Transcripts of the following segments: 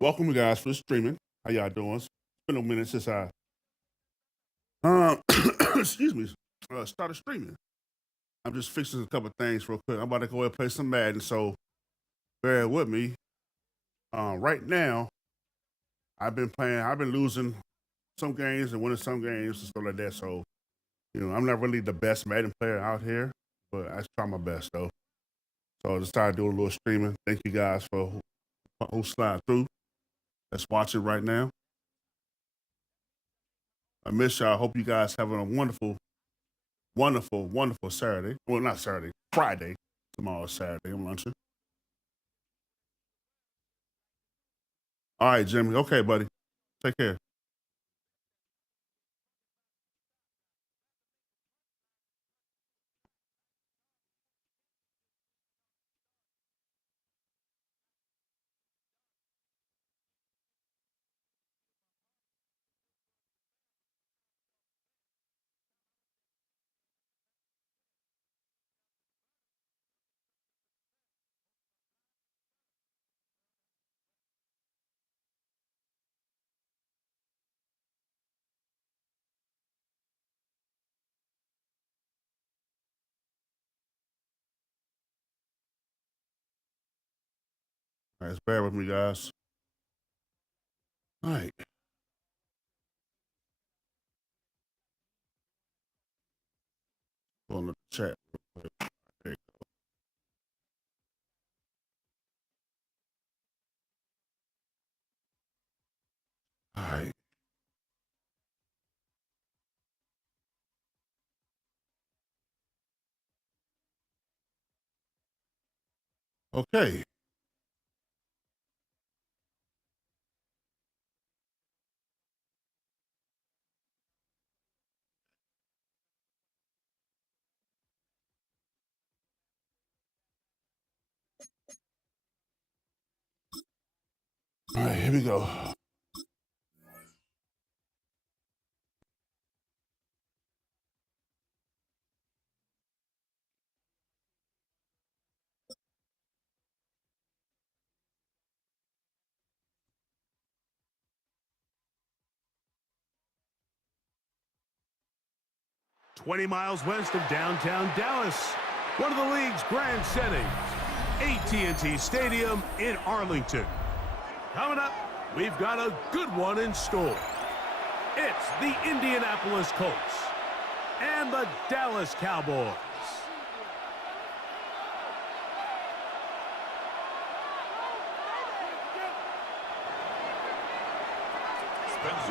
Welcome, you guys, for streaming. How y'all doing? It's been a minute since I, excuse me, started streaming. I'm just fixing a couple things real quick. I'm about to go ahead and play some Madden, so bear with me. Right now, I've been losing some games and winning some games and stuff like that. So, I'm not really the best Madden player out here, but I try my best though. So I decided to do a little streaming. Thank you guys for who slide through. Let's watch it right now. I miss y'all. I hope you guys having a wonderful Saturday. Well, not Saturday, Friday. Tomorrow's Saturday. I'm lunching. All right, Jimmy. Okay, buddy. Take care. All right, bear with me, guys. All right. Go on the chat real quick. There you go. All right. Okay. All right, here we go. "20 miles west of downtown Dallas, one of the league's grand settings, AT&T Stadium in Arlington. Coming up, we've got a good one in store. It's the Indianapolis Colts and the Dallas Cowboys.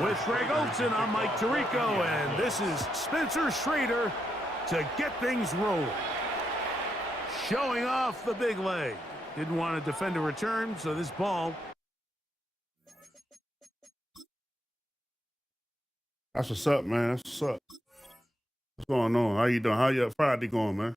With Greg Olson, I'm Mike Tirico, and this is Spencer Schrader to get things rolling. Showing off the big leg. Didn't want to defend a return, so this ball. That's what's up, man. That's what's up. What's going on? How you doing? How your Friday going, man?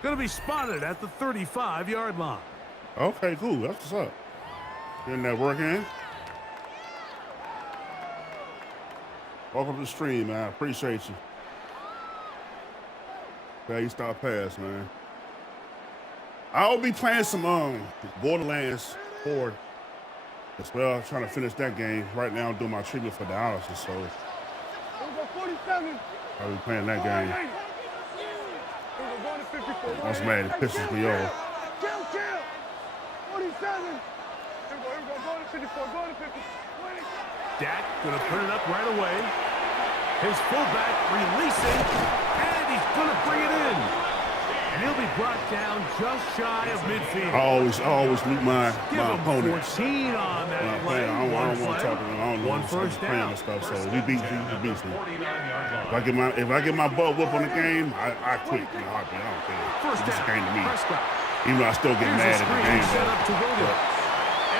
Going to be spotted at the 35-yard line. Okay, cool. That's what's up. Getting that work in. Welcome to the stream, man. I appreciate you. Yeah, you start pass, man. I'll be playing some Borderlands 4 as well. Trying to finish that game. Right now I'm doing my treatment for dialysis, so I'll be playing that game. That's mad. It pisses me off. Dak going to put it up right away. His fullback releasing, and he's going to bring it in. And he'll be brought down just shy of midfield. I always meet my opponents. 14 on that When I play. play, I don't want to talk to them. I don't know. One I'm first just playing down. and stuff. So he beats me. If I get my butt whooped on the game, I quit in a heartbeat. I don't care. First It's just a down. game to me. Prescott. Even though I still get Here's mad a at the screen game. set up to Williams.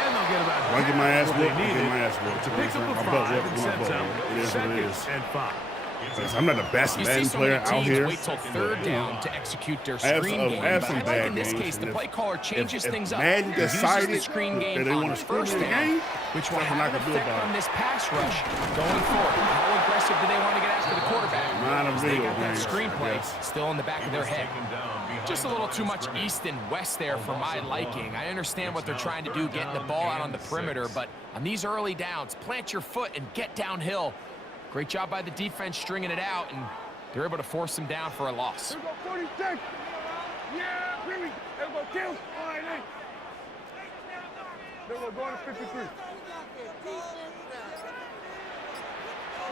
And they'll get about If I get my ass what whooped, they I get needed my ass whooped. to pick up a My 5 butt and whooped, my sets butt up whooped. It is what it second is. and 5. I'm not the best You Madden see so player many out teams here. wait till third down to execute their I have screen some- game, I have but some I like bad in this games, case the and play caller changes if things up. Madden He uses decided the screen game that they on want to screw first me in the down, game, which will nothing I have an can do effect about on it. this pass rush going forward. How aggressive do they want to get after the quarterback? Not a Because they video got that game, screenplay yes. still in the back of their head. Just a little too much east and west there for my liking. I understand what they're trying to do, getting the ball out on the perimeter, but on these early downs, plant your foot and get downhill. Great job by the defense stringing it out, and they're able to force them down for a loss. Here we go, 46. Yeah, really. Here we go, kill. All right, hey. There we go, going to 53.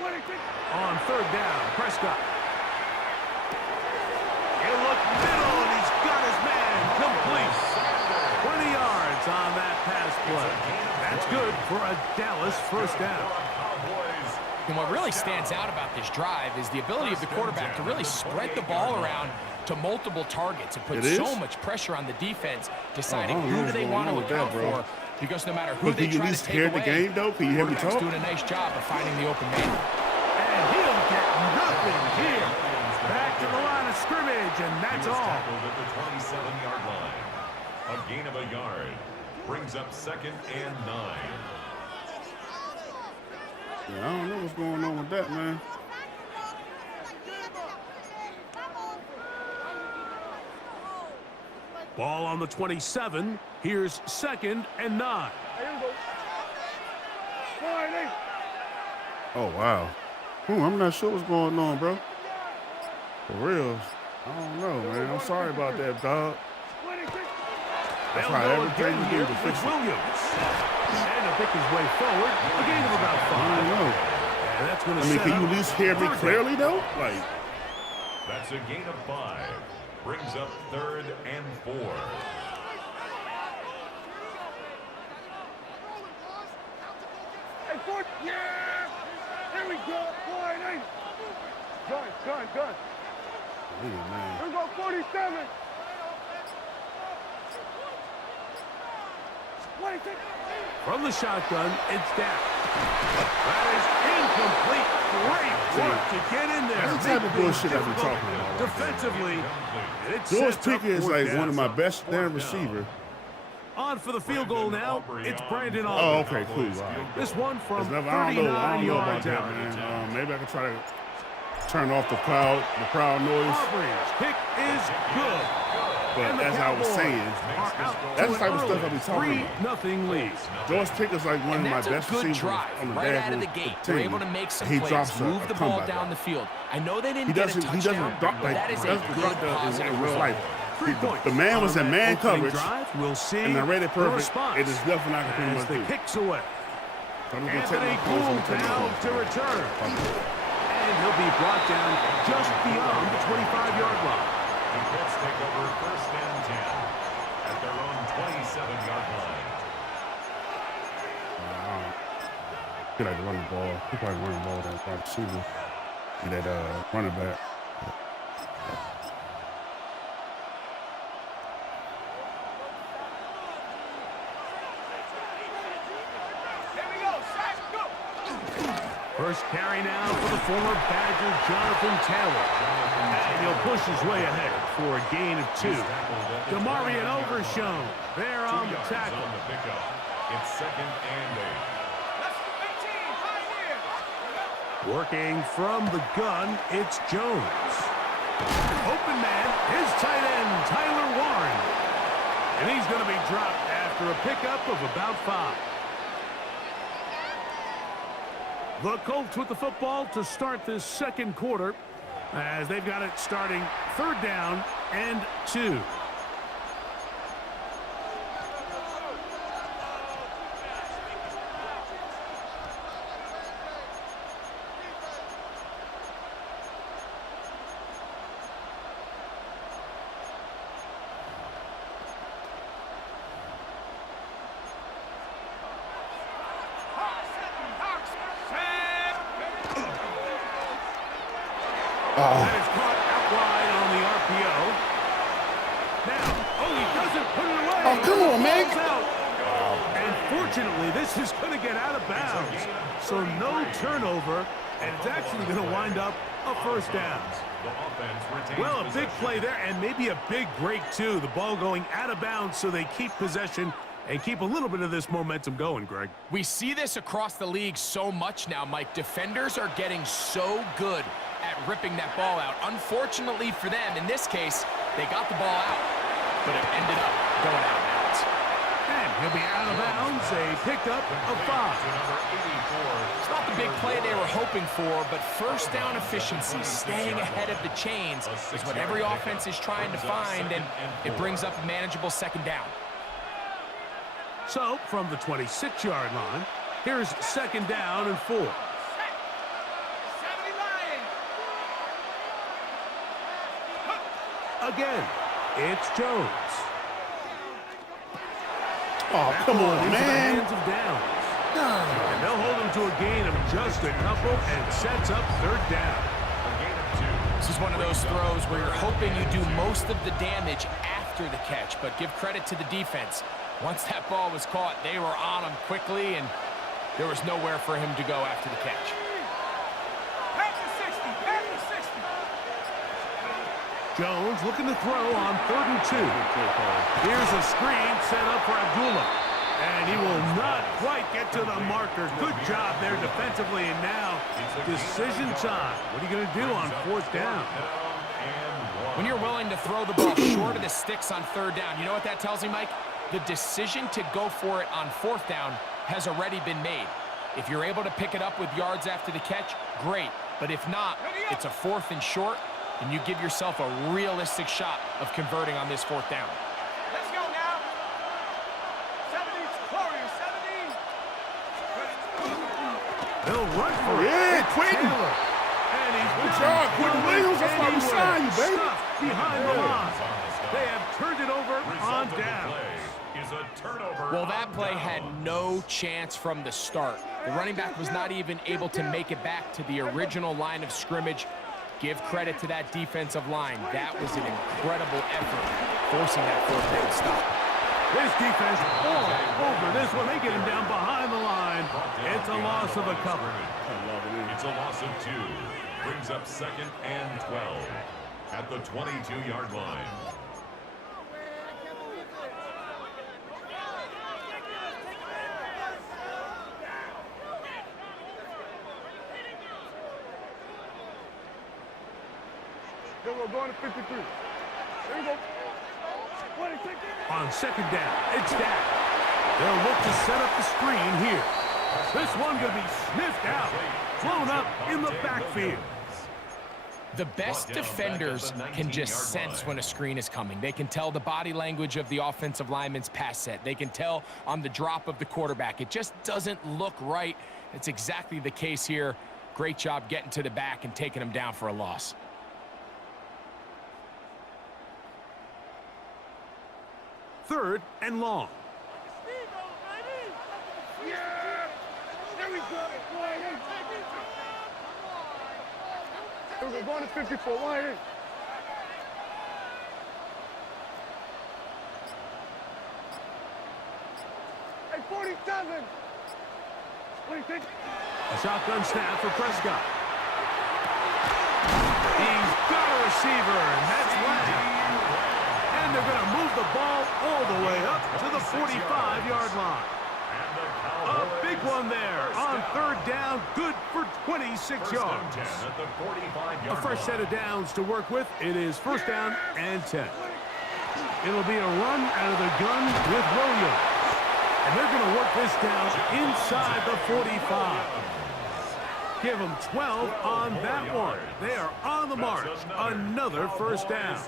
26. On third down, Prescott. He'll look middle, and he's got his man complete. 20 yards on that pass play. That's good for a Dallas first down. And what really stands out about this drive is the ability of the quarterback to really spread the ball around to multiple targets. It puts so much pressure on the defense, deciding who do they want to account for, because no matter who they try to take away, the game, though? Can you hear me talk? doing a nice job of finding the open man. And he'll get nothing here. Back to the line of scrimmage, and that's all. Tackled at the 27-yard line. A gain of a yard brings up 2nd and 9. Yeah, I don't know what's going on with that, man. Ball on the 27. Here's 2nd and 9. Here we go. All right, hey. Oh, wow. I'm not sure what's going on, bro. For real. I don't know, man. I'm sorry about that, dog. 26. That's They'll how go everything again you do here to with fix it. Williams. And to pick his way forward, a gain of about 5. I don't know. And that's going to I mean, set can you up at least hear me third down. clearly, though? Like, That's a gain of 5. Brings up 3rd and 4. Hey, 4. Yeah. Here we go. All right, hey. Gun. hey, man. Here we go, 47. 26. From the shotgun, it's down. That is incomplete. Great work to get in there. That's the type of Make bullshit things I've been difficult talking about. defensively. And it George sets up Pickens is like fourth one of down. my best damn receiver. On for the field goal now. It's Brandon Oh, Aubrey. okay, cool. All right. This one from I don't 39 know about yards that, out. man. Maybe I can try to turn off the crowd noise. Aubrey's kick is good. But And the as I was Cowboys saying, are out that's to the type of an stuff I be talking early about. 3-0 lead. George Pickens is like one And of my that's best a good receivers drive. on the Right bad out of the team. gate, they're able to make some He plays, drops move a the ball comeback down route. the field. I know they didn't He get a doesn't touchdown, drop but like that is a doesn't good drop in positive real result. life. 3 points. The man was on in that man opening coverage, drive. We'll see and I read it the perfect. response It is nothing I can pretty as much the do. kicks away. So I'm just gonna take Anthony my clothes Gould and take my now clothes. to return. Fuck it. And he'll be brought down just beyond the 25-yard line. The Colts take over 1st and 10 at their own 27-yard line. He like to run the ball. He probably run the ball that wide receiver and that running back. First carry now for the former Badger Jonathan Taylor. And he'll push his way ahead for a gain of 2. Demarion Overshown there on the tackle. On the pickup. It's 2nd and 8. Working from the gun, it's Jones. Open man, his tight end, Tyler Warren. And he's going to be dropped after a pickup of about 5. The Colts with the football to start this second quarter as they've got it starting 3rd down and 2. That is caught out wide on the RPO. Now, he doesn't put it away. Oh, come on, man. Ball's out. And fortunately, this is going to get out of bounds. So no turnover, and it's actually going to wind up a first down. Well, a big play there, and maybe a big break, too. The ball going out of bounds, so they keep possession and keep a little bit of this momentum going, Greg. We see this across the league so much now, Mike. Defenders are getting so good at ripping that ball out. Unfortunately for them, in this case, they got the ball out, but it ended up going out of bounds. And he'll be out of bounds, a pickup of 5. It's not the big play they were hoping for, but first down efficiency, staying ahead of the chains, is what every offense is trying to find, and it brings up a manageable second down. So, from the 26-yard line, here's second down and 4. Again, it's Jones. Oh, come on, Into the man. hands of Downs. And they'll hold him to a gain of just a couple and sets up third down. This is one of those throws where you're hoping you do most of the damage after the catch, but give credit to the defense. Once that ball was caught, they were on him quickly, and there was nowhere for him to go after the catch. Jones looking to throw on 3rd and 2. Here's a screen set up for Abdullah. And he will not quite get to the marker. Good job there defensively, and now decision time. What are you going to do on 4th down? When you're willing to throw the ball short of the sticks on 3rd down, you know what that tells me, Mike? The decision to go for it on 4th down has already been made. If you're able to pick it up with yards after the catch, great. But if not, it's a 4th and short, and you give yourself a realistic shot of converting on this 4th down. Let's go now. 70, Warriors, 70. They'll run for it. Yeah, It's Quentin. Taylor. And he's Good job, Quentin Williams. That's why we signed you, baby. Stuffed behind the line. They have turned it over on down. Well, that play had no chance from the start. The running back was not even able to make it back to the original line of scrimmage. Give credit to that defensive line. That was an incredible effort, forcing that 4th down stop. This defense all over this one. They get him down behind the line. It's a loss of a couple. It's a loss of 2. Brings up 2nd and 12 at the 22-yard line. Then we're going to 53. There you go. On 2nd down, it's Dak. They'll look to set up the screen here. This one going to be sniffed out, blown up in the backfield. The best defenders can just sense when a screen is coming. They can tell the body language of the offensive lineman's pass set. They can tell on the drop of the quarterback. It just doesn't look right. It's exactly the case here. Great job getting to the back and taking him down for a loss. Third and long. Yeah! There we go. We're going to 54. Why? Hey, 47. What do you think? A shotgun snap for Prescott. He's got a receiver, and that's Lamb. And they're going to move the ball all the way up to the 45-yard line. A big one there on 3rd down, good for 26 yards. A fresh set of downs to work with. It is 1st down and 10. It'll be a run out of the gun with Williams. And they're going to work this down inside the 45. Give them 12 on that one. They are on the march. Another 1st down.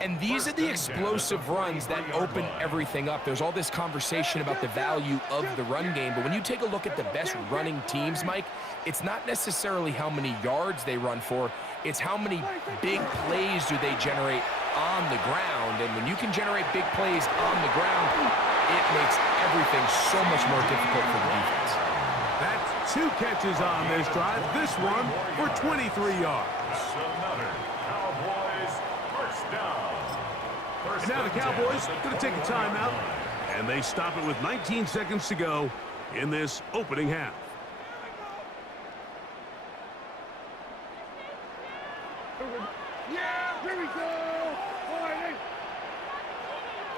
And these are the explosive runs that open everything up. There's all this conversation about the value of the run game, but when you take a look at the best running teams, Mike, it's not necessarily how many yards they run for, it's how many big plays do they generate on the ground. And when you can generate big plays on the ground, it makes everything so much more difficult for the defense. That's 2 catches on this drive. This one for 23 yards. Another Cowboys first down. And now the Cowboys going to take a timeout, and they stop it with 19 seconds to go in this opening half. Yeah, here we go. All right, hey.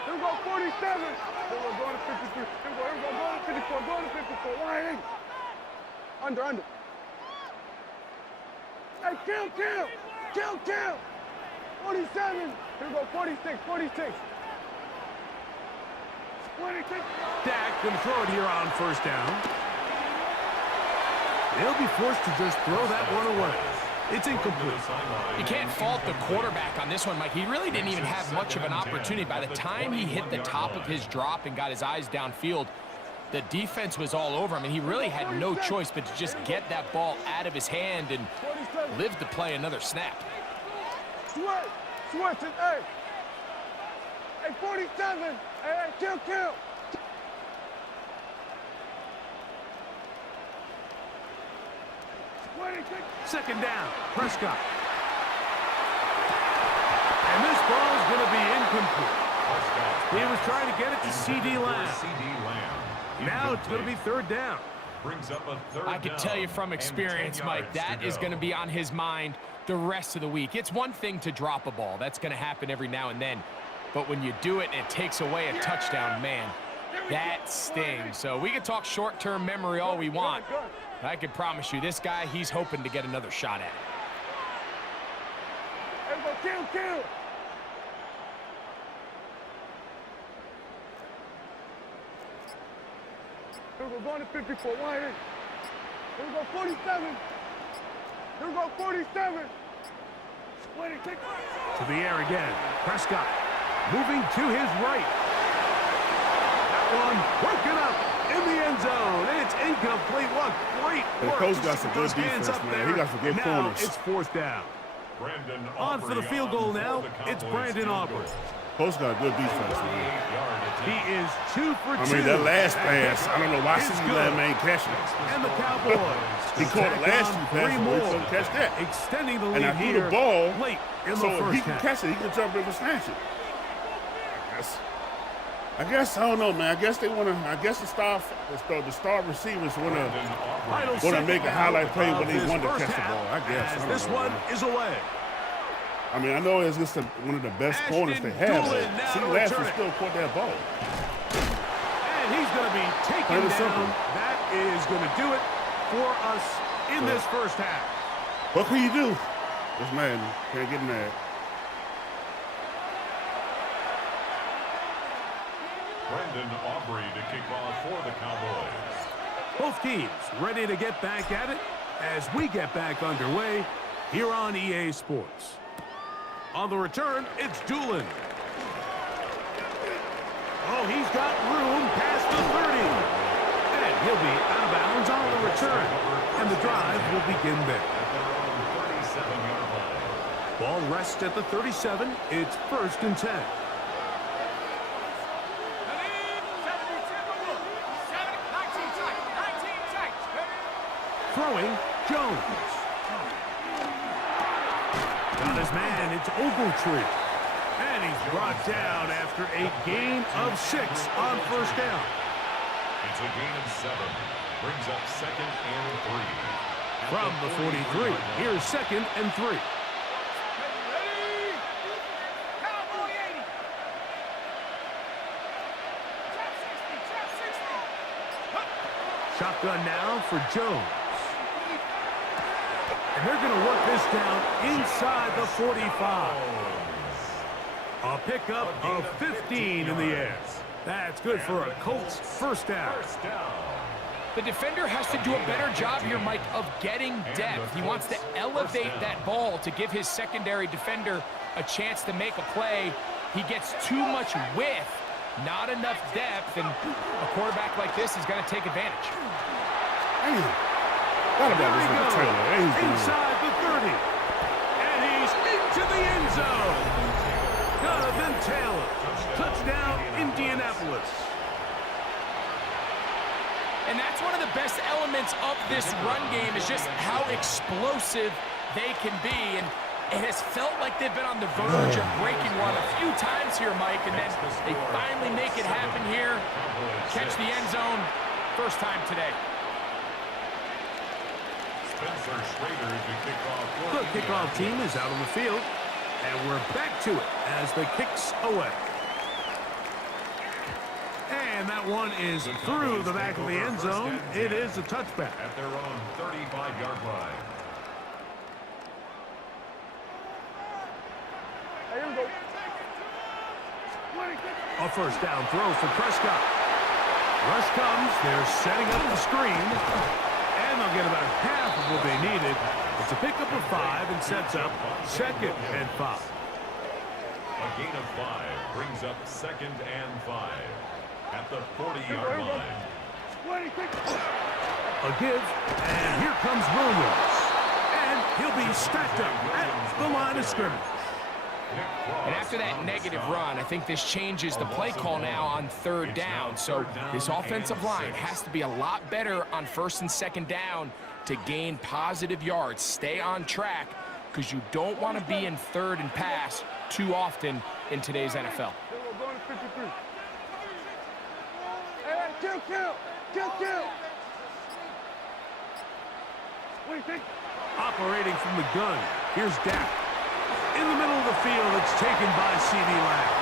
Here we go, 47. Here we go, going to 53. Here we go, going to 54, going to 54. All right, hey. Under. Hey, kill. 47. Here we go, 46. 26. Dak going to throw it here on first down. They'll be forced to just throw that one away. It's incomplete. You can't fault the quarterback on this one, Mike. He really didn't even have much of an opportunity. By the time he hit the top of his drop and got his eyes downfield, the defense was all over him, and he really had no choice but to just get that ball out of his hand and live to play another snap. Switch it, hey. Hey, 47. Hey, kill. Second down, Prescott. And this ball is going to be incomplete. He was trying to get it to C.D. Lamb. Now it's going to be third down. Brings up a third I can tell you from experience, Mike, that is going to be on his mind the rest of the week. It's one thing to drop a ball. That's going to happen every now and then. But when you do it and it takes away a touchdown, man, that stings. So we can talk short-term memory all we want. I can promise you, this guy, he's hoping to get another shot at it. Hey, kill. Here we go, going to 54. One here. Here we go, 47. Here we go, 47. To the air again. Prescott moving to his right. That one broken up in the end zone. It's incomplete. What great work. The coach got some good defense, man. He got some good corners. Now it's fourth down. On for the field goal now. It's Brandon Aubrey. Coach got good defense, man. He is 2 for 2. I mean, that last pass, I don't know why C.D. Lamb ain't catching it. And the Cowboys. He caught the last 2 passes, but he couldn't catch that. Extending the lead and I threw here the ball, late in so the if first he can half. catch it, he can jump in and snatch it. I guess, I don't know, man. I guess they want to, the star receivers want to make a highlight play when they want to catch the ball, I guess. This one is away. I mean, I know it's just one of the best corners they have, but C.D. Lamb still caught that ball. And he's going to be taken down. Simple. That is going to do it for us in this first half. What can you do? This man can't get mad. Brandon Aubrey to kick off for the Cowboys. Both teams ready to get back at it as we get back underway here on EA Sports. On the return, it's Doolin. Oh, he's got room past the 30. And he'll be out of bounds on the return. And the drive will begin there. Ball rests at the 37. It's 1st and 10. Throwing, Jones. Got his man, it's Ogletree. And he's brought down after a gain of 6 on first down. It's a gain of 7. Brings up 2nd and 3. From the 43, here's 2nd and 3. Shotgun now for Jones. And they're going to work this down inside the 45. A pickup of 15 in the air. That's good for a Colts first down. The defender has to do a better job here, Mike, of getting depth. He wants to elevate that ball to give his secondary defender a chance to make a play. He gets too much width, not enough depth, and a quarterback like this is going to take advantage. Inside the 30. And he's into the end zone. Jonathan Taylor. Touchdown, Indianapolis. And that's one of the best elements of this run game is just how explosive they can be. And it has felt like they've been on the verge of breaking one a few times here, Mike, and then they finally make it happen here. Catch the end zone, first time today. The kickoff team is out on the field, and we're back to it as the kicks away. And that one is through the back of the end zone. It is a touchback. At their own 35-yard line. Here we go. A first down throw for Prescott. Rush comes. They're setting up the screen. And they'll get about half of what they needed. It's a pickup of 5 and sets up 2nd and 5. A gain of 5 brings up 2nd and 5. At the 40-yard line. A give, and here comes Williams. And he'll be stacked up at the line of scrimmage. And after that negative run, I think this changes the play call now on 3rd down. So this offensive line has to be a lot better on 1st and 2nd down to gain positive yards. Stay on track because you don't want to be in 3rd and pass too often in today's NFL. Kill. What do you think? Operating from the gun, here's Dak. In the middle of the field, it's taken by C.D. Lamb.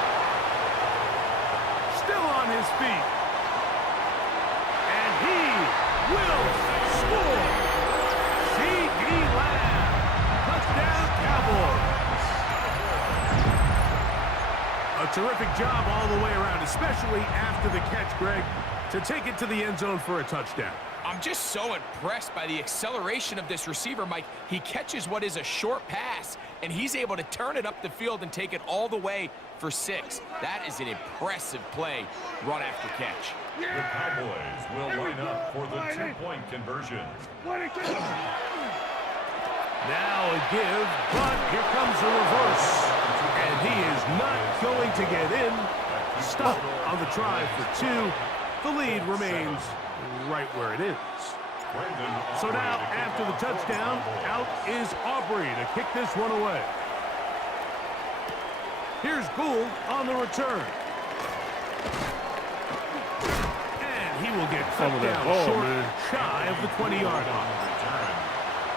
Still on his feet. And he will score. C.D. Lamb. Touchdown, Cowboys. A terrific job all the way around, especially after the catch, Greg, to take it to the end zone for a touchdown. I'm just so impressed by the acceleration of this receiver, Mike. He catches what is a short pass, and he's able to turn it up the field and take it all the way for 6. That is an impressive play, run after catch. The Cowboys will line up for the 2-point conversion. Now a give, but here comes the reverse. And he is not going to get in. Stop on the try for 2. The lead remains right where it is. So now, after the touchdown, out is Aubrey to kick this one away. Here's Gould on the return. And he will get cut down short, shy of the 20-yard line.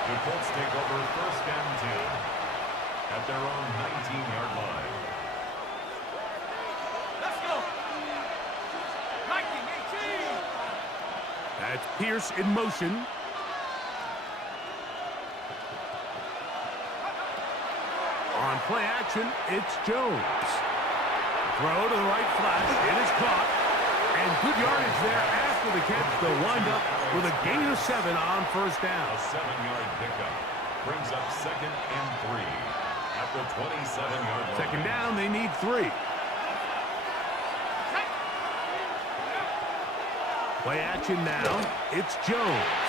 The Colts take over 1st and 10 at their own 19-yard line. That's Pierce in motion. On play action, it's Jones. Throw to the right flat. It is caught. And good yardage there after the catch. They'll wind up with a gain of 7 on 1st down. A 7-yard pickup brings up 2nd and 3 at the 27-yard line. 2nd down, they need 3. Play action now. It's Jones.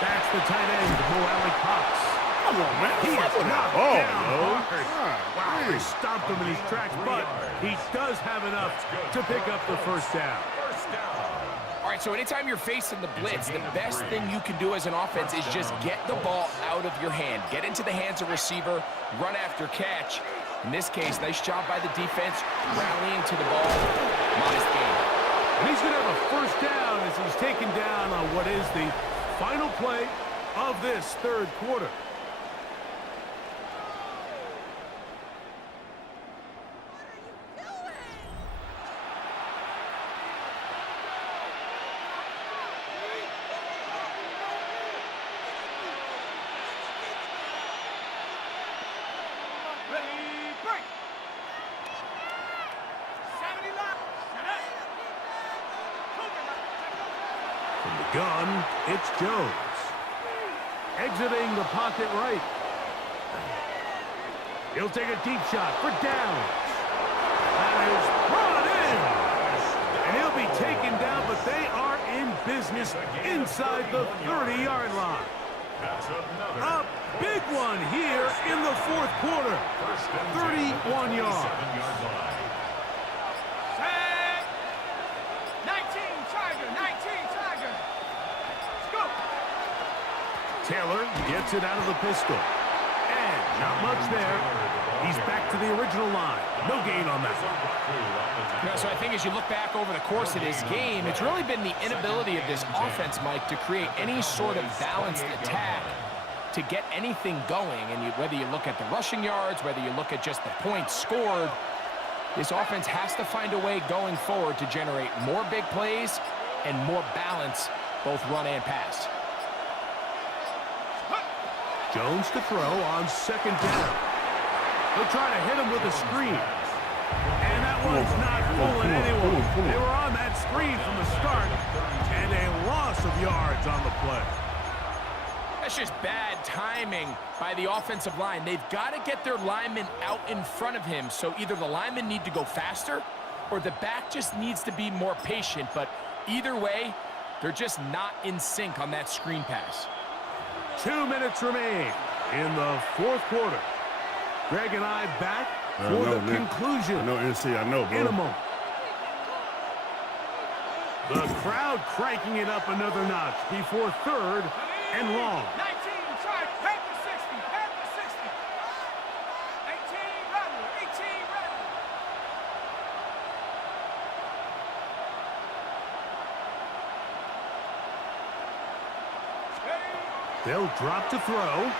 That's the tight end, Mo Alley Cox. Come on, man. He is knocked down hard. Wow, he stopped him in his tracks, but he does have enough to pick up the 1st down. All right, so anytime you're facing the blitz, the best thing you can do as an offense is just get the ball out of your hand. Get into the hands of receiver, run after catch. In this case, nice job by the defense, rallying to the ball. Modest gain. And he's going to have a 1st down as he's taken down on what is the final play of this 3rd quarter. From the gun, it's Jones. Exiting the pocket right. He'll take a deep shot for downs. That is brought in. And he'll be taken down, but they are in business inside the 30-yard line. A big one here in the 4th quarter. 31 yards. 19 Tiger. Taylor gets it out of the pistol. And not much there. He's back to the original line. No gain on that. Yeah, so I think as you look back over the course of this game, it's really been the inability of this offense, Mike, to create any sort of balanced attack to get anything going. And whether you look at the rushing yards, whether you look at just the points scored, this offense has to find a way going forward to generate more big plays and more balance, both run and pass. Jones to throw on second down. They'll try to hit him with a screen. And that one's not fooling anyone. They were on that screen from the start, and a loss of yards on the play. That's just bad timing by the offensive line. They've got to get their linemen out in front of him, so either the linemen need to go faster or the back just needs to be more patient. But either way, they're just not in sync on that screen pass. 2 minutes remain in the fourth quarter. Greg and I back for the conclusion. I know, NC, I know, bro. In a moment. The crowd cranking it up another notch before third and long. 19, try, head to 60, head to 60. 18, ready, 18, ready. They'll drop to throw.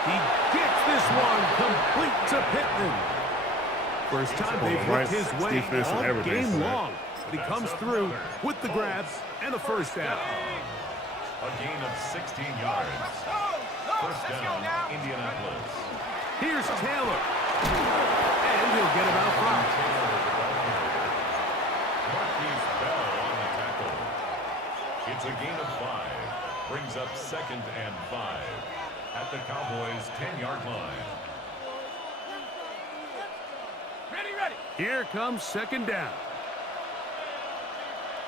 He gets this one complete to Pittman. First time they've worked his way all game long. But he comes through with the grabs and a first down. A gain of 16 yards. First down, Indianapolis. Here's Taylor. And he'll get him out front. Marquise Bell on the tackle. It's a gain of 5. Brings up second and 5 at the Cowboys' 10-yard line. Ready, ready. Here comes second down.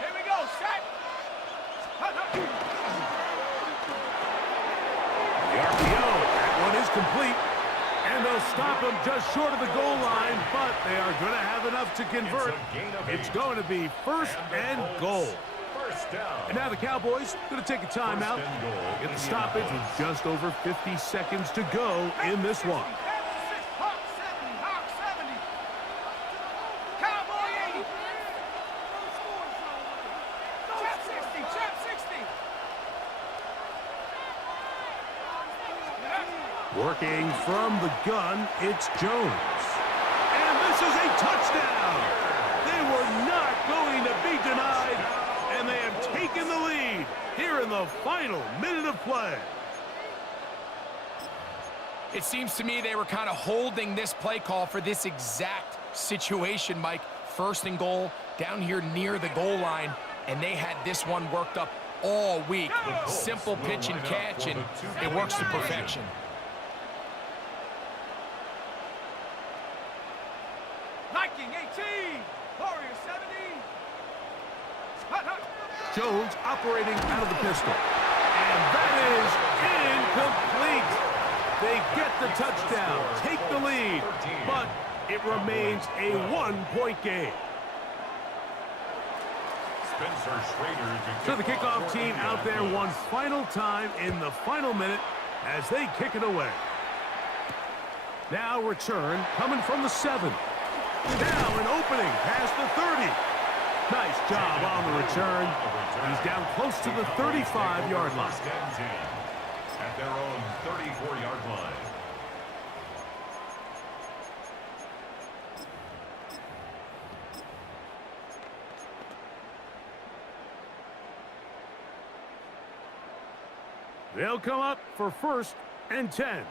Here we go, set. The RPO, that one is complete. And they'll stop him just short of the goal line, but they are going to have enough to convert. It's going to be first and goal. And now the Cowboys going to take a timeout. Get the stoppage with just over 50 seconds to go in this one. Hawk 70, Hawk 70. Cowboy 80. Chap 60, Chap 60. Working from the gun, it's Jones. And this is a touchdown. They were not going to be denied, and they have taken the lead here in the final minute of play. It seems to me they were kind of holding this play call for this exact situation, Mike. First and goal, down here near the goal line, and they had this one worked up all week. Simple pitch and catch, and it works to perfection. Viking 18, Warrior 70. Jones operating out of the pistol. And that is incomplete. They get the touchdown, take the lead, but it remains a one-point game. Spencer Schrader So the kickoff team out there one final time in the final minute as they kick it away. Now return coming from the 7. Now an opening past the 30. Nice job on the return. He's down close to the 35-yard line. At their own 34-yard line. They'll come up for first and 10.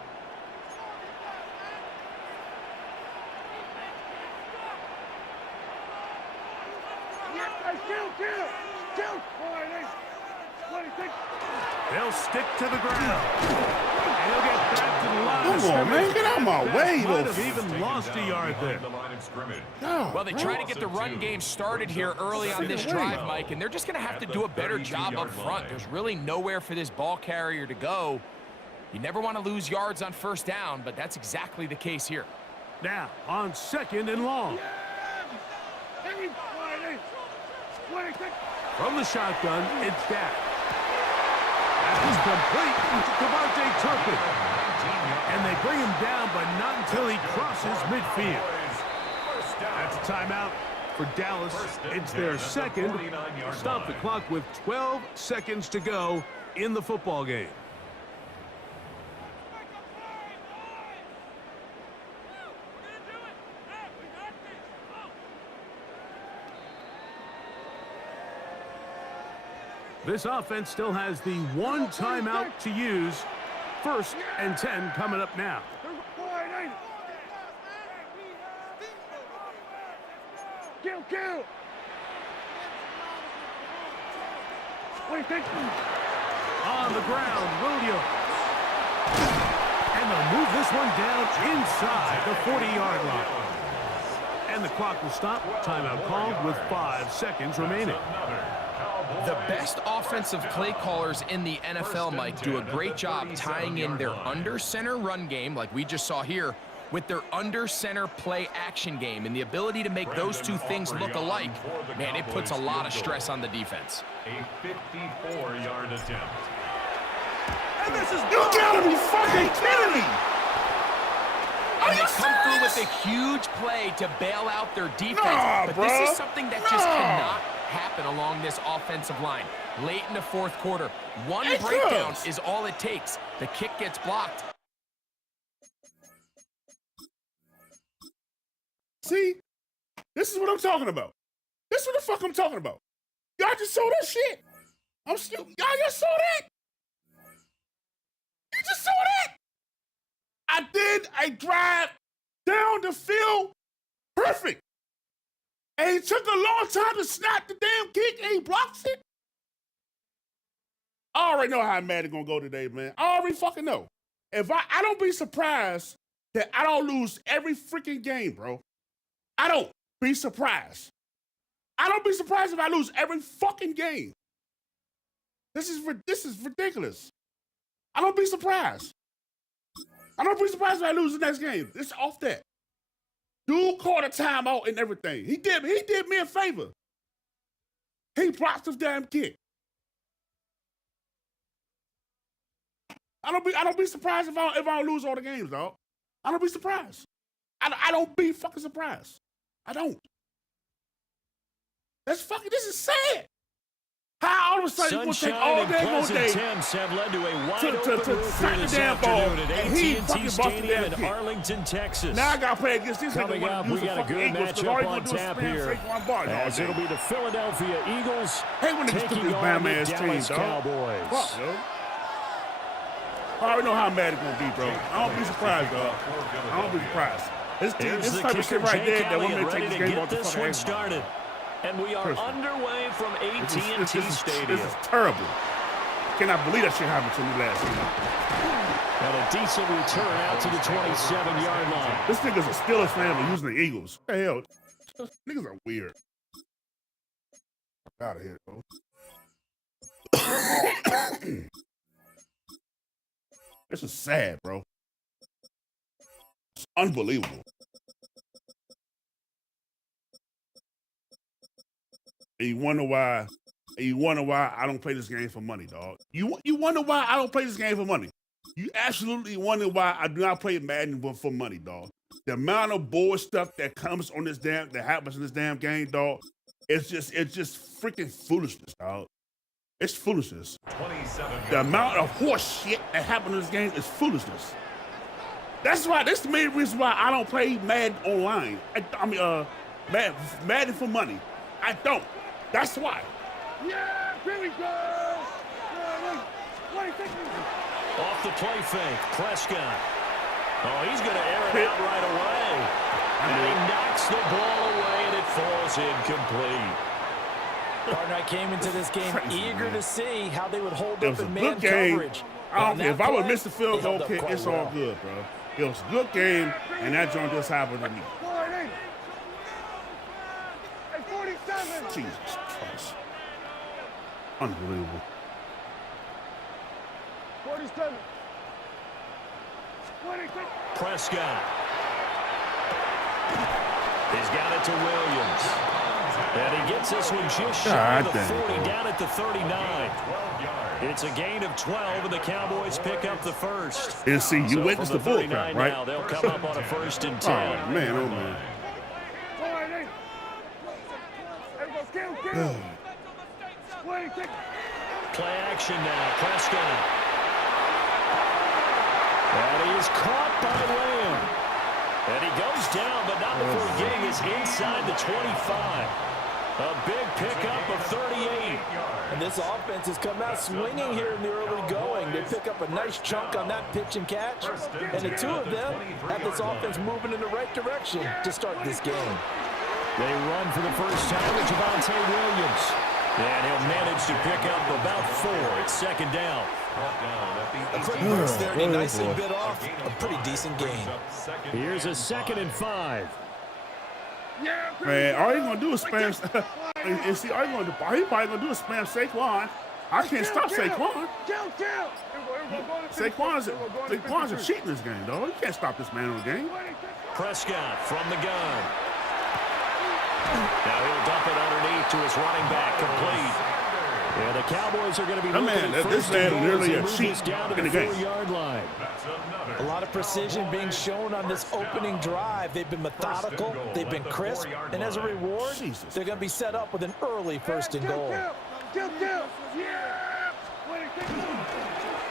They'll stick to the ground. And he'll get back to the line. Come on, man. Get out of my way. Might have even lost a yard there. The line of scrimmage. Well, they try to get the run game started here early on this drive, Mike, and they're just going to have to do a better job up front. There's really nowhere for this ball carrier to go. You never want to lose yards on first down, but that's exactly the case here. Now, on second and long. From the shotgun, it's Dak. is complete to Devontae Turpin. And they bring him down, but not until he crosses midfield. That's a timeout for Dallas. It's their second. Stop the clock with 12 seconds to go in the football game. This offense still has the one timeout to use. 1st and 10 coming up now. Kill! On the ground, Williams. And they'll move this one down inside the 40-yard line. And the clock will stop. Timeout called with 5 seconds remaining. The best offensive play callers in the NFL, Mike, do a great job tying in their under-center run game, like we just saw here, with their under-center play action game. And the ability to make those two things look alike, man, it puts a lot of stress on the defense. A 54-yard attempt. And this is... You gotta be fucking kidding me! And they come through with a huge play to bail out their defense. But this is something that just cannot happen along this offensive line. Late in the 4th quarter, one breakdown is all it takes. The kick gets blocked. See? This is what I'm talking about. This is what the fuck I'm talking about. Y'all just saw that shit. I'm still... Y'all just saw that? You just saw that? I did a drive down the field. Perfect. And it took a long time to snap the damn kick and he blocks it. I already know how mad it's gonna go today, man. I already fucking know. If I don't be surprised that I don't lose every freaking game, bro. I don't be surprised. I don't be surprised if I lose every fucking game. This is ridiculous. I don't be surprised. I don't be surprised if I lose the next game. It's off that. Dude called a timeout and everything. He did me a favor. He blocked the damn kick. I don't be surprised if I don't lose all the games, dog. I don't be surprised. I don't be fucking surprised. I don't. This is sad. How all of a sudden you gonna take all day, no day attempts have led to a wide open roof sack here the this damn ball, afternoon at and he AT&T fucking busted Stadium that in kick. Arlington, Texas. Now I gotta play against this nigga. Coming up, we got a good matchup on tap here, as it'll be the Philadelphia Eagles taking on the Dallas Cowboys. Fuck, yo. I already know how mad it's gonna be, bro. I don't be surprised, dog. I don't be surprised. This type of shit right there that women take this game off the fucking one started. And we are underway from AT&T Stadium. This is terrible. Cannot believe that shit happened to me last year. And a decent return out to the 27-yard line. This nigga's a Steelers fan but using the Eagles. What the hell? Niggas are weird. Out of here, bro. This is sad, bro. It's unbelievable. And you wonder why I don't play this game for money, dog. You wonder why I don't play this game for money. You absolutely wonder why I do not play Madden for money, dog. The amount of board stuff that comes on that happens in this damn game, dog, it's just freaking foolishness, dog. It's foolishness. The amount of horse shit that happens in this game is foolishness. That's the main reason why I don't play Madden online. Madden for money. I don't. That's why. Yeah, here we go. Off the play fake, Prescott. Oh, he's going to air it out right away. And he knocks the ball away, and it falls incomplete. Gardner came into this game eager to see how they would hold up in man game. coverage. If I would miss the field goal kick, it's all good, bro. It was a good game, and that joint just happened to me. 47. Jesus Christ. Unbelievable. 47. 26. Prescott. He's got it to Williams. And he gets this one just shy of the 40, down at the 39. It's a gain of 12, and the Cowboys pick up the first. And see, you witnessed the bullcrap, right? right? They'll come up on a 1st and 10. Oh, man, oh, man. Play action now. Prescott. And he is caught by Lamb. And he goes down, but not before getting his inside the 25. A big pickup of 38. And this offense has come out swinging here in the early going. They pick up a nice chunk on that pitch and catch. And the two of them have this offense moving in the right direction to start this game. They run for the first time with Javonte Williams. And he'll manage to pick up about 4. It's 2nd down. A quick burst there, and he nicely bit off a pretty decent game. Here's a 2nd and 5. Man, all you gonna do is spam. And see, all you probably gonna do is spam Saquon. I can't stop Saquon. Saquon's a cheat in this game, though. You can't stop this man on the game. Prescott from the gun. Now he'll dump it underneath to his running back, complete. Yeah, the Cowboys are going to be looking at this man nearly a cheat down to in the the game. 4-yard line. A lot of precision being shown on this opening drive. They've been methodical, they've been crisp, and as a reward, they're going to be set up with an early 1st and goal.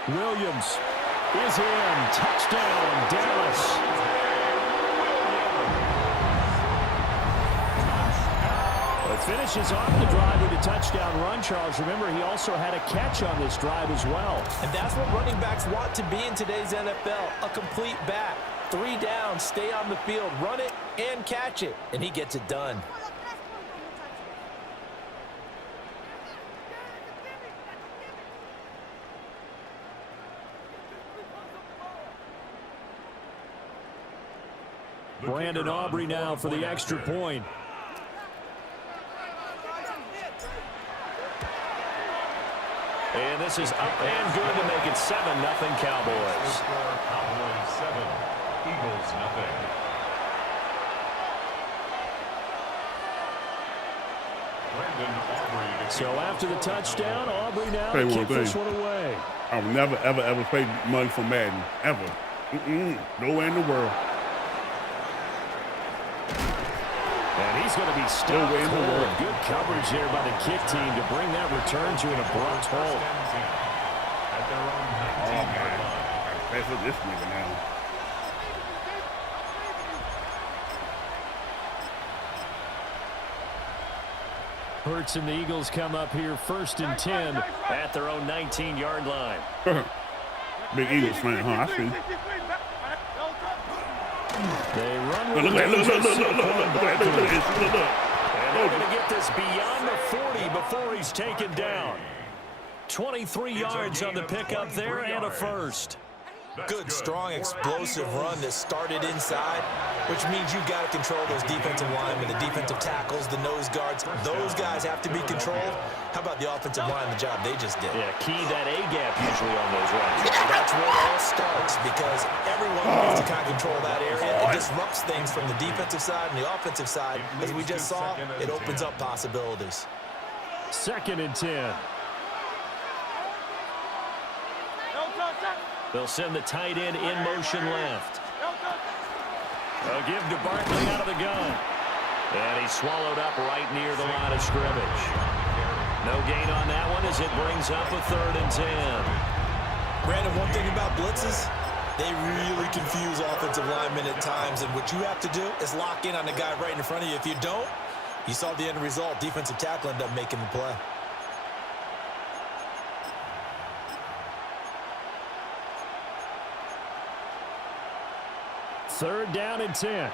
Williams is in. Touchdown, Dallas. Finishes off the drive with a touchdown run, Charles. Remember, he also had a catch on this drive as well. And that's what running backs want to be in today's NFL, a complete back. 3 down, stay on the field, run it and catch it, and he gets it done. Brandon Aubrey now for the extra point. And this is up and good to make it 7-0 Cowboys. Cowboys 7, Eagles nothing. So after the touchdown, Aubrey now Play kick one this thing. one away. I'll never, ever, ever play money for Madden. Ever. Nowhere in the world. And he's going to be stopped cold. Good coverage there by the kick team to bring that return to an abrupt halt. At their own 19-yard line. Pay for this nigga now. Hurts and the Eagles come up here 1st and 10 at their own 19-yard line. Big Eagles fan, huh? I see. They run Look with at look. And they're going to get this beyond the 40 before he's taken down. 23 yards on the pickup there and a first. Good, strong, explosive run that started inside, which means you got to control those defensive linemen, the defensive tackles, the nose guards. Those guys have to be controlled. How about the offensive line, the job they just did? Yeah, key that A-gap usually on those runs. That's where it all starts, because everyone needs to kind of control that area. It disrupts things from the defensive side and the offensive side. As we just saw, it opens up possibilities. 2nd and 10. They'll send the tight end in motion left. They'll give to Barkley out of the gun. And he's swallowed up right near the line of scrimmage. No gain on that one as it brings up a 3rd and 10. Brandon, one thing about blitzes, they really confuse offensive linemen at times, and what you have to do is lock in on the guy right in front of you. If you don't, you saw the end result. Defensive tackle ended up making the play. Third down and 10.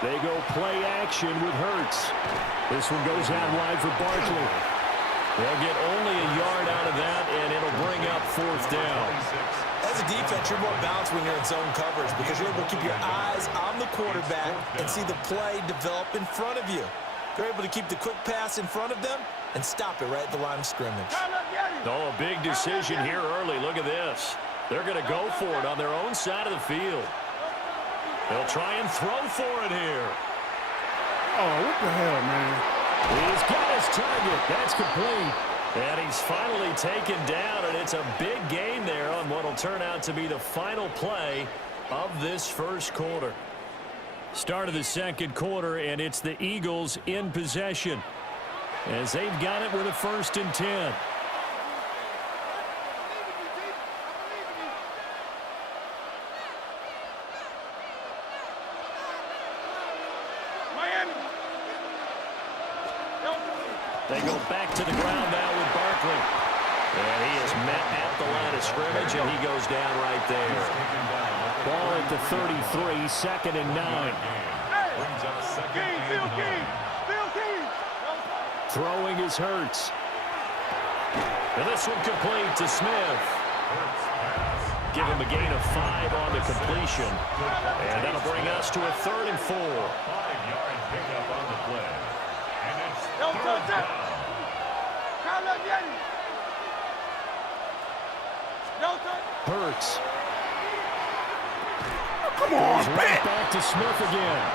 They go play action with Hurts. This one goes out wide for Barkley. They'll get only a yard out of that, and it'll bring up 4th down. As a defense, you're more balanced when you're in zone coverage because you're able to keep your eyes on the quarterback and see the play develop in front of you. You're able to keep the quick pass in front of them and stop it right at the line of scrimmage. Oh, a big decision here early. Look at this. They're going to go for it on their own side of the field. They'll try and throw for it here. Oh, what the hell, man? He's got his target. That's complete. And he's finally taken down, and it's a big gain there on what will turn out to be the final play of this first quarter. Start of the second quarter, and it's the Eagles in possession as they've got it with a 1st and 10. They go back to the ground now with Barkley. And he is met at the line of scrimmage, and he goes down right there. Ball at the 33, 2nd and 9. Throwing is Hurts. And this one complete to Smith. Give him a gain of 5 on the completion. And that'll bring us to a 3rd and 4. 5-yard pickup on the play. And it's Hurts. Come on, Right back to Smith again.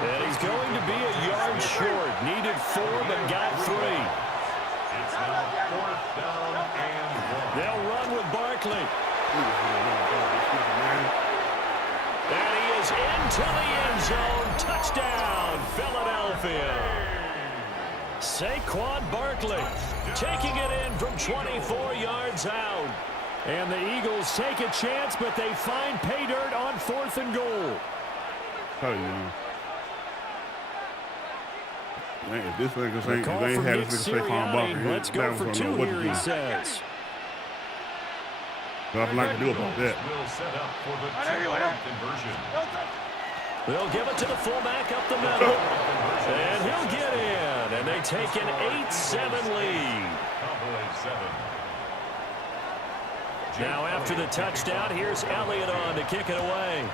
And he's going to be a yard short. Needed 4, but got 3. It's now 4th down and 1. They'll run with Barkley. And he is into the end zone. Touchdown, Philadelphia. Saquon Barkley taking it in from 24 yards out. And the Eagles take a chance, but they find pay dirt on 4th and goal. Tell you, man, if this nigga ain't, Call they ain't from had Nick this nigga Saquon Barkley. Sirianni. Let's go for 2 here, he says. Nothing I can do about that. Will set up for the 2-point conversion. They'll give it to the fullback up the middle. And he'll get in. And they take an 8-7 lead. Cowboys 7. Now after the touchdown, here's Elliott on to kick it away.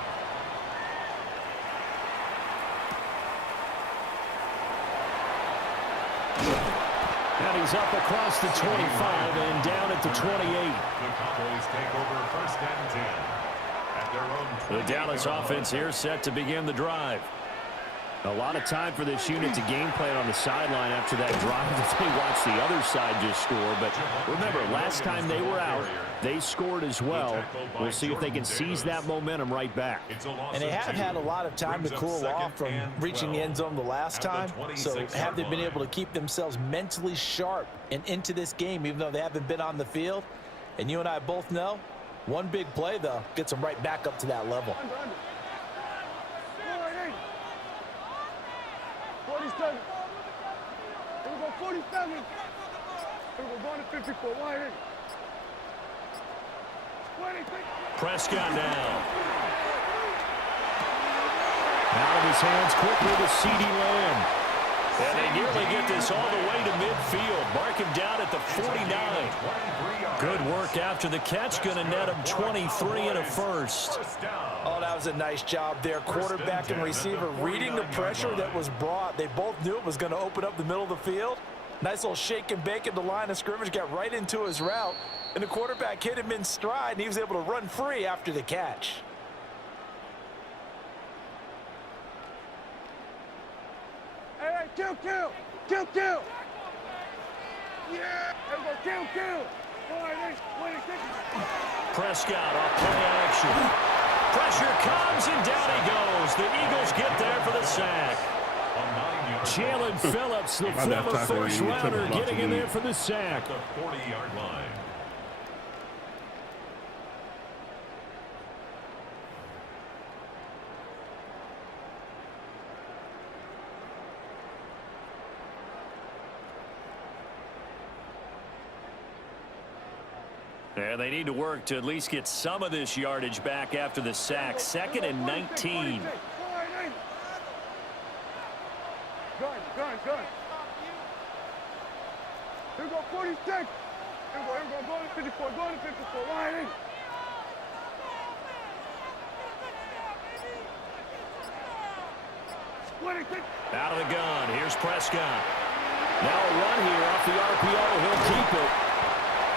And he's up across the 25 and down at the 28. The Cowboys take over 1st and 10. At their own The Dallas offense here set to begin the drive. A lot of time for this unit to game plan on the sideline after that drive that they watched the other side just score. But remember, last time they were out, they scored as well. We'll see if they can seize that momentum right back. And they have had a lot of time to cool off from reaching the end zone the last time. So have they been able to keep themselves mentally sharp and into this game, even though they haven't been on the field? And you and I both know, one big play, though, gets them right back up to that level. 47. Here we go, 47. Here we go, going to 54. Wide in. 26. Prescott now. Out of his hands quickly to CeeDee Lamb. And they nearly get this all the way to midfield. Mark him down at the 49. Good work after the catch. Going to net him 23 and a 1st. Oh, that was a nice job there. Quarterback and receiver reading the pressure that was brought. They both knew it was going to open up the middle of the field. Nice little shake and bake at the line of scrimmage. Got right into his route. And the quarterback hit him in stride, and he was able to run free after the catch. Hey, kill. Yeah. Here we go, kill. Wide in, 26. Prescott off play action. Pressure comes, and down he goes. The Eagles get there for the sack. Jalen Phillips, the former first rounder, getting in there for the sack. The 40-yard line. And they need to work to at least get some of this yardage back after the sack. 2nd and 19. Gun. Here we go, 46. Here we go, going to 54, wide in. Out of the gun. Here's Prescott. Now a run here off the RPO. He'll keep it.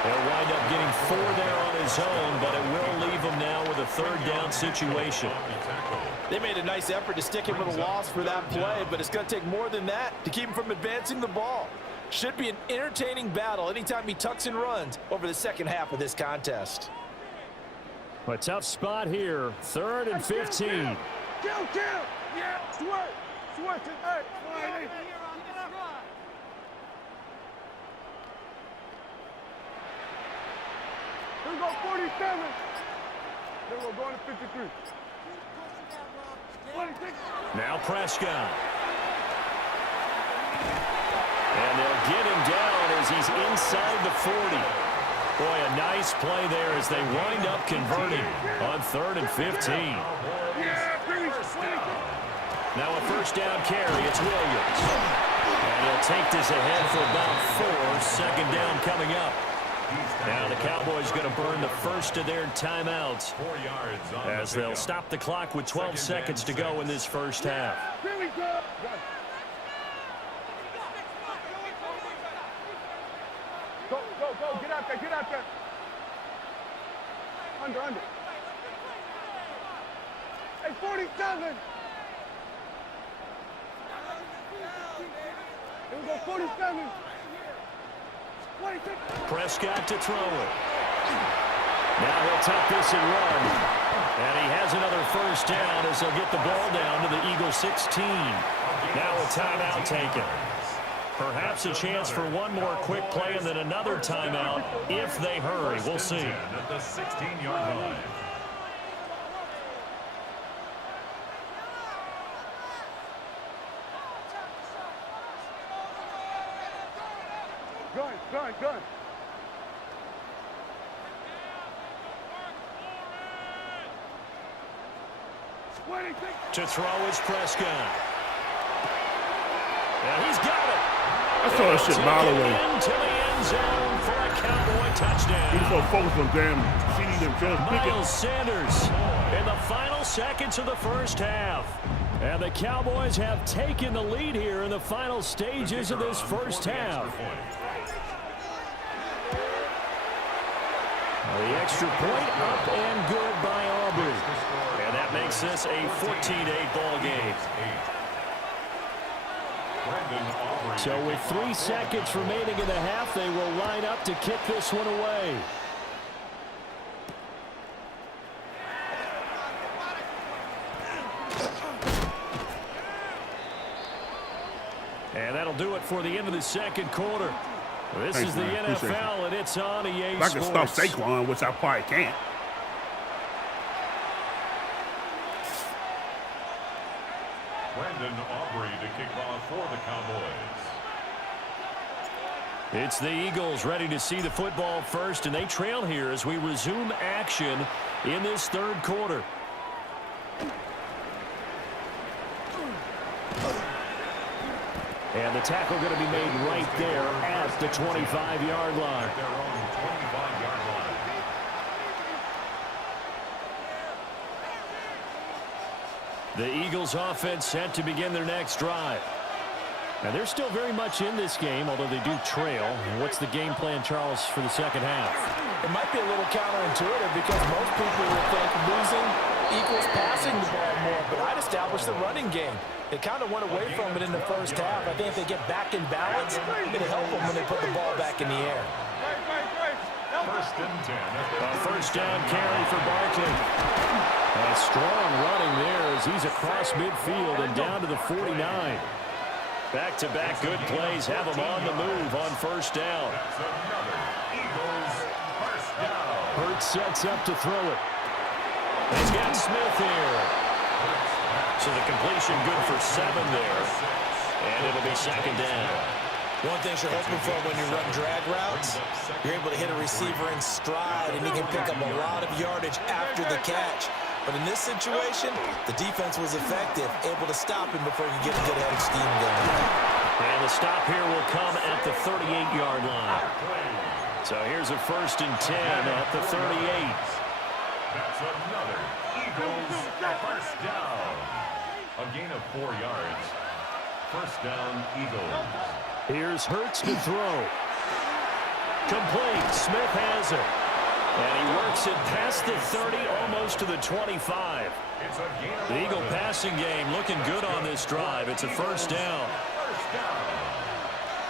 He'll wind up getting 4 there on his own, but it will leave him now with a 3rd down situation. They made a nice effort to stick him with a loss for that play, but it's going to take more than that to keep him from advancing the ball. Should be an entertaining battle anytime he tucks and runs over the second half of this contest. A tough spot here, 3rd and 15. Kill! Yeah! Switch it! Hey! Slide. Here we go, 47. Then we're going to 53. 26. Now Prescott. And they'll get him down as he's inside the 40. Boy, a nice play there as they wind up converting on 3rd and 15. Now a 1st down carry, it's Williams. And he'll take this ahead for about 4. 2nd down coming up. Now the Cowboys going to burn the first of their timeouts as they'll stop the clock with 12 seconds to go in this first half. Go, get out there. Under. Hey, 47. Here we go, 47. 26. Prescott to throw it. Now he'll tuck this and run. And he has another 1st down as they'll get the ball down to the Eagles 16. Now a timeout taken. Perhaps a chance for one more quick play and then another timeout if they hurry. We'll see. At the 16-yard line. Gun. To throw is Prescott. And he's got it. I saw that shit mile away. Into the end zone for a Cowboy touchdown. He's so focused on damn CD and George Pickens. Miles Sanders in the final seconds of the first half. And the Cowboys have taken the lead here in the final stages of this first half. The extra point up and good by Aubrey. And that makes this a 14-8 ball game. So with 3 seconds remaining in the half, they will line up to kick this one away. And that'll do it for the end of the 2nd quarter. This is the NFL, and it's on EA Sports. I can stop Saquon, which I probably can't. Brandon Aubrey to kick off for the Cowboys. It's the Eagles ready to see the football first, and they trail here as we resume action in this 3rd quarter. And the tackle going to be made right there at the 25-yard line. The Eagles offense set to begin their next drive. Now they're still very much in this game, although they do trail. What's the game plan, Charles, for the second half? It might be a little counterintuitive because most people would think losing equals passing the ball more, but I'd establish the running game. They kind of went away from it in the first half. I think if they get back in balance, it'll help them when they put the ball back in the air. First and 10. A first down carry for Barkley. A strong running there as he's across midfield and down to the 49. Back-to-back good plays have him on the move on first down. Hurts sets up to throw it. He's got Smith here. So the completion good for 7 there. And it'll be second down. One thing you're hoping for when you run drag routes, you're able to hit a receiver in stride, and he can pick up a lot of yardage after the catch. But in this situation, the defense was effective, able to stop him before you get a good head of steam going. And the stop here will come at the 38-yard line. So here's a first and 10 at the 38. That's another Eagles first down. A gain of 4 yards. First down, Eagles. Here's Hurts to throw. complete. Smith has it. And he works it past the 30, almost to the 25. The Eagle passing game looking good on this drive. It's a first down.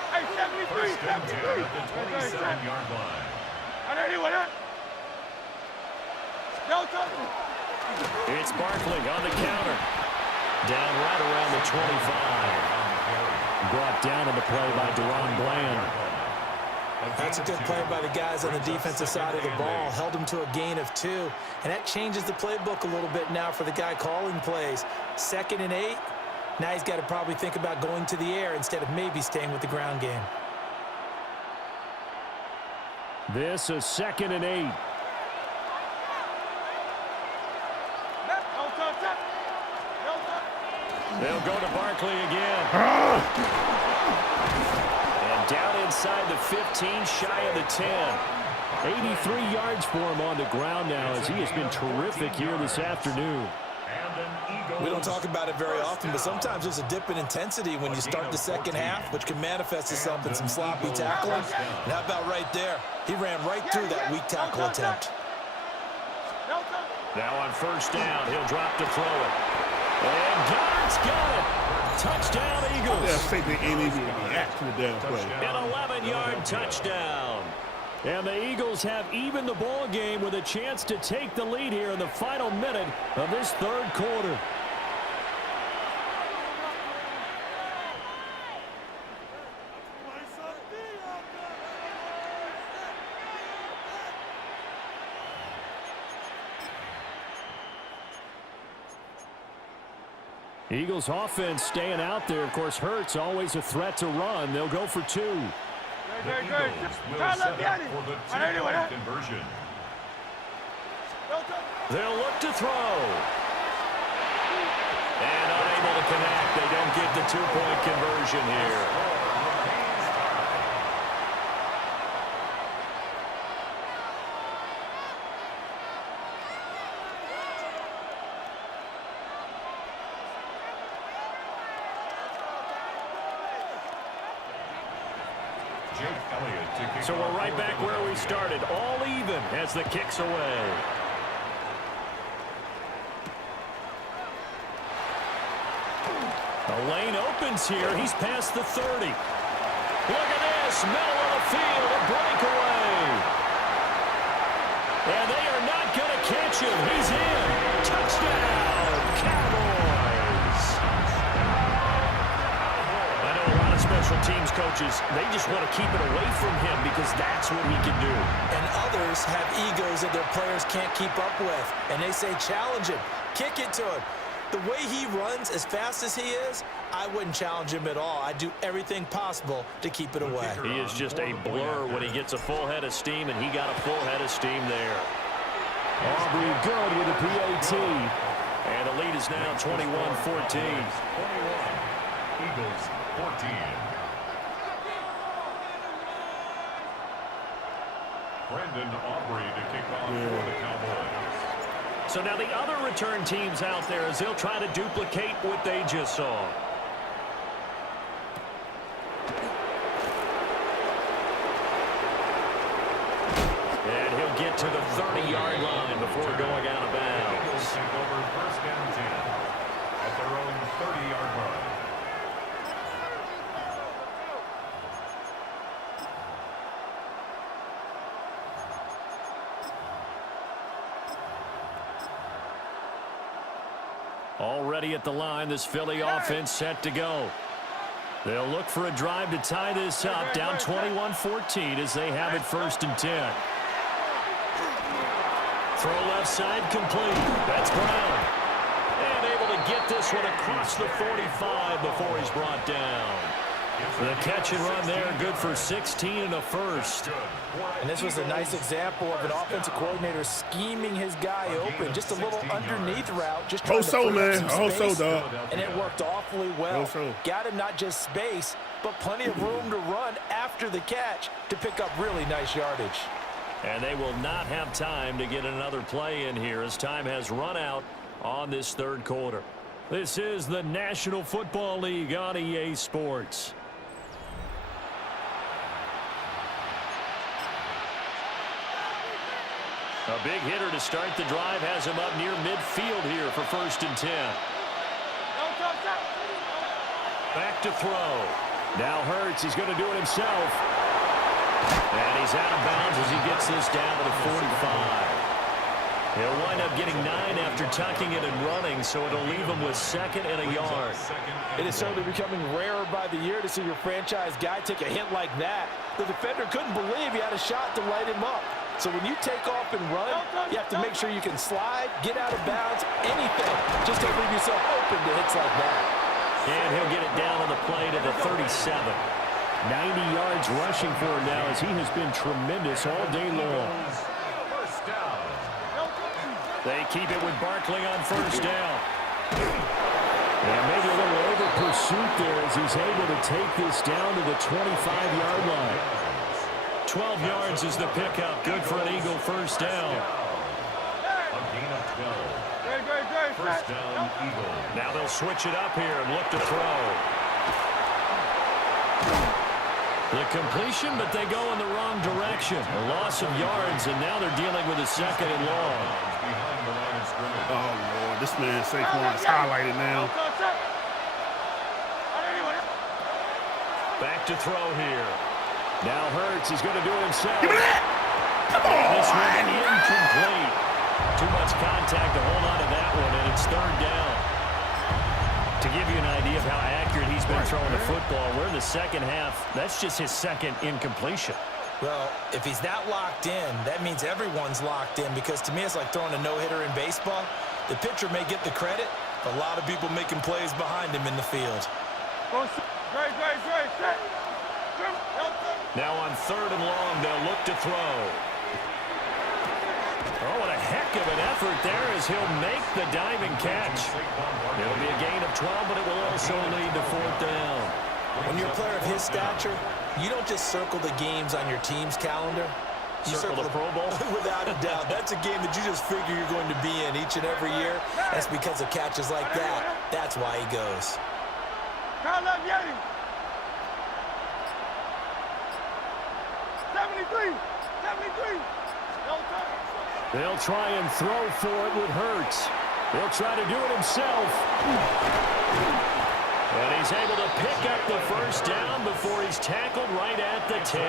Hey, 73, 73. At the 27-yard line. It's Barkley on the counter. Down right around the 25. Brought down on the play by Deron Bland. That's a good play by the guys on the defensive side of the ball. Held him to a gain of 2. And that changes the playbook a little bit now for the guy calling plays. 2nd and 8. Now he's got to probably think about going to the air instead of maybe staying with the ground game. This is 2nd and 8. They'll go to Barkley again. And down inside the 15, shy of the 10. 83 yards for him on the ground now as he has been terrific here this afternoon. We don't talk about it very often, but sometimes there's a dip in intensity when you start the second half, which can manifest itself in some sloppy tackling. And how about right there? He ran right through that weak tackle attempt. Now on first down, he'll drop to throw it. And Goddard's got it. Touchdown, Eagles. Yeah, I think they ain't even react to the damn play. An 11-yard touchdown. And the Eagles have even the ball game with a chance to take the lead here in the final minute of this third quarter. Eagles offense staying out there. Of course, Hurts always a threat to run. They'll go for 2. The Eagles will set up for the two-point conversion. They'll look to throw. And unable to connect. They don't get the two-point conversion here. So we're right back where we started, all even as the kick's away. The lane opens here. He's past the 30. Look at this, middle of the field, a breakaway. And they are not going to catch him. He's in. Touchdown, Cowboys. I know a lot of special teams coaches, they just want to keep it away from him because that's what he can do. And others have egos that their players can't keep up with. And they say, challenge him, kick it to him. The way he runs as fast as he is, I wouldn't challenge him at all. I'd do everything possible to keep it away. He is just a blur when he gets a full head of steam, and he got a full head of steam there. Aubrey good with a PAT. And the lead is now 21-14. 21. Eagles 14. Brendan Aubrey to kick off for the Cowboys. So now the other return teams out there as they'll try to duplicate what they just saw. And he'll get to the 30-yard line before going out of bounds. Eagles take over first down 10 at their own 30-yard line. Already at the line, this Philly offense set to go. They'll look for a drive to tie this up, down 21-14 as they have it first and 10. Throw left side complete. That's Brown. And able to get this one across the 45 before he's brought down. The catch and run there, good for 16 and a first. And this was a nice example of an offensive coordinator scheming his guy open. Just a little underneath route. Just trying to free up some space. And it worked awfully well. Got him not just space, but plenty of room to run after the catch to pick up really nice yardage. And they will not have time to get another play in here as time has run out on this third quarter. This is the National Football League on EA Sports. A big hitter to start the drive has him up near midfield here for 1st and 10. Back to throw. Now Hurts, he's going to do it himself. And he's out of bounds as he gets this down to the 45. He'll wind up getting 9 after tucking it and running, so it'll leave him with 2nd and a yard. It is certainly becoming rarer by the year to see your franchise guy take a hit like that. The defender couldn't believe he had a shot to light him up. So when you take off and run, you have to make sure you can slide, get out of bounds, anything. Just don't leave yourself open to hits like that. And he'll get it down on the play to the 37. 90 yards rushing for him now as he has been tremendous all day long. They keep it with Barkley on 1st down. And maybe a little over pursuit there as he's able to take this down to the 25-yard line. 12 yards is the pickup. Good for an Eagle 1st down. A gain of 12. 1st down, Eagle. Now they'll switch it up here and look to throw. The completion, but they go in the wrong direction. A loss of yards, and now they're dealing with a 2nd and long. Behind the line of scrimmage. Oh, Lord. This man Saquon is highlighted now. Back to throw here. Now Hurts, he's going to do it himself. Give me that! Come on! This one incomplete. Too much contact to hold on to that one, and it's 3rd down. To give you an idea of how accurate he's been throwing the football, we're in the 2nd half. That's just his 2nd incompletion. Well, if he's that locked in, that means everyone's locked in, because to me it's like throwing a no-hitter in baseball. The pitcher may get the credit, but a lot of people making plays behind him in the field. Now on 3rd and long, they'll look to throw. Oh, what a heck of an effort there as he'll make the diving catch. It'll be a gain of 12, but it will also lead to 4th down. When you're a player of his stature, you don't just circle the games on your team's calendar. You Circle the Pro Bowl? Without a doubt. That's a game that you just figure you're going to be in each and every year. That's because of catches like that. That's why he goes. 73. They'll try and throw for it with Hurts. He'll try to do it himself. And he's able to pick up the 1st down before he's tackled right at the 10. I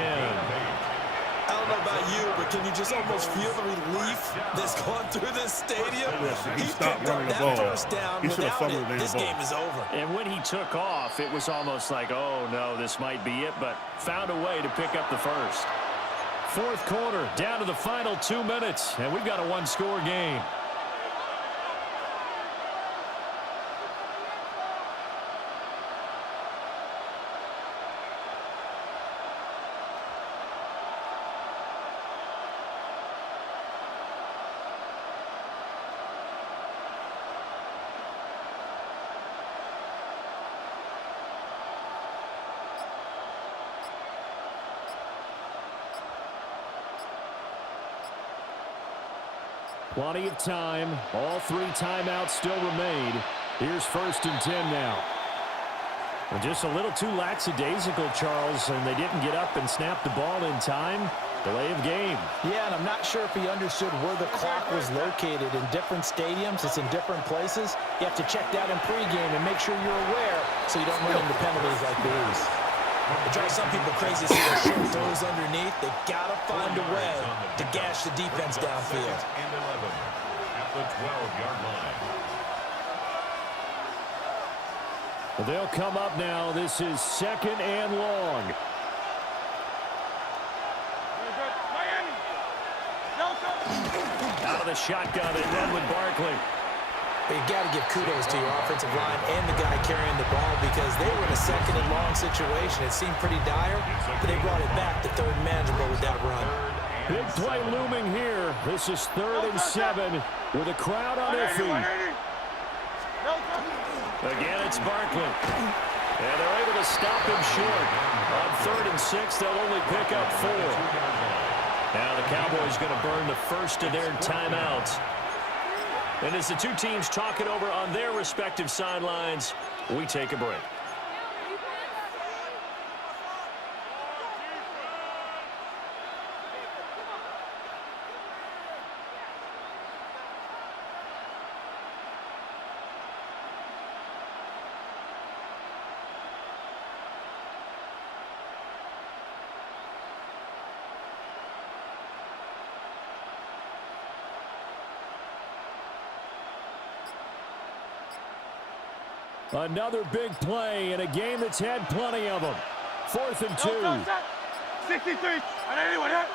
don't know about you, but can you just almost feel the relief that's gone through this stadium? He stopped running the ball. 1st down. He should have Without fumbled it, this the ball. game is over. And when he took off, it was almost like, oh, no, this might be it, but found a way to pick up the 1st. 4th quarter, down to the final 2 minutes, and we've got a 1-score game. Plenty of time. All 3 timeouts still remain. Here's 1st and 10 now. And just a little too lackadaisical, Charles, and they didn't get up and snap the ball in time. Delay of game. Yeah, and I'm not sure if he understood where the clock was located. In different stadiums, it's in different places. You have to check that in pregame and make sure you're aware so you don't run into penalties like these. It drives some people crazy to see their short throws underneath. They got to find a way to gash the defense downfield. And 11 at the 12-yard line. Well, they'll come up now. This is 2nd and long. Out of the shotgun, they run with Barkley. But you got to give kudos to your offensive line and the guy carrying the ball, because they were in a 2nd and long situation. It seemed pretty dire, but they brought it back to 3rd and manageable with that run. Big play looming here. This is 3rd and 7 with a crowd on their feet. Again, it's Barkley. And they're able to stop him short. On 3rd and 6, they'll only pick up 4. Now the Cowboys going to burn the 1st of their timeouts. And as the 2 teams talk it over on their respective sidelines, we take a break. Another big play in a game that's had plenty of them. 4th and 2. 63. Anyone hit?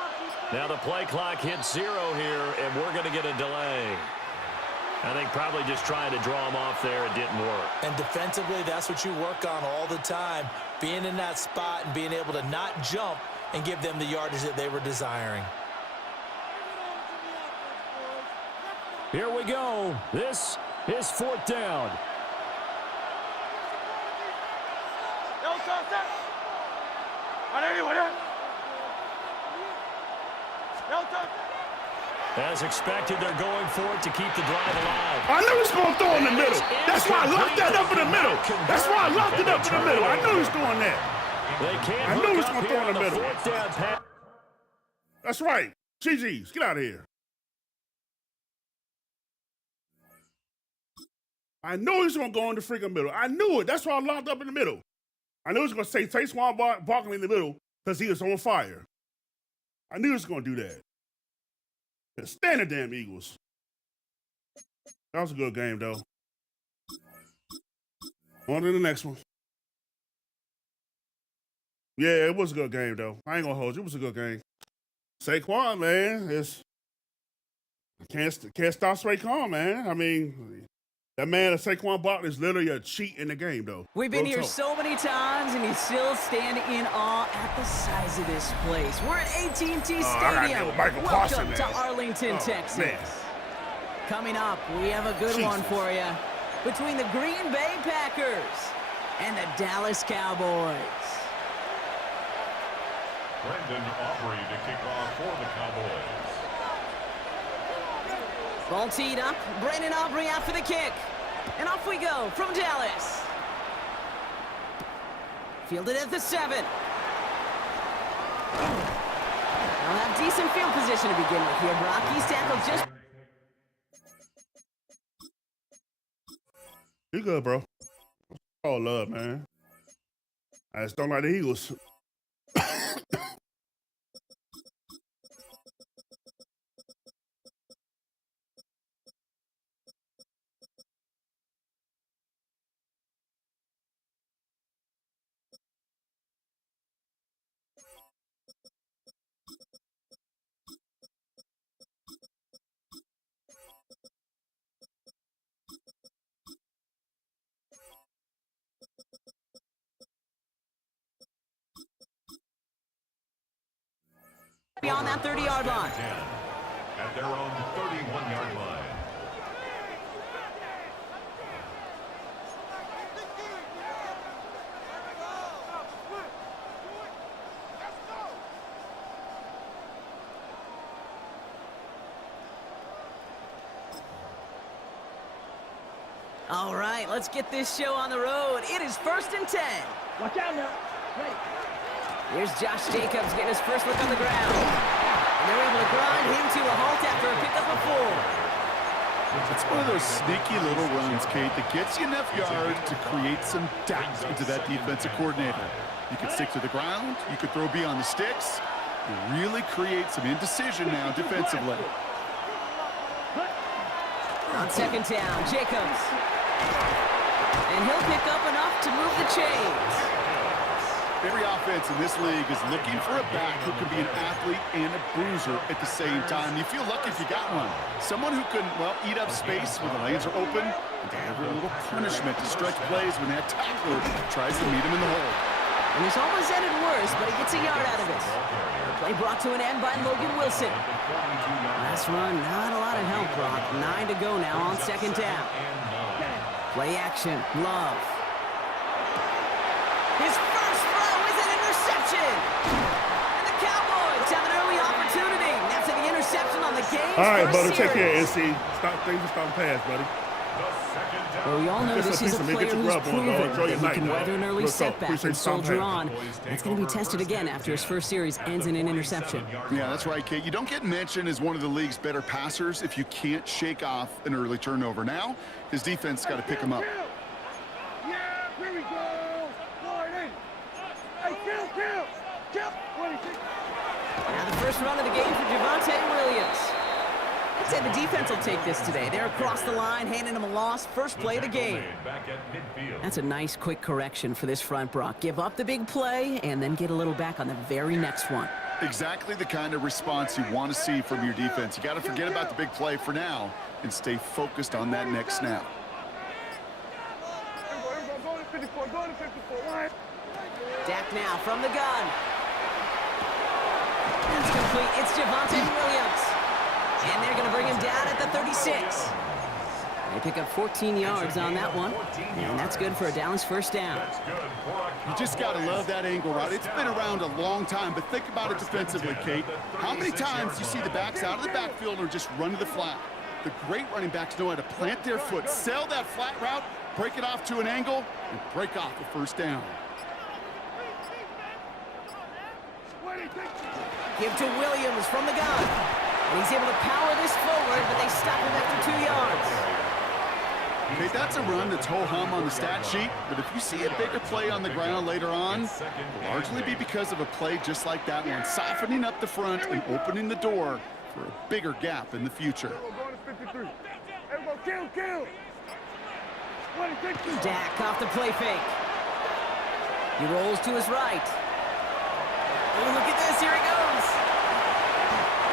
Now the play clock hits 0 here, and we're going to get a delay. I think probably just trying to draw him off there. It didn't work. And defensively, that's what you work on all the time. Being in that spot and being able to not jump and give them the yardage that they were desiring. Here we go. This is 4th down. As expected, they're going for it to keep the drive alive. I knew he was going to throw in the middle. That's why I locked that up in the middle. That's why I locked it up in the middle. I knew he was doing that. I knew he was going to throw in the middle. That's right. GG's. Get out of here. I knew he was going to go in the freaking middle. I knew it. That's why I locked up in the middle. I knew he was going to say Saquon Barkley in the middle because he was on fire. I knew he was going to do that. Stand the damn Eagles. That was a good game, though. On to the next one. Yeah, it was a good game, though. I ain't going to hold you. It was a good game. Saquon, man, can't stop Saquon, man. I mean, that man, Saquon Barkley, is literally a cheat in the game, though. We've been here so many times, and he's still standing in awe at the size of this place. We're at AT&T Stadium. Welcome to Arlington, Texas. Man. Coming up, we have a good one for you between the Green Bay Packers and the Dallas Cowboys. Brendan Aubrey to kick off for the Cowboys. Ball teed up. Brendan Aubrey out for the kick. And off we go from Dallas. Fielded at the 7. They'll have decent field position to begin with here, Brock. He's tackled just... You good, bro. All love, man. I just don't like the Eagles. Beyond that 30-yard line. At their own 31-yard line. All right, let's get this show on the road. It is 1st and 10. Watch out now. Ready. Here's Josh Jacobs getting his first look on the ground. And they're able to grind him to a halt after a pickup of 4. It's one of those sneaky little runs, Kate, that gets you enough yards to create some doubt into that defensive coordinator. You could stick to the ground. You could throw beyond the sticks. You really create some indecision now defensively. On 2nd down, Jacobs. And he'll pick up enough to move the chains. Every offense in this league is looking for a back who can be an athlete and a bruiser at the same time. You feel lucky if you got one. Someone who can, well, eat up space when the lanes are open and deliver a little punishment to stretch plays when that tackler tries to meet him in the hole. And it's almost ended worse, but he gets a yard out of it. The play brought to an end by Logan Wilson. Last run, not a lot of help, Brock. 9 to go now on 2nd down. Play action, Love. His first throw is an interception. And the Cowboys have an early opportunity. That's the interception on the game's all right, first buddy, take care, series. NC. Stop things and stop pass, buddy. Well, we all know this is a player who's proven that he can weather an early setback and soldier on. That's going to be tested again after his first series ends in an interception. Yeah, that's right, Kate. You don't get mentioned as one of the league's better passers if you can't shake off an early turnover. Now, his defense got to pick him up. Yeah, here we go. Hey, kill. 26. Now the first run of the game for Javonte Williams. I'd say the defense will take this today. They're across the line, handing them a loss. First play of the game. That's a nice, quick correction for this front, Brock. Give up the big play and then get a little back on the very next one. Exactly the kind of response you want to see from your defense. You got to forget about the big play for now and stay focused on that next snap. Dak now from the gun. That's complete. It's Javonte Williams. And they're going to bring him down at the 36. They pick up 14 yards on that one. And that's good for a Dallas first down. You just got to love that angle route. It's been around a long time, but think about it defensively, Kate. How many times you see the backs out of the backfield or just run to the flat? The great running backs know how to plant their foot, sell that flat route, break it off to an angle, and break off the first down. Give to Williams from the gun. And he's able to power this forward, but they stop him after 2 yards. Okay, that's a run that's ho-hum on the stat sheet, but if you see a bigger play on the ground later on, it'll largely be because of a play just like that one, softening up the front and opening the door for a bigger gap in the future. Dak off the play fake. He rolls to his right. Oh, look at this, here he goes.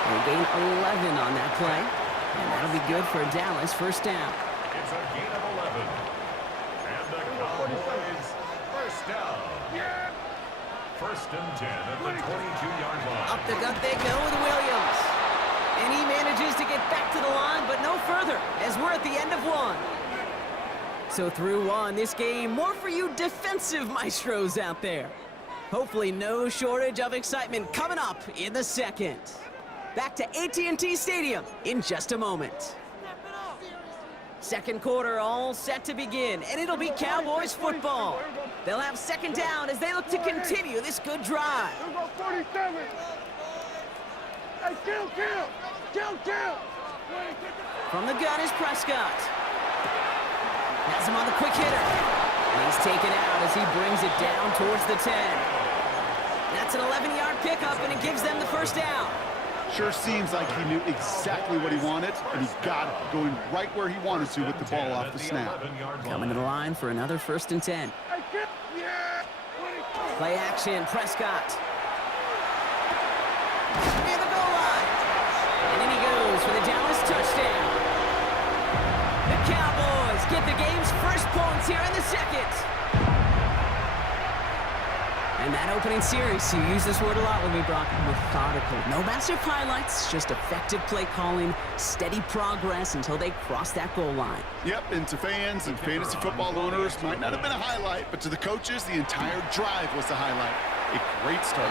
They gain 11 on that play, and that'll be good for a Dallas first down. It's a gain of 11. And the Cowboys first down. First and 10 at the 22-yard line. Up the gut they go with Williams. And he manages to get back to the line, but no further, as we're at the end of one. So through one, this game, more for you defensive maestros out there. Hopefully no shortage of excitement coming up in the second. Back to AT&T Stadium in just a moment. Second quarter all set to begin, and it'll be Cowboys football. They'll have second down as they look to continue this good drive. 47. Hey, kill. From the gun is Prescott. Has him on the quick hitter. And he's taken out as he brings it down towards the 10. That's an 11-yard pickup, and it gives them the first down. Sure seems like he knew exactly what he wanted, and he got it, going right where he wanted to with the ball off the snap. Coming to the line for another first and 10. Play action, Prescott. Near the goal line. And in he goes for the Dallas touchdown. The Cowboys get the game's first points here in the second. And that opening series, you use this word a lot with me, Brock, methodical. No massive highlights, just effective play calling, steady progress until they cross that goal line. Yep, and to fans and fantasy football owners, might not have been a highlight, but to the coaches, the entire drive was the highlight. A great start,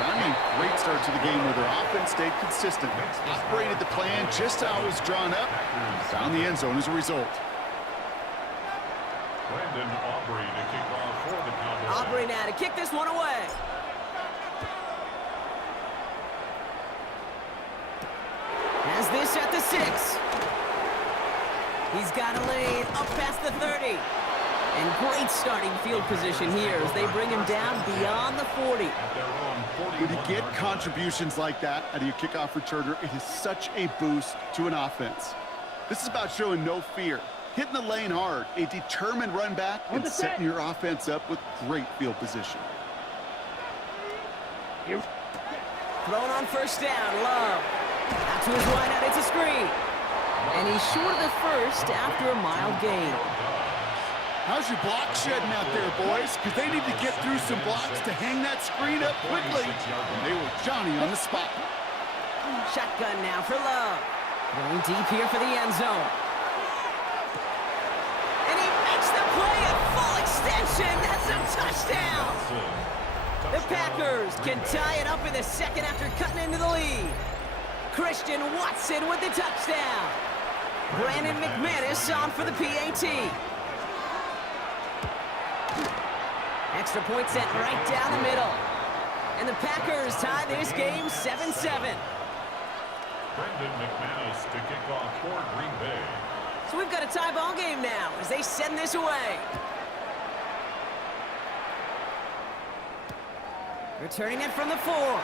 great start to the game where their offense stayed consistent, operated the plan just how it was drawn up, and found the end zone as a result. Brandon Aubrey to kick off for the Cowboys. Aubrey now to kick this one away. Has this at the 6. He's got a lane up past the 30. And great starting field position here as they bring him down beyond the 40. When you get contributions like that out of your kickoff returner, it is such a boost to an offense. This is about showing no fear, hitting the lane hard, a determined run back, and setting your offense up with great field position. Thrown on first down, Love. Out to his wide out, it's a screen. And he's short of the first after a mild gain. How's your block shedding out there, boys? Because they need to get through some blocks to hang that screen up quickly. And they were Johnny on the spot. Shotgun now for Love. Going deep here for the end zone. And he makes the play at full extension. That's a touchdown. The Packers can tie it up in the second after cutting into the lead. Christian Watson with the touchdown. Brandon McManus on for the PAT. Extra point set right down the middle. And the Packers tie this game 7-7. Brandon McManus to kick off for Green Bay. So we've got a tie ball game now as they send this away. Returning it from the 4.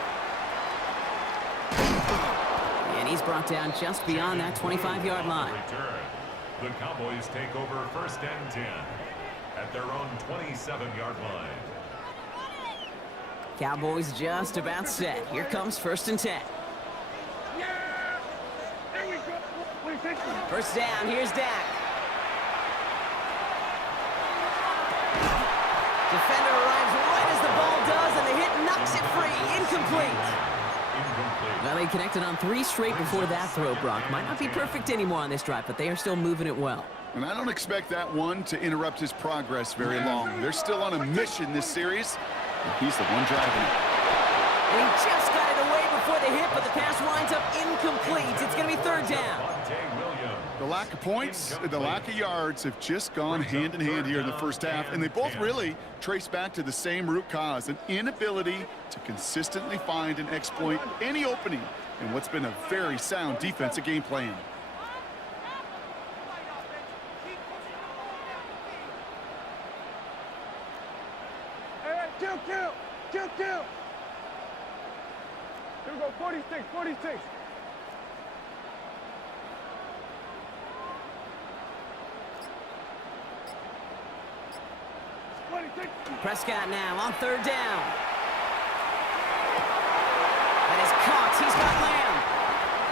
And And he's brought down just beyond that 25-yard line. Return. The Cowboys take over 1st and 10 at their own 27-yard line. Cowboys just about set. Here comes 1st and 10. First down, here's Dak. Defender arrives right as the ball does, and the hit knocks it free. Incomplete. Well, they connected on 3 straight before that throw, Brock. Might not be perfect anymore on this drive, but they are still moving it well. And I don't expect that one to interrupt his progress very long. They're still on a mission this series, and he's the one driving it. And he just got it away before the hit, but the pass winds up incomplete. It's going to be 3rd down. The lack of points, the lack of yards have just gone hand in hand here in the first half, and they both really trace back to the same root cause, an inability to consistently find and exploit any opening in what's been a very sound defensive game plan. Kill. Here we go, 46. Prescott now on 3rd down. That is caught. He's got Lamb.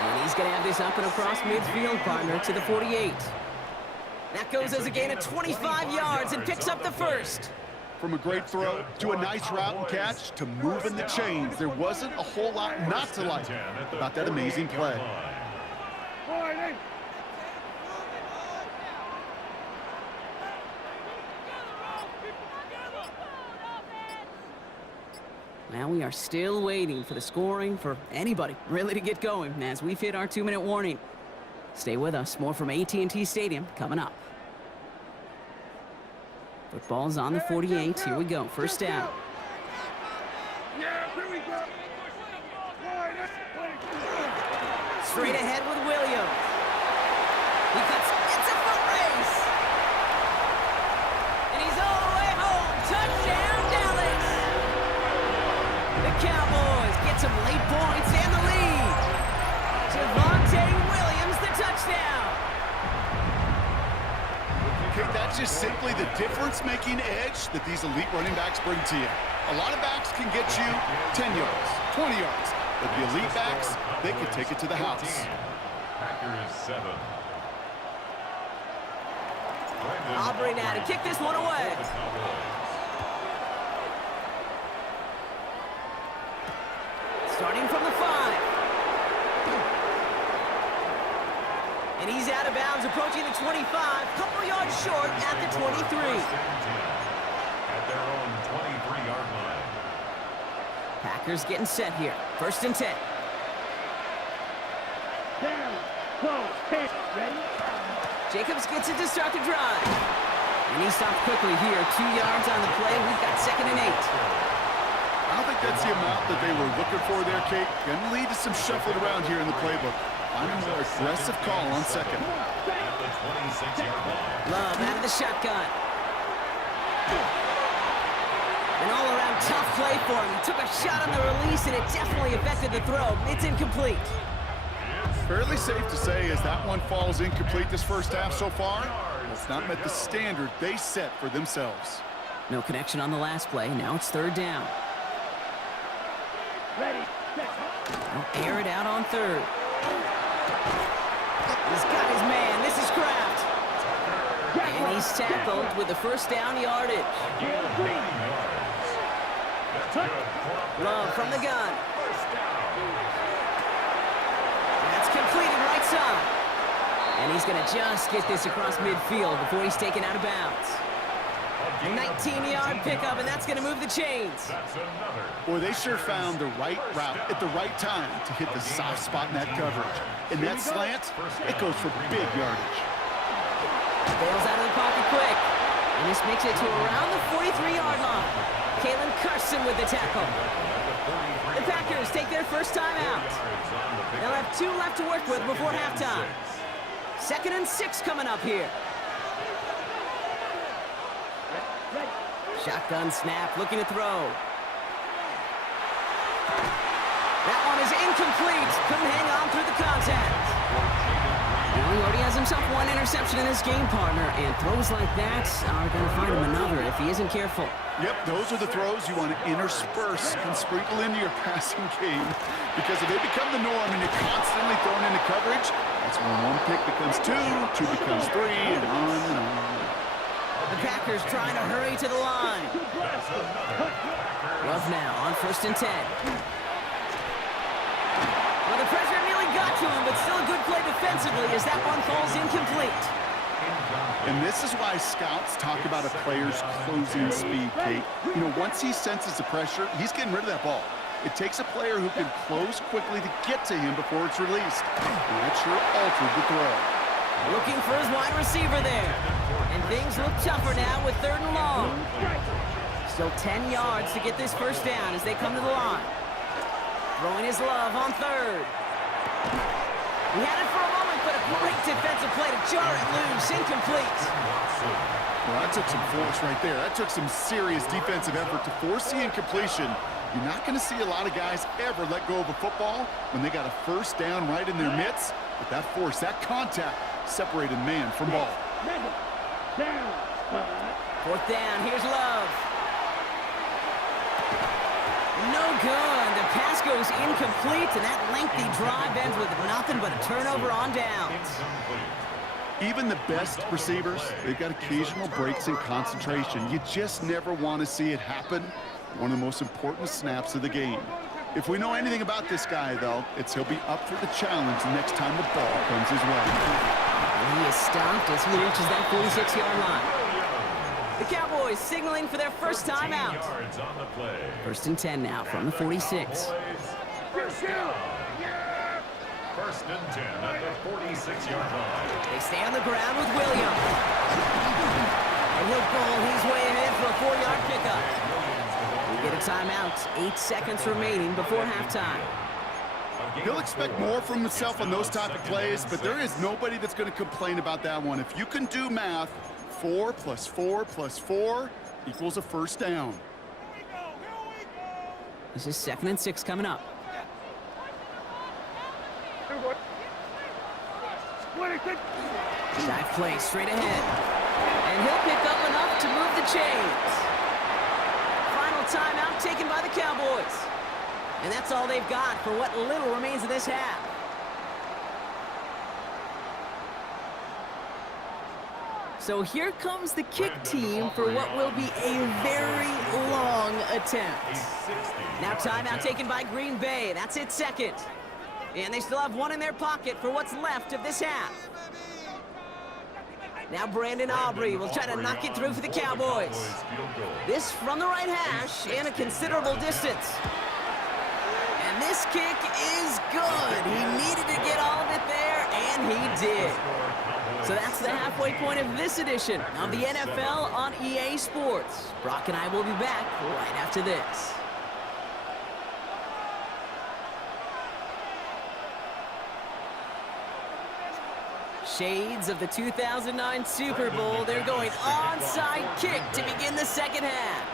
And he's going to have this up and across midfield, partner, to the 48. That goes as a gain of 25 yards and picks up the 1st. From a great throw to a nice route and catch to moving the chains, there wasn't a whole lot not to like about that amazing play. Now we are still waiting for the scoring for anybody really to get going as we've hit our 2-minute warning. Stay with us. More from AT&T Stadium coming up. Football's on the 48. Here we go. First down. Straight ahead with Williams. He cuts. It's a foot race. And he's all the way home. Touchdown, Dallas. The Cowboys get some late points and the lead. Javonte Williams, the touchdown. Okay, that's just simply the difference-making edge that these elite running backs bring to you. A lot of backs can get you 10 yards, 20 yards, but the elite backs, they can take it to the house. Packers 7. Aubrey now to kick this one away. Starting from the 5. And he's out of bounds, approaching the 25. Couple yards short at the 23. At their own 23-yard line. Packers getting set here. 1st and 10. Down, close, 10, ready? Jacobs gets it to start the drive. And he stopped quickly here. 2 yards on the play. We've got 2nd and 8. I don't think that's the amount that they were looking for there, Kate. Going to lead to some shuffling around here in the playbook. Find a more aggressive call on 2nd. Love out of the shotgun. An all-around tough play for him. He took a shot on the release, and it definitely affected the throw. It's incomplete. Fairly safe to say as that one falls incomplete this first half so far, it's not met the standard they set for themselves. No connection on the last play. Now it's 3rd down. Ready, They'll air it out on 3rd. He's got his man. This is Kraft. And he's tackled with the 1st down yardage. Love from the gun. That's completed right side. And he's going to just get this across midfield before he's taken out of bounds. A 19-yard pickup, and that's going to move the chains. Boy, they sure found the right route at the right time to hit the soft spot in that coverage. And that slant, it goes for big yardage. Bails out of the pocket quick. And this makes it to around the 43-yard line. Kalen Carson with the tackle. The Packers take their first time out. They'll have 2 left to work with before halftime. 2nd and 6 coming up here. Shotgun snap, looking to throw. That one is incomplete. Couldn't hang on through the contact. he already has himself one interception in his game, partner, and throws like that are going to find him another if he isn't careful. Yep, those are the throws you want to intersperse and sprinkle into your passing game, because if they become the norm and you're constantly thrown into coverage, that's when one pick becomes two becomes three, and on and on. The Packers trying to hurry to the line. Love now on 1st and 10. Well, the pressure nearly got to him, but still a good play defensively as that one falls incomplete. And this is why scouts talk about a player's closing speed, Kate. You know, once he senses the pressure, he's getting rid of that ball. It takes a player who can close quickly to get to him before it's released. And that sure altered the throw. Looking for his wide receiver there. And things look tougher now with 3rd and long. Still 10 yards to get this first down as they come to the line. Throwing his love on 3rd. He had it for a moment, but a great defensive play to jar it loose. Incomplete. Well, that took some force right there. That took some serious defensive effort to force the incompletion. You're not going to see a lot of guys ever let go of a football when they got a first down right in their midst. But that force, that contact, separated man from ball. 4th down, here's Love. No good. The pass goes incomplete, and that lengthy drive ends with nothing but a turnover on downs. Even the best receivers, they've got occasional breaks in concentration. You just never want to see it happen. One of the most important snaps of the game. If we know anything about this guy, though, it's he'll be up for the challenge the next time the ball comes his way. And he is stopped as he reaches that 46-yard line. The Cowboys signaling for their first time out. 1st and 10 now from the 46. First and 10 at the 46-yard line. They stay on the ground with Williams. And he'll pull his way ahead for a 4-yard pickup. We get a timeout. 8 seconds remaining before halftime. He'll expect more from himself on those type of plays, but there is nobody that's going to complain about that one. If you can do math, 4 + 4 + 4 equals a first down. This is 2nd and 6 coming up. Dive play straight ahead. And he'll pick up enough to move the chains. Final timeout taken by the Cowboys. And that's all they've got for what little remains of this half. So here comes the kick team for what will be a very long attempt. Now timeout taken by Green Bay. That's its 2nd. And they still have one in their pocket for what's left of this half. Now Brandon Aubrey will try to knock it through for the Cowboys. This from the right hash and a considerable distance. And this kick is good. He needed to get all of it there, and he did. So that's the halfway point of this edition of the NFL on EA Sports. Brock and I will be back right after this. Shades of the 2009 Super Bowl. They're going onside kick to begin the second half.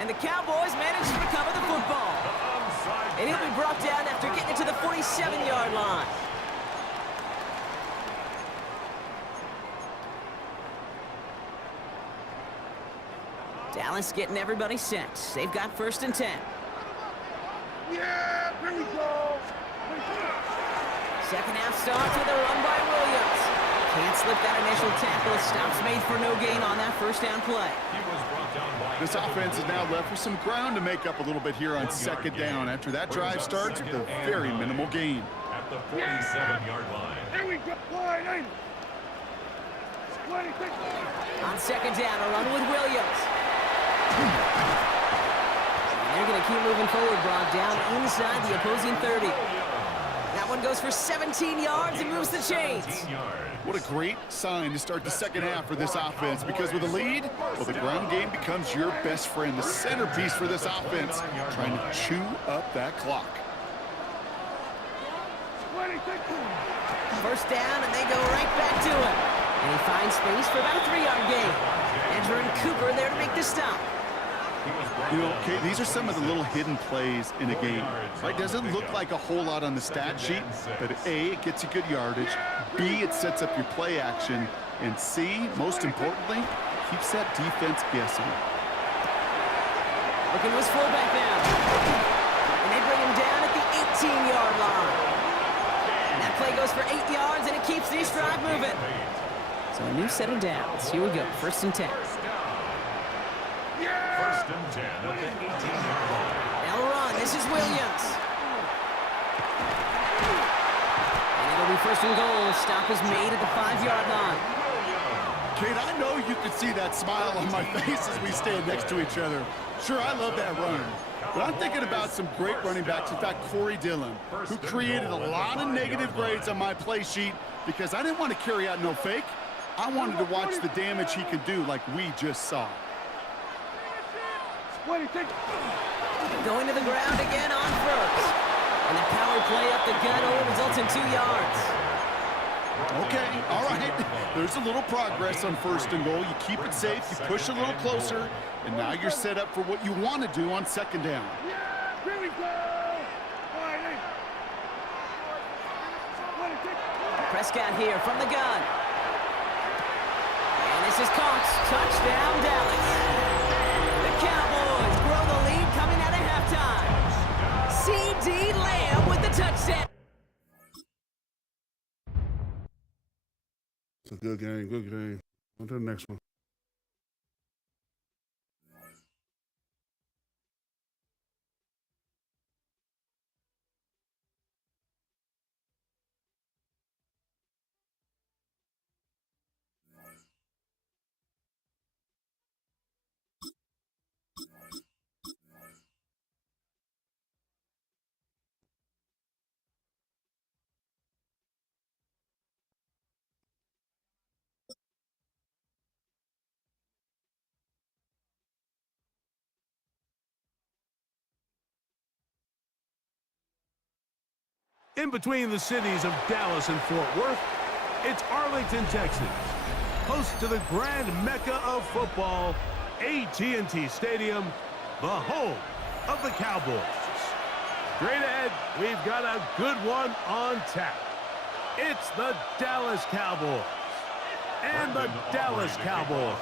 And the Cowboys manage to recover the football. And he'll be brought down after getting it to the 47-yard line. Dallas getting everybody set. They've got 1st and 10. Yeah, here we go. Second half starts with a run by Williams. Can't slip that initial tackle. Stops made for no gain on that first down play. This offense is now left with some ground to make up a little bit here on 2nd down after that drive starts with a very minimal gain. At the 47-yard line. Here we go. Line 8. 26. On 2nd down, a run with Williams. They're going to keep moving forward, Brock, down inside the opposing 30. That one goes for 17 yards and moves the chains. What a great sign to start the second half for this offense, because with a lead, well, the ground game becomes your best friend, the centerpiece for this offense, trying to chew up that clock. 26. First down, and they go right back to him. And he finds space for about a 3-yard gain. Andrew and Cooper there to make the stop. You know, okay, these are some of the little hidden plays in a game, right? Doesn't look like a whole lot on the stat sheet, but A, it gets you good yardage, B, it sets up your play action, and C, most importantly, keeps that defense guessing. Look at his fullback now. And they bring him down at the 18-yard line. And that play goes for 8 yards, and it keeps this drive moving. So a new set of downs. Here we go, 1st and 10. 1st and 10 at the 18-yard line. They'll run. This is Williams. And it'll be 1st and goal. Stop is made at the 5-yard line. Kate, I know you can see that smile on my face as we stand next to each other. Sure, I love that run. But I'm thinking about some great running backs. In fact, Corey Dillon, who created a lot of negative grades on my play sheet because I didn't want to carry out no fake. I wanted to watch the damage he could do like we just saw. Going to the ground again on first. And the power play up the gut only results in 2 yards. Okay, all right. There's a little progress on 1st and goal. You keep it safe, you push a little closer, and now you're set up for what you want to do on 2nd down. Here we go. Prescott here from the gun. And this is Cox. Touchdown, Dallas. The Cowboys grow the lead coming out of halftime. C.D. Lamb with the touchdown. It's a good game, good game. On to the next one. In between the cities of Dallas and Fort Worth, it's Arlington, Texas, host to the grand mecca of football, AT&T Stadium, the home of the Cowboys. Straight ahead, we've got a good one on tap. It's the Dallas Cowboys and the Dallas Cowboys.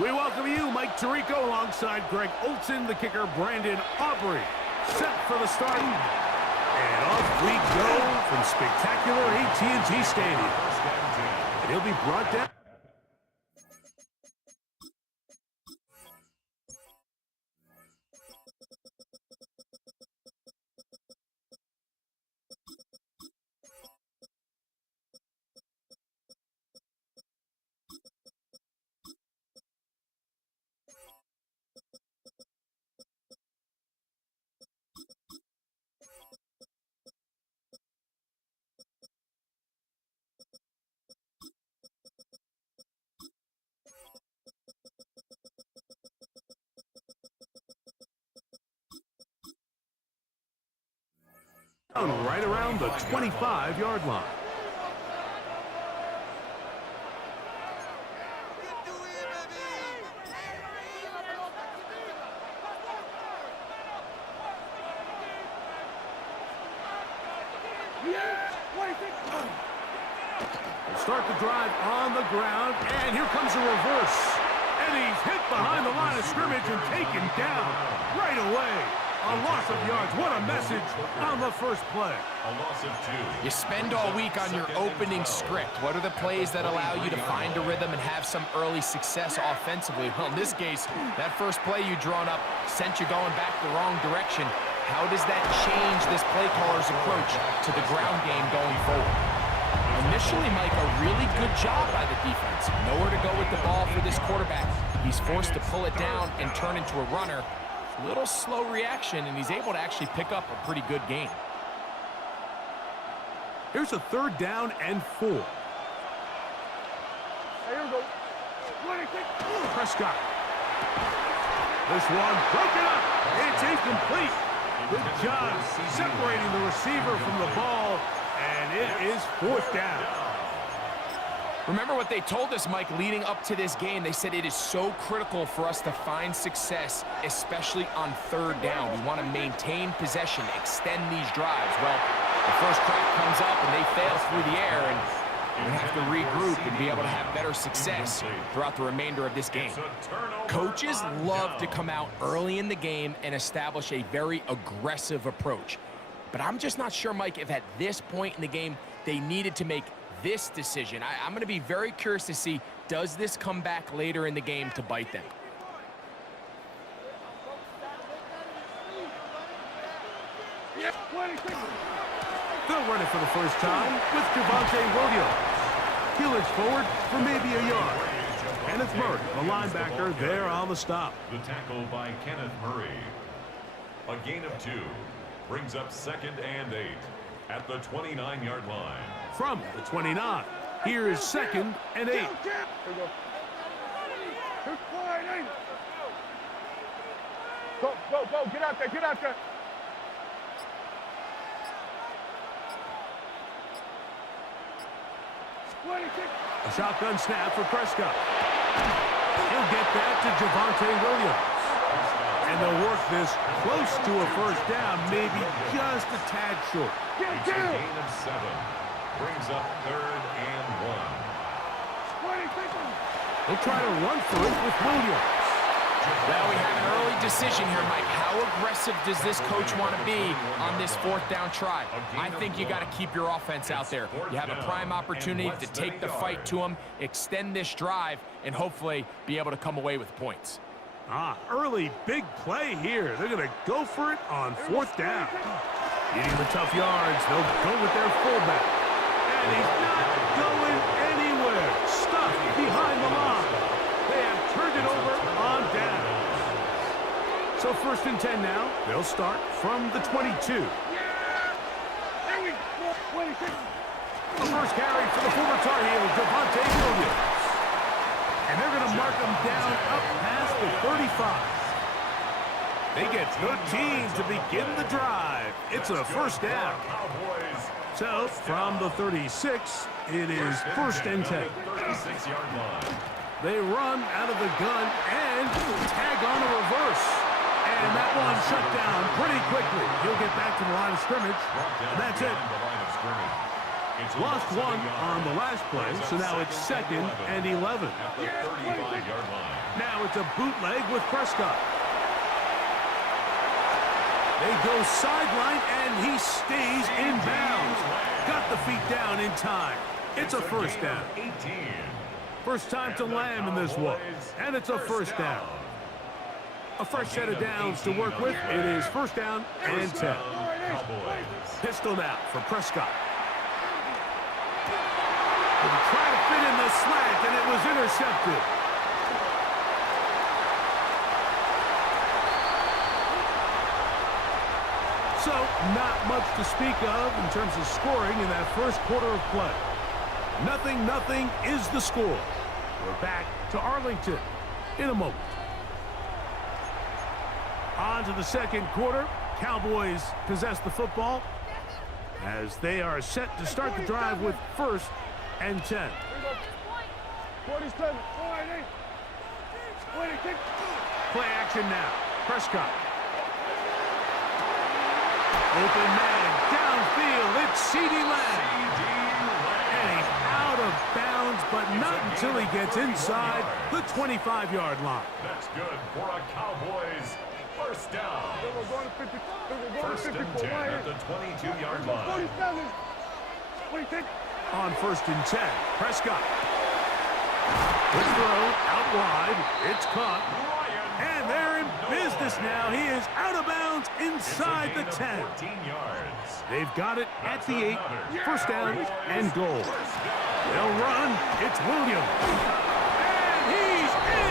We welcome you, Mike Tirico, alongside Greg Olson, the kicker, Brandon Aubrey, set for the start. And off we go from spectacular AT&T Stadium. And he'll be brought down. Right around the 25-yard line. We'll start the drive on the ground, and here comes a reverse. And he's hit behind the line of scrimmage and taken down right away. A loss of yards. What a message on the first play. A loss of 2. You spend all week on your opening script. What are the plays that allow you to find a rhythm and have some early success offensively? Well, in this case, that first play you drawn up sent you going back the wrong direction. How does that change this play caller's approach to the ground game going forward? Initially, Mike, a really good job by the defense. Nowhere to go with the ball for this quarterback. He's forced to pull it down and turn into a runner. Little slow reaction, and he's able to actually pick up a pretty good gain. Here's a 3rd down and 4. Here we go. Prescott. This one broken up. It's incomplete. Good job separating the receiver from the ball, and it is 4th down. Remember what they told us, Mike, leading up to this game. They said it is so critical for us to find success, especially on third down. We want to maintain possession, extend these drives. Well, the first crack comes up and they fail through the air, and we have to regroup and be able to have better success throughout the remainder of this game. Coaches love to come out early in the game and establish a very aggressive approach. But I'm just not sure, Mike, if at this point in the game they needed to make this decision. I'm going to be very curious to see, does this come back later in the game to bite them? They'll run it for the first time with Javonte Williams. He looks forward for maybe a yard. Kenneth Murray, the linebacker, there on the stop. The tackle by Kenneth Murray. A gain of 2 brings up 2nd and 8 at the 29-yard line. From the 29, here is 2nd and 8. Go, get out there. A shotgun snap for Prescott. He'll get that to Javonte Williams. And they'll work this close to a first down, maybe just a tad short. It's a gain of 7. Brings up 3rd and 1. They'll try to run for it with Williams. Well, we have an early decision here, Mike. How aggressive does this coach want to be on this 4th down try? I think you got to keep your offense out there. You have a prime opportunity to take the fight to them, extend this drive, and hopefully be able to come away with points. Early big play here. They're going to go for it on 4th down. Eating the tough yards, they'll go with their fullback. And he's not going anywhere. Stuffed behind the line. They have turned it over on down. So 1st and 10 now. They'll start from the 22. The first carry for the former Tar Heel, Javonte Williams. And they're going to mark him down up past the 35. They get 13 to begin the drive. It's a first down. So from the 36, it is 1st and 10. They run out of the gun and tag on a reverse. And that one shut down pretty quickly. He'll get back to the line of scrimmage, and that's it. Lost 1 on the last play, so now it's 2nd and 11. Now it's a bootleg with Prescott. They go sideline, and he stays in bounds. Got the feet down in time. It's a first down. First time to land in this one, and it's a first down. A fresh set of downs to work with. It is 1st down and 10. Pistol now for Prescott. Trying to fit in the slant, and it was intercepted. So, not much to speak of in terms of scoring in that first quarter of play. 0-0 is the score. We're back to Arlington in a moment. On to the second quarter. Cowboys possess the football as they are set to start the drive with 1st and 10. Play action now. Prescott. Open man, downfield, it's C.D. Lamb. And he's out of bounds, but not until he gets inside the 25-yard line. That's good for a Cowboys first down. 1st and 10 at the 22-yard line. On 1st and 10, Prescott. Good throw, out wide, it's caught. And they're in business now. He is out of bounds inside the 10. 14 yards. They've got it at the 8. First down and goal. They'll run. It's Williams. And he's in.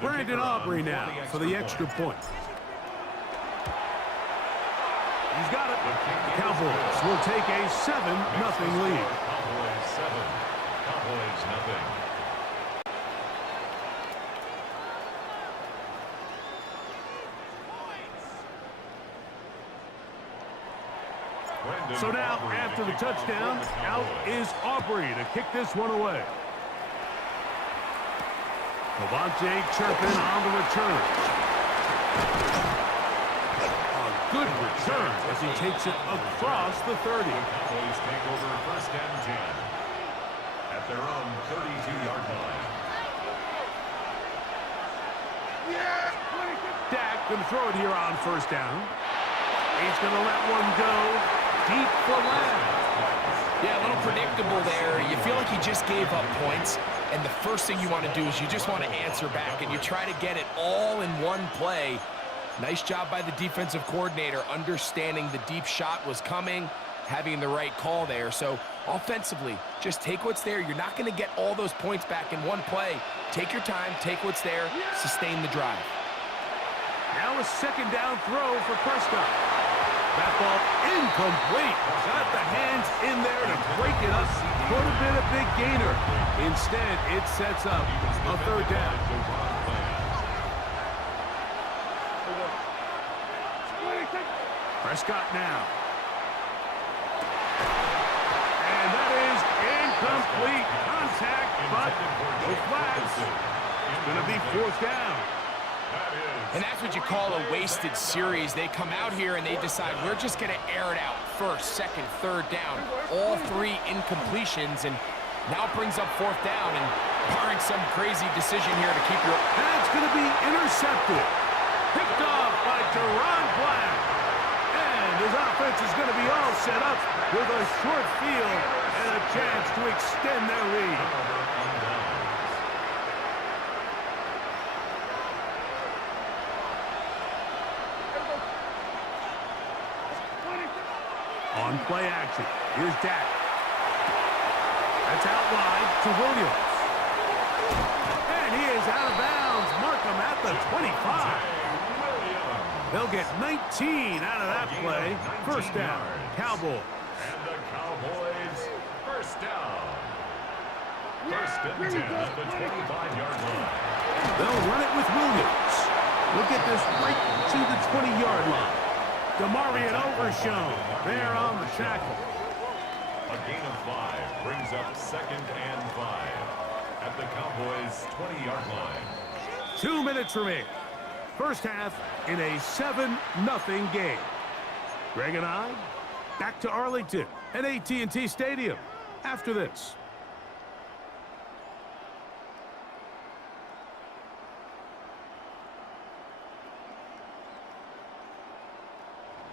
Brandon Aubrey now for the extra point. He's got it. The Cowboys will take a 7-0 lead. Cowboys 7, Cowboys nothing. So now, after the touchdown, out is Aubrey to kick this one away. Devontae Turpin on the return. A good return as he takes it across the 30. Cowboys take over 1st and 10 at their own 32-yard line. Dak going to throw it here on 1st down. He's going to let one go deep for Lamb. Yeah, a little predictable there. You feel like he just gave up points, and the first thing you want to do is you just want to answer back, and you try to get it all in one play. Nice job by the defensive coordinator, understanding the deep shot was coming, having the right call there. So offensively, just take what's there. You're not going to get all those points back in one play. Take your time, take what's there, sustain the drive. Now a 2nd down throw for Prescott. That ball incomplete. Got the hands in there to break it up. Could have been a big gainer. Instead, it sets up a 3rd down. Prescott now. And that is incomplete. Contact, but no flags. It's going to be 4th down. And that's what you call a wasted series. They come out here and they decide we're just going to air it out 1st, 2nd, 3rd down. All 3 incompletions, and now it brings up 4th down, and barring some crazy decision here to keep your... That's going to be intercepted. Picked off by Deron Black. And his offense is going to be all set up with a short field and a chance to extend their lead. On play action, here's Dak. That's out wide to Williams. And he is out of bounds. Markham at the 25. They'll get 19 out of that play. 1st down, Cowboys. And the Cowboys 1st down. 1st and 10 at the 25-yard line. They'll run it with Williams. Look at this right to the 20-yard line. Demarion Overshown there on the tackle. A gain of 5 brings up 2nd and 5 at the Cowboys' 20-yard line. 2 minutes remaining. 1st half in a 7-0 game. Greg and I back to Arlington at AT&T Stadium after this.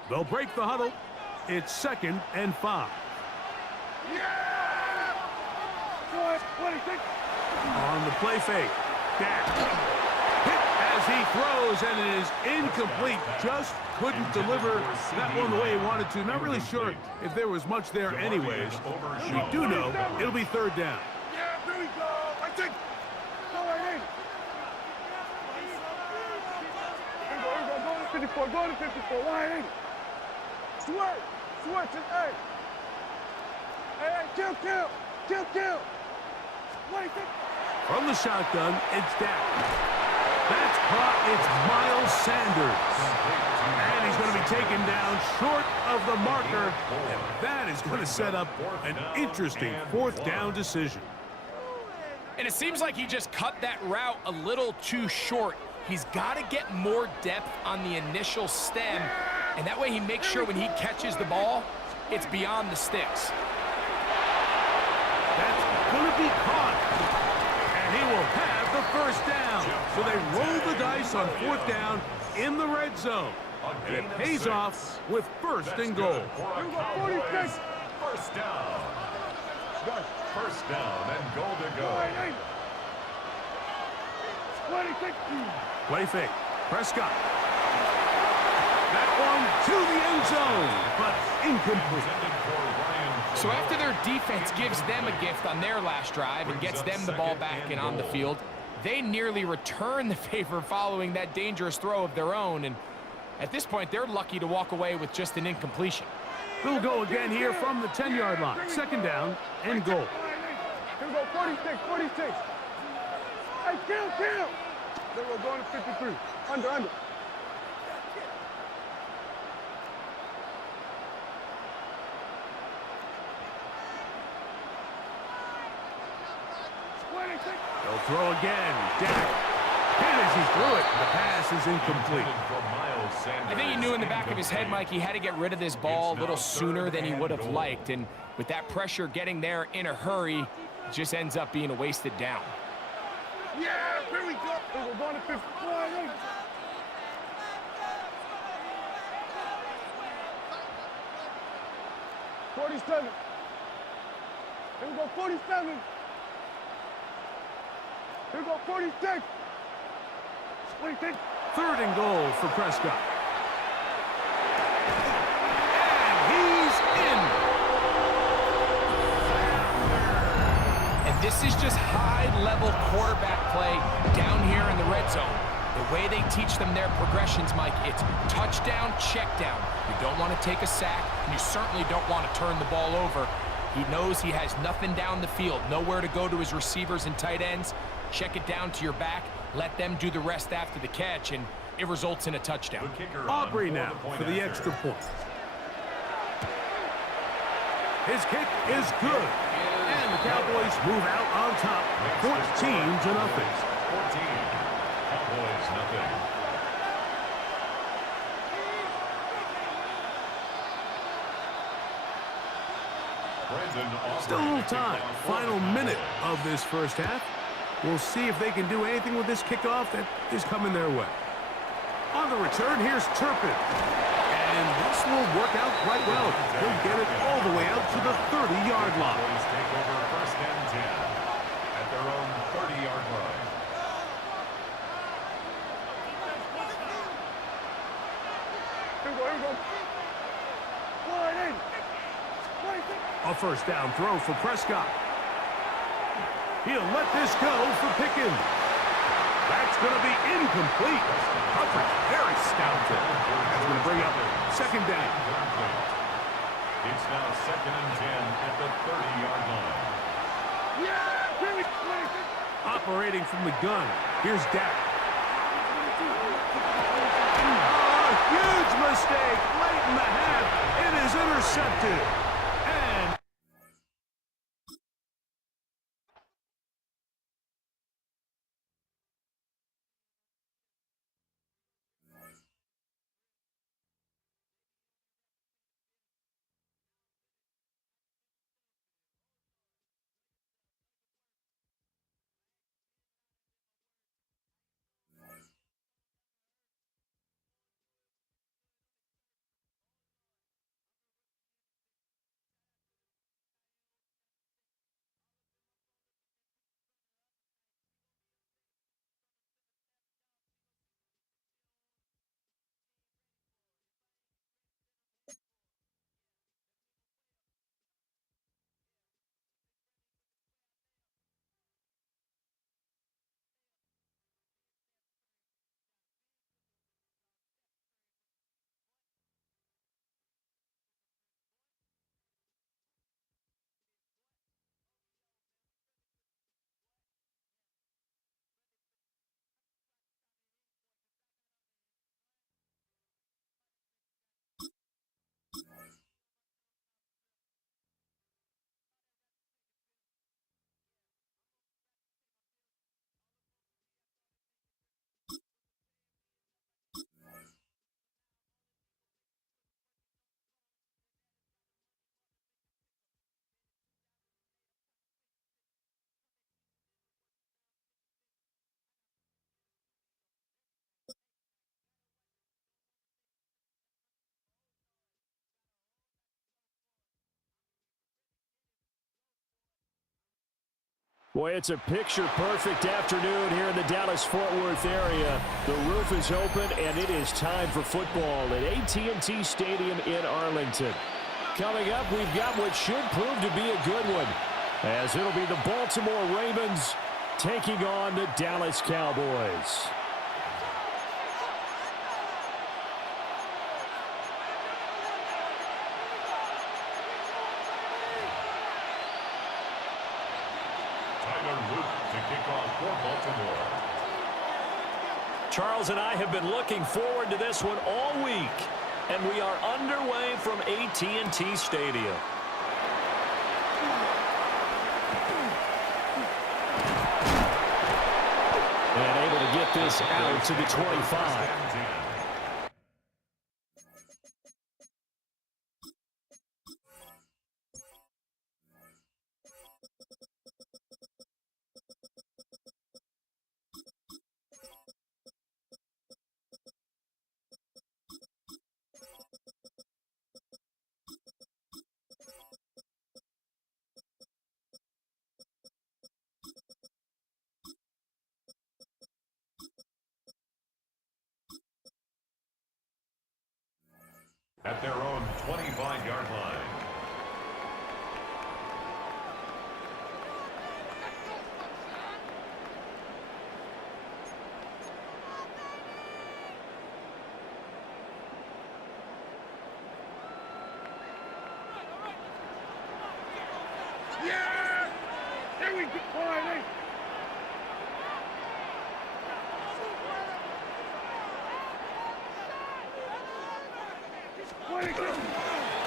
They'll break the huddle. It's 2nd and 5. On the play fake. Dak. Hit as he throws, and it is incomplete. Just couldn't deliver that one the way he wanted to. Not really sure if there was much there anyways. We do know it'll be 3rd down. Yeah, there we go. I think. Go right in. Go to 54. Go to 54. Wide in. Switch, hey. Hey, kill. Wait, From the shotgun, it's Dak. That's caught. It's Miles Sanders. And he's going to be taken down short of the marker. And that is going to set up an interesting 4th down decision. And it seems like he just cut that route a little too short. He's got to get more depth on the initial stem, and that way he makes sure when he catches the ball, it's beyond the sticks. That's going to be caught. And he will have the 1st down. So they roll the dice on 4th down in the red zone. And it pays off with 1st and goal. 1st down. 1st down and goal to go. Play fake. Prescott. That one to the end zone, but incomplete. So after their defense gives them a gift on their last drive and gets them the ball back and on the field, they nearly return the favor following that dangerous throw of their own. And At this point, they're lucky to walk away with just an incompletion. We'll go again here from the 10-yard line. 2nd down and goal. Here we go, 46, 46. Hey, kill. Then we're going to 53. Under. They'll throw again. Dak. And as he threw it, the pass is incomplete. I think he knew in the back of his head, Mike, he had to get rid of this ball a little sooner than he would have liked. And with that pressure getting there in a hurry, it just ends up being a wasted down. Yeah, here we go. We're going to 54. 47. Here we go, 47. Here we go, 46. 26. 3rd and goal for Prescott. And he's in. And this is just high-level quarterback play down here in the red zone. The way they teach them their progressions, Mike, it's touchdown, check down. You don't want to take a sack, and you certainly don't want to turn the ball over. He knows he has nothing down the field, nowhere to go to his receivers and tight ends. Check it down to your back, let them do the rest after the catch, and it results in a touchdown. Aubrey now for the extra point. His kick is good. And the Cowboys move out on top, 14-0. 14. Cowboys, nothing. Still a little time. Final minute of this first half. We'll see if they can do anything with this kickoff that is coming their way. On the return, here's Turpin. And this will work out quite well. He'll get it all the way out to the 30-yard line. Cowboys take over 1st and 10 at their own 30-yard line. Here we go. 48. A 1st down throw for Prescott. He'll let this go for Pickens. That's going to be incomplete. Coverage very stout there. That's going to bring up 2nd down. It's now 2nd and 10 at the 30-yard line. Operating from the gun, here's Dak. Huge mistake late in the half. It is intercepted. And boy, it's a picture-perfect afternoon here in the Dallas-Fort Worth area. The roof is open, and it is time for football at AT&T Stadium in Arlington. Coming up, we've got what should prove to be a good one, as it'll be the Baltimore Ravens taking on the Dallas Cowboys. Tyler Luke to kick off for Baltimore. Charles and I have been looking forward to this one all week, and we are underway from AT&T Stadium. And able to get this out to the 25. At their own 25-yard line. Yeah! There we go. All right, hey.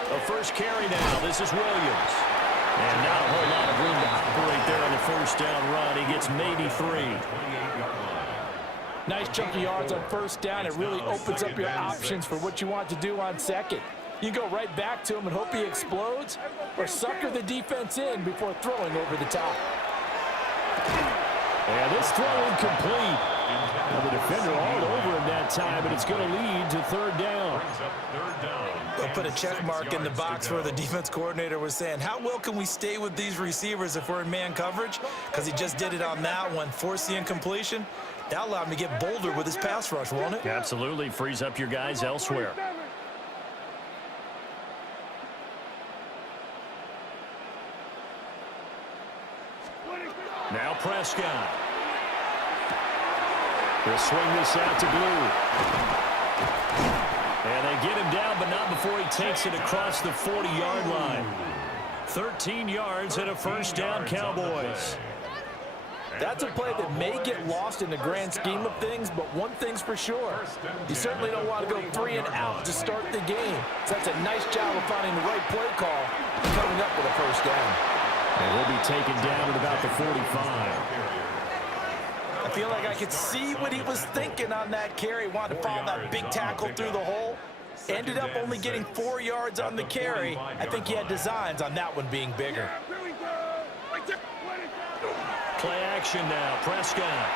The first carry now. This is Williams. And not a whole lot of room to operate there on the first down run. He gets maybe 3. Nice chunky yards on first down. It really opens up your options for what you want to do on second. You go right back to him and hope he explodes, or sucker the defense in before throwing over the top. And this throw incomplete. Well, the defender all over him that time, but it's going to lead to third down. They'll put a check mark in the box where the defense coordinator was saying, how well can we stay with these receivers if we're in man coverage? Because he just did it on that one, force the incompletion. That allowed him to get bolder with his pass rush, won't it? Absolutely. Frees up your guys elsewhere. Now Prescott. He'll swing this out to Blue. And they get him down, but not before he takes it across the 40-yard line. 13 yards and a first down, Cowboys. That's a play that may get lost in the grand scheme of things, but one thing's for sure. You certainly don't want to go 3 and out to start the game. So that's a nice job of finding the right play call and coming up with a first down. And he'll be taken down at about the 45. I feel like I could see what he was thinking on that carry. Wanted to follow that big tackle through the hole. Ended up only getting 4 yards on the carry. I think he had designs on that one being bigger. Play action now, Prescott.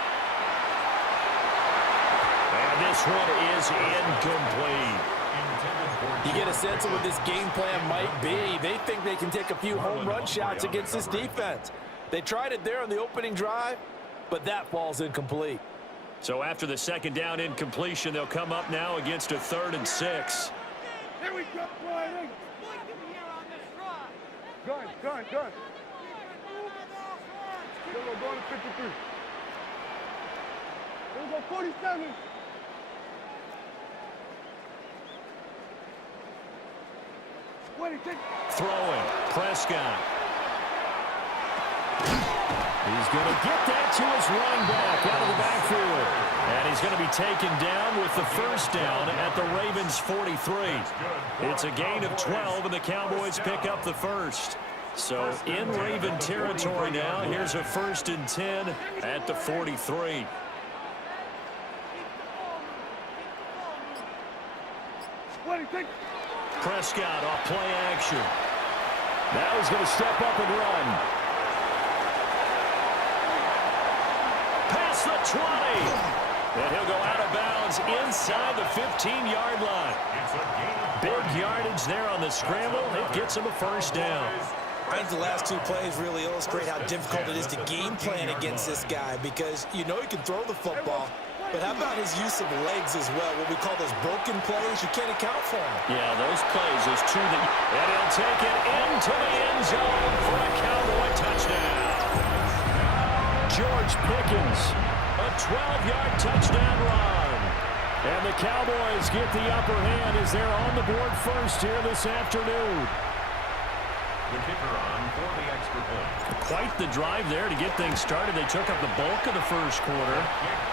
And this one is incomplete. You get a sense of what this game plan might be. They think they can take a few home run shots against this defense. They tried it there on the opening drive, but that falls incomplete. So after the second down incompletion, they'll come up now against a 3rd and 6. There we go, Brian. Gun. There we go, going to 53. There we go, 47. Throwing, Prescott. He's going to get that to his running back out of the backfield. And he's going to be taken down with the first down at the Ravens' 43. It's a gain of 12, and the Cowboys pick up the first. So in Raven territory now, here's a 1st and 10 at the 43. Prescott off play action. Now he's going to step up and run. Past the 20. And he'll go out of bounds inside the 15-yard line. Big yardage there on the scramble. It gets him a first down. I think the last 2 plays really illustrate how difficult it is to game plan against this guy, because you know he can throw the football, but how about his use of legs as well? What we call those broken plays, you can't account for them. Yeah, those plays, those 2 that... And he'll take it into the end zone for a Cowboy touchdown. George Pickens, a 12-yard touchdown run. And the Cowboys get the upper hand as they're on the board first here this afternoon. The kicker on for the extra point. Quite the drive there to get things started. They took up the bulk of the first quarter,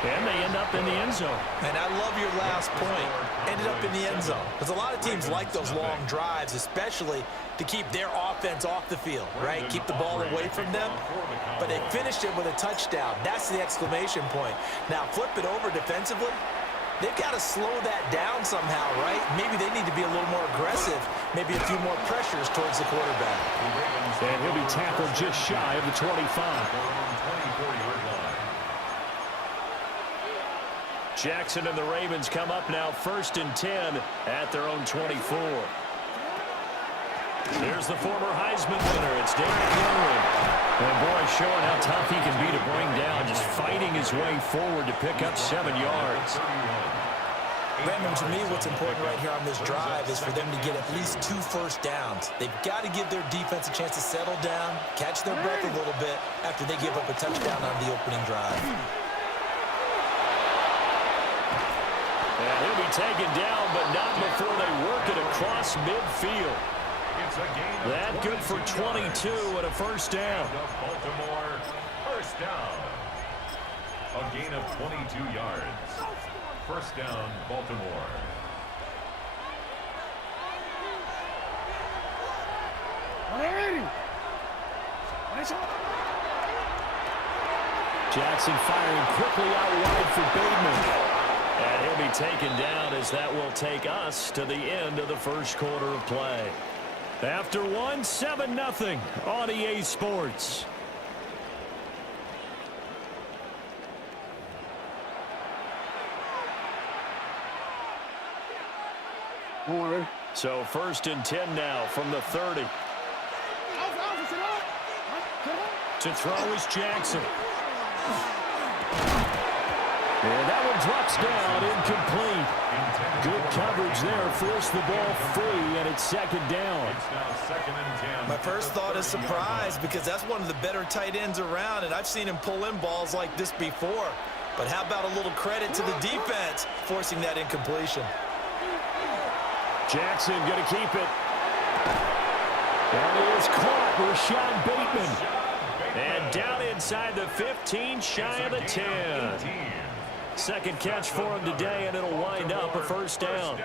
and they end up in the end zone. And I love your last point. Ended up in the end zone. Because a lot of teams like those long drives, especially to keep their offense off the field, right? Keep the ball away from them. But they finished it with a touchdown. That's the exclamation point. Now, flip it over defensively. They've got to slow that down somehow, right? Maybe they need to be a little more aggressive. Maybe a few more pressures towards the quarterback. And he'll be tackled just shy of the 25. Jackson and the Ravens come up now 1st and 10 at their own 24. There's the former Heisman winner. It's Derrick Henry. And boy, showing how tough he can be to bring down, just fighting his way forward to pick up 7 yards. Brandon, to me, what's important right here on this drive is for them to get at least 2 first downs. They've got to give their defense a chance to settle down, catch their breath a little bit after they give up a touchdown on the opening drive. And he'll be taken down, but not before they work it across midfield. That good for 22 and a first down. Baltimore, first down. A gain of 22 yards. First down, Baltimore. Jackson firing quickly out wide for Bateman. And he'll be taken down as that will take us to the end of the first quarter of play. After 1, 7-0 on EA Sports. So 1st and 10 now from the 30. To throw is Jackson. And that one drops down, incomplete. Good coverage there, forced the ball free, and it's 2nd down. My first thought is surprise, because that's one of the better tight ends around, and I've seen him pull in balls like this before. But how about a little credit to the defense forcing that incompletion? Jackson going to keep it. And he is caught, Rashad Bateman. And down inside the 15, shy of the 10. Second catch for him today, and it'll wind up a first down.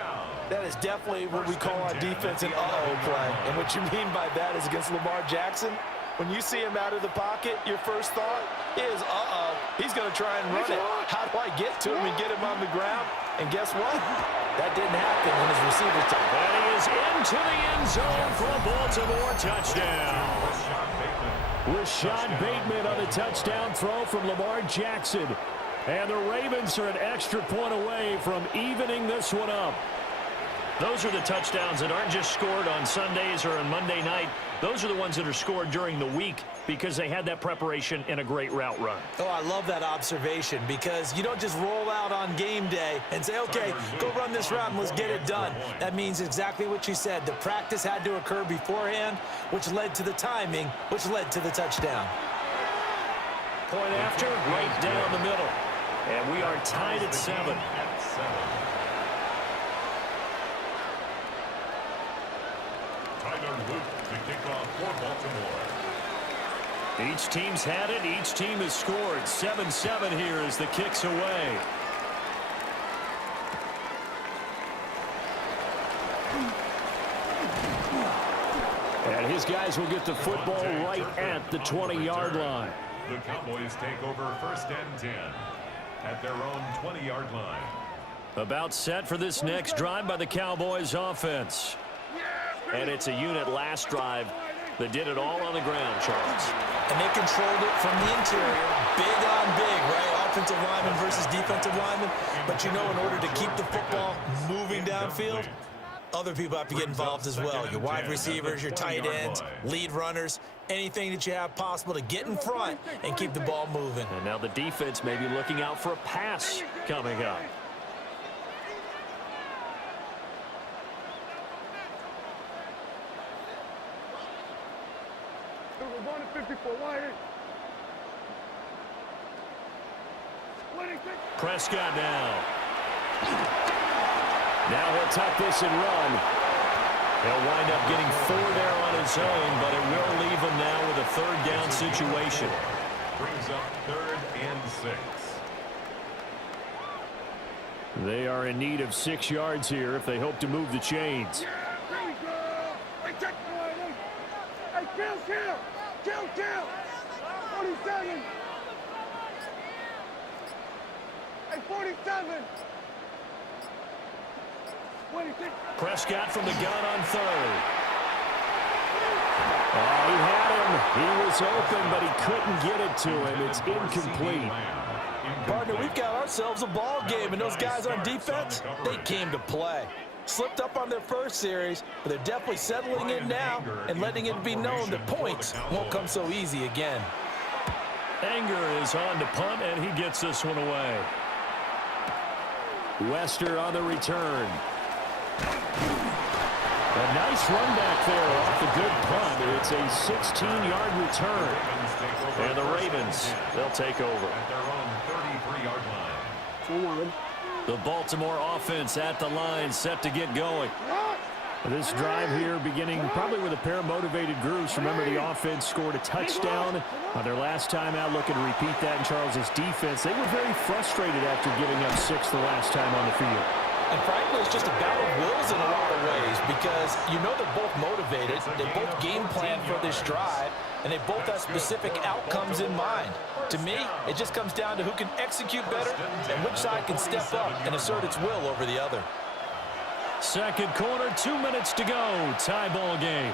That is definitely what we call our defense an uh-oh play. And what you mean by that is against Lamar Jackson, when you see him out of the pocket, your first thought is, uh-oh, he's going to try and run it. How do I get to him and get him on the ground? And guess what? That didn't happen in his receiver time. And he is into the end zone for a Baltimore touchdown. Rashad Bateman on the touchdown throw from Lamar Jackson. And the Ravens are an extra point away from evening this one up. Those are the touchdowns that aren't just scored on Sundays or on Monday night. Those are the ones that are scored during the week because they had that preparation and a great route run. Oh, I love that observation, because you don't just roll out on game day and say, okay, go run this route and let's get it done. That means exactly what you said. The practice had to occur beforehand, which led to the timing, which led to the touchdown. Point after, right down the middle. And we are tied at 7. Each team's had it. Each team has scored. 7-7 here as the kick's away. And his guys will get the football right at the 20-yard line. The Cowboys take over 1st and 10 at their own 20-yard line. About set for this next drive by the Cowboys offense. And it's a unit last drive that did it all on the ground, Charles. And they controlled it from the interior. Big on big, right? Offensive lineman versus defensive lineman. But you know, in order to keep the football moving downfield, other people have to get involved as well. Your wide receivers, your tight ends, lead runners, anything that you have possible to get in front and keep the ball moving. And now the defense may be looking out for a pass coming up. We're going to 54 wide. Prescott now. Now he'll tuck this and run. He'll wind up getting 4 there on his own, but it will leave him now with a 3rd down situation. Brings up 3rd and 6. They are in need of 6 yards here if they hope to move the chains. Hey, kill! 47! Hey, 47! Prescott from the gun on 3rd. Oh, he had him. He was open, but he couldn't get it to him. It's incomplete. Partner, we've got ourselves a ball game, and those guys on defense, they came to play. Slipped up on their first series, but they're definitely settling in now and letting it be known that points won't come so easy again. Anger is on to punt, and he gets this one away. Wester on the return. A nice run back there off the good punt. It's a 16-yard return. And the Ravens, they'll take over. At their own 33-yard line. The Baltimore offense at the line, set to get going. This drive here beginning probably with a pair of motivated groups. Remember, the offense scored a touchdown on their last time out. Looking to repeat that in Charles's defense. They were very frustrated after giving up 6 the last time on the field. And frankly, it's just a battle of wills in a lot of ways because you know they're both motivated, they both game plan for this drive, and they both have specific outcomes in mind. To me, it just comes down to who can execute better and which side can step up and assert its will over the other. Second quarter, 2 minutes to go. Tie ball game.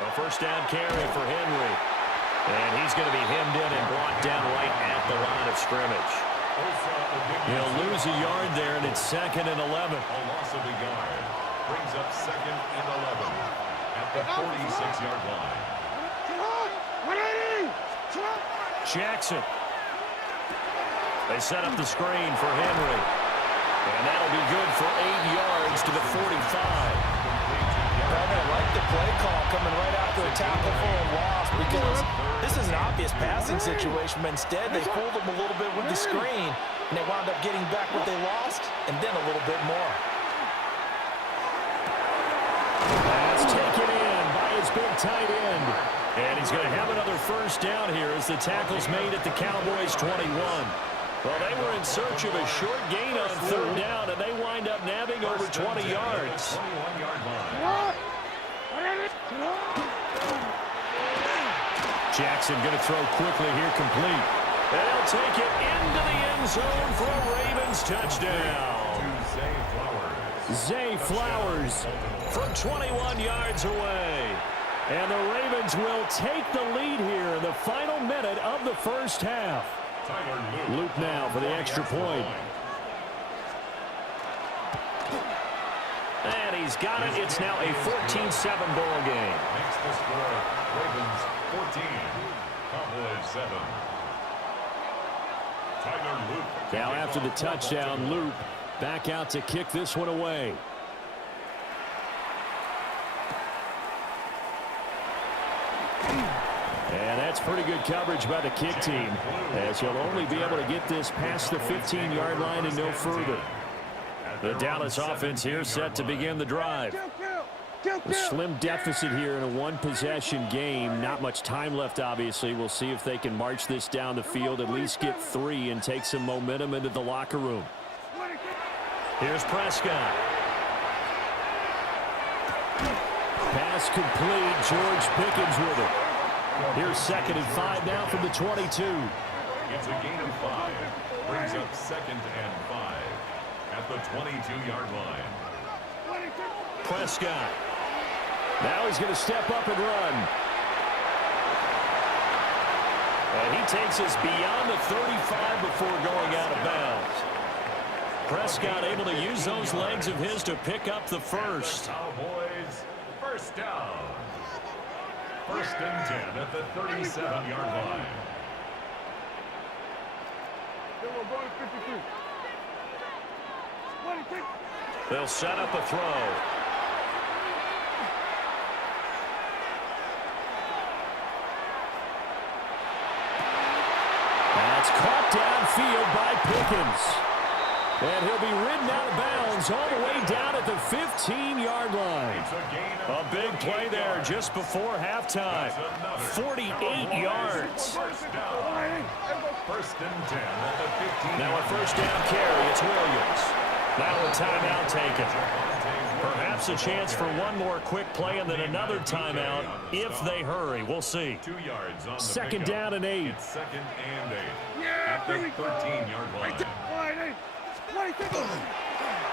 A first down carry for Henry. And he's going to be hemmed in and brought down right at the line of scrimmage. He'll lose a yard there, and it's 2nd and 11. A loss of a yard brings up 2nd and 11 at the 46-yard line. Jackson. They set up the screen for Henry. And that'll be good for 8 yards to the 45. I like the play call coming right after a tackle for a loss because this is an obvious passing situation, but instead they fooled them a little bit with the screen, and they wound up getting back what they lost and then a little bit more. That's taken in by his big tight end. And he's going to have another first down here as the tackle's made at the Cowboys' 21. Well, they were in search of a short gain on 3rd down, and they wind up nabbing over 20 yards. 21-yard line. Jackson going to throw quickly here, complete. And he'll take it into the end zone for a Ravens touchdown. Zay Flowers from 21 yards away. And the Ravens will take the lead here in the final minute of the first half. Luke now for the extra point. And he's got it. It's now a 14-7 ball game. Makes the score Ravens 14, Cowboys 7. Tyler Luke. Now after the touchdown, Luke back out to kick this one away. And that's pretty good coverage by the kick team, as he'll only be able to get this past the 15-yard line and no further. The Dallas offense here set to begin the drive. A slim deficit here in a one-possession game. Not much time left, obviously. We'll see if they can march this down the field, at least get 3, and take some momentum into the locker room. Here's Prescott. Pass complete. George Pickens with it. Here's 2nd and 5 now from the 22. It's a gain of 5. Brings up 2nd and 5 at the 22-yard line. Prescott. Now he's going to step up and run. And he takes us beyond the 35 before going out of bounds. Prescott able to use those legs of his to pick up the first. Cowboys, first down. 1st and 10 at the 37-yard line. They'll set up a throw. That's caught field by Pickens. And he'll be ridden out of bounds all the way down at the 15-yard line. A big play there just before halftime. 48 yards. First and 10 at the 15. Now a first down carry. It's Williams. Now a timeout taken. Perhaps a chance for one more quick play and then another timeout if they hurry. We'll see. 2 yards on the Second down and 8. It's second and 8 at the 13-yard line.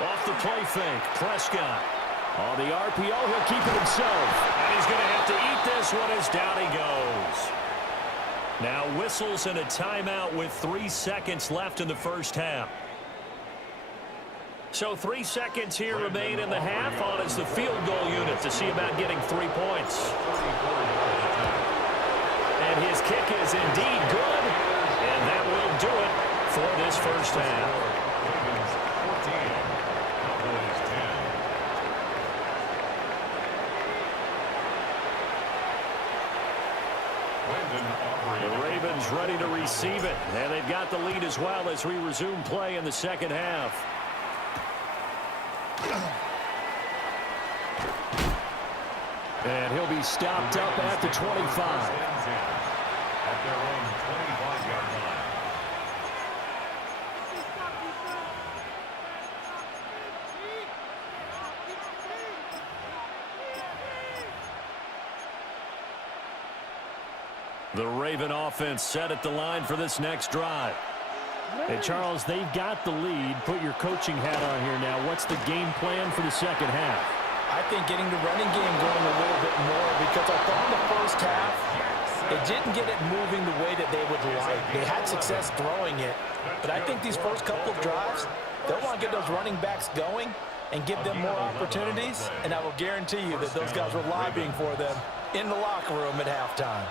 Off the play fake, Prescott. On the RPO, he'll keep it himself. And he's going to have to eat this one as down he goes. Now whistles and a timeout with 3 seconds left in the first half. So 3 seconds here remain in the half on as the field goal unit to see about getting 3 points. And his kick is indeed good. And that will do it for this first half. The Ravens ready to receive it, and they've got the lead as well as we resume play in the second half. And he'll be stopped up at the 25. At their own 25-yard line. The Raven offense set at the line for this next drive. And Charles, they've got the lead. Put your coaching hat on here now. What's the game plan for the second half? I think getting the running game going a little bit more, because I thought in the first half they didn't get it moving the way that they would like. They had success throwing it, but I think these first couple of drives, they'll want to get those running backs going and give them more opportunities, and I will guarantee you that those guys were lobbying for them in the locker room at halftime.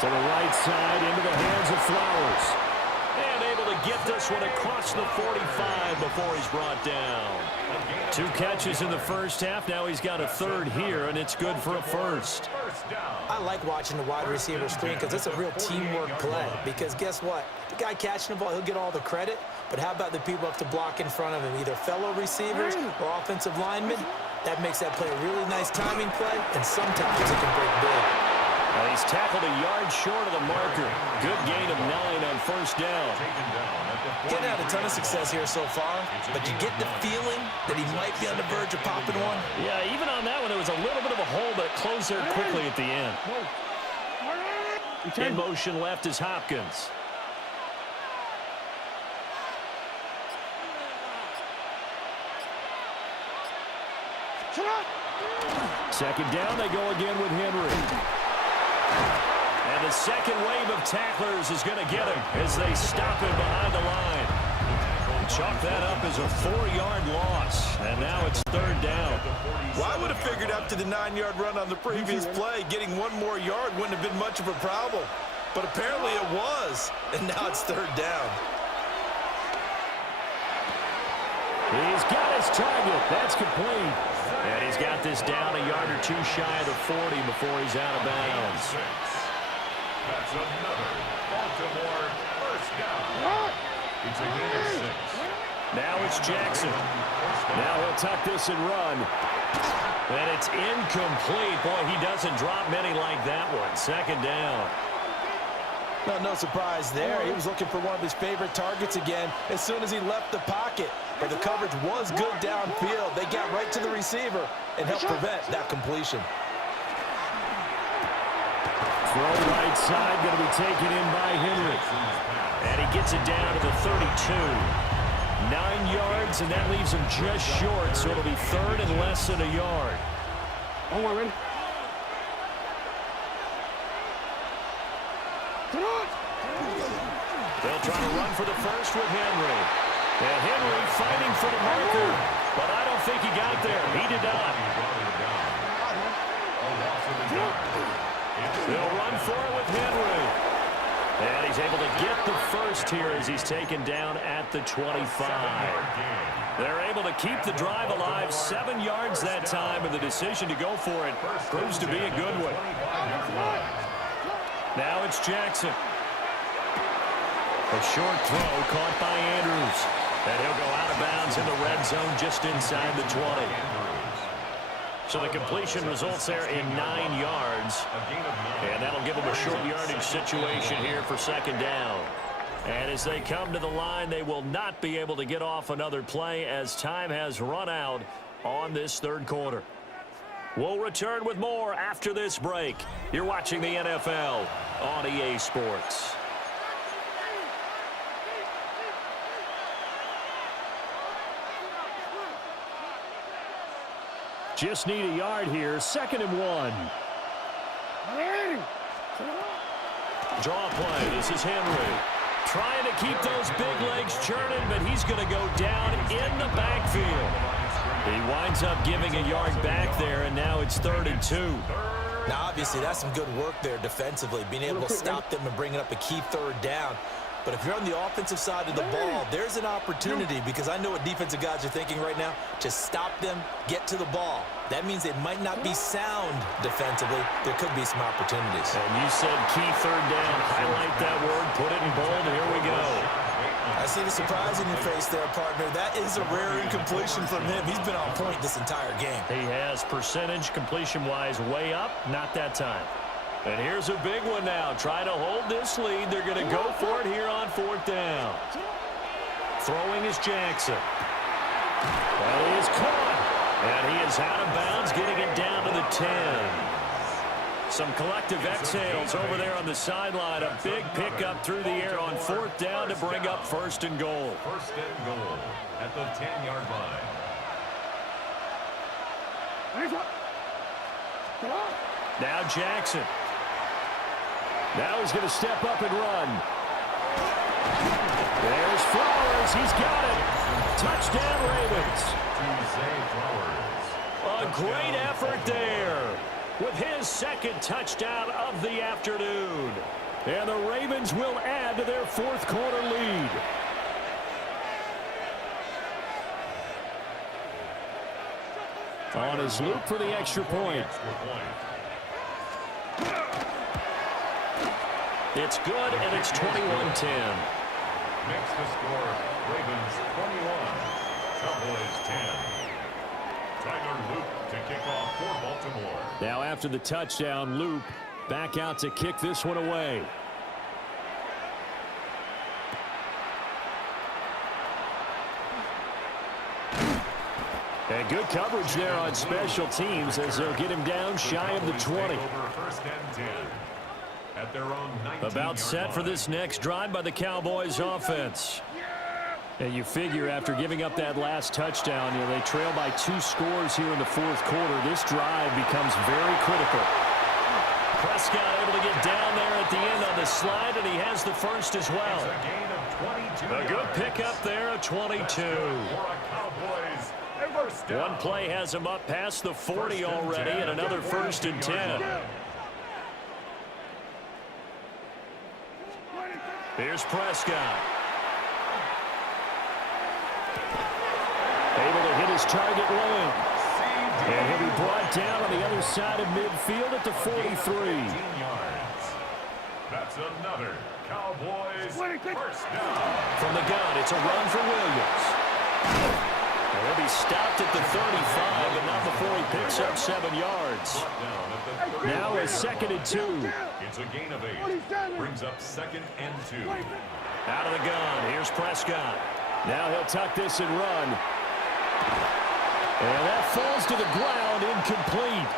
To the right side, into the hands of Flowers. And able to get this one across the 45 before he's brought down. 2 catches in the first half. Now he's got a third here, and it's good for a first. I like watching the wide receiver screen because it's a real teamwork play. Because guess what? The guy catching the ball, he'll get all the credit. But how about the people up to block in front of him? Either fellow receivers or offensive linemen. That makes that play a really nice timing play, and sometimes it can break big. And he's tackled a yard short of the marker. Good gain of 9 on first down. Getting out a ton of success here so far, but you get the feeling that he might be on the verge of popping one. Yeah, even on that one, there was a little bit of a hole, but it closed there quickly at the end. In motion left is Hopkins. Second down, they go again with Henry. And the second wave of tacklers is going to get him as they stop him behind the line. Chalk that up as a 4-yard loss, and now it's third down. Well, I would have figured up to the 9-yard run on the previous play. Getting one more yard wouldn't have been much of a problem. But apparently it was, and now it's third down. He's got his target. That's complete. And he's got this down a yard or 2 shy of the 40 before he's out of bounds. That's another Baltimore first down. It's a gain of 6. Now it's Jackson. Now he'll tuck this and run. And it's incomplete. Boy, he doesn't drop many like that one. Second down. No surprise there. He was looking for one of his favorite targets again as soon as he left the pocket. But the coverage was good downfield. They got right to the receiver and helped prevent that completion. Throw right side, going to be taken in by Henry. And he gets it down to the 32. 9 yards, and that leaves him just short, so it'll be third and less than a yard. Oh, we're ready. They'll try to run for the first with Henry. And Henry fighting for the marker, but I don't think he got there. He did not. They'll run for it with Henry. And he's able to get the first here as he's taken down at the 25. They're able to keep the drive alive. 7 yards that time, and the decision to go for it proves to be a good one. Now it's Jackson. A short throw caught by Andrews. And he'll go out of bounds in the red zone just inside the 20. So the completion results there in 9 yards. And that'll give them a short yardage situation here for second down. And as they come to the line, they will not be able to get off another play as time has run out on this third quarter. We'll return with more after this break. You're watching the NFL on EA Sports. Just need a yard here. 2nd and 1. Draw play. This is Henry. Trying to keep those big legs churning, but he's going to go down in the backfield. He winds up giving a yard back there, and now it's 3rd and 2. Now, obviously, that's some good work there defensively, being able to stop them and bringing up a key 3rd down. But if you're on the offensive side of the ball, there's an opportunity, because I know what defensive guys are thinking right now. Just stop them, get to the ball. That means it might not be sound defensively. There could be some opportunities. And you said key 3rd down. Highlight that word, put it in bold. Here we go. I see the surprise in your face there, partner. That is a rare incompletion from him. He's been on point this entire game. He has percentage completion-wise way up. Not that time. And here's a big one now. Try to hold this lead. They're going to go for it here on 4th down. Throwing is Jackson. Well, he is caught. And he is out of bounds, getting it down to the 10. Some collective exhales over there on the sideline. A big pickup through the air on 4th down to bring up 1st and goal. 1st and goal at the 10-yard line. Now Jackson. Now he's going to step up and run. There's Flowers. He's got it. Touchdown, Ravens. A great effort there with his 2nd touchdown of the afternoon. And the Ravens will add to their 4th quarter lead. On his loop for the extra point. It's good, and it's 21-10. Makes the score Ravens 21, Cowboys 10. Tyler Loop to kick off for Baltimore. Now after the touchdown, Loop back out to kick this one away. And good coverage there on special teams as they'll get him down shy of the 20. 1st and 10. At their own 19-yard About set for this next drive by the Cowboys offense. And you figure after giving up that last touchdown, they trail by 2 scores here in the 4th quarter. This drive becomes very critical. Prescott able to get down there at the end on the slide, and he has the 1st as well. A good pickup there at 22. One play has him up past the 40 already, and another 1st and 10. Here's Prescott. Able to hit his target lane. And he'll be brought down on the other side of midfield at the 43. That's another Cowboys 1st down. From the gun, it's a run for Williams. And he'll be stopped at the 35, but not before he picks up 7 yards. Now a 2nd and 2. It's a gain of 8. Brings up 2nd and 2. Out of the gun, here's Prescott. Now he'll tuck this and run. And that falls to the ground, incomplete.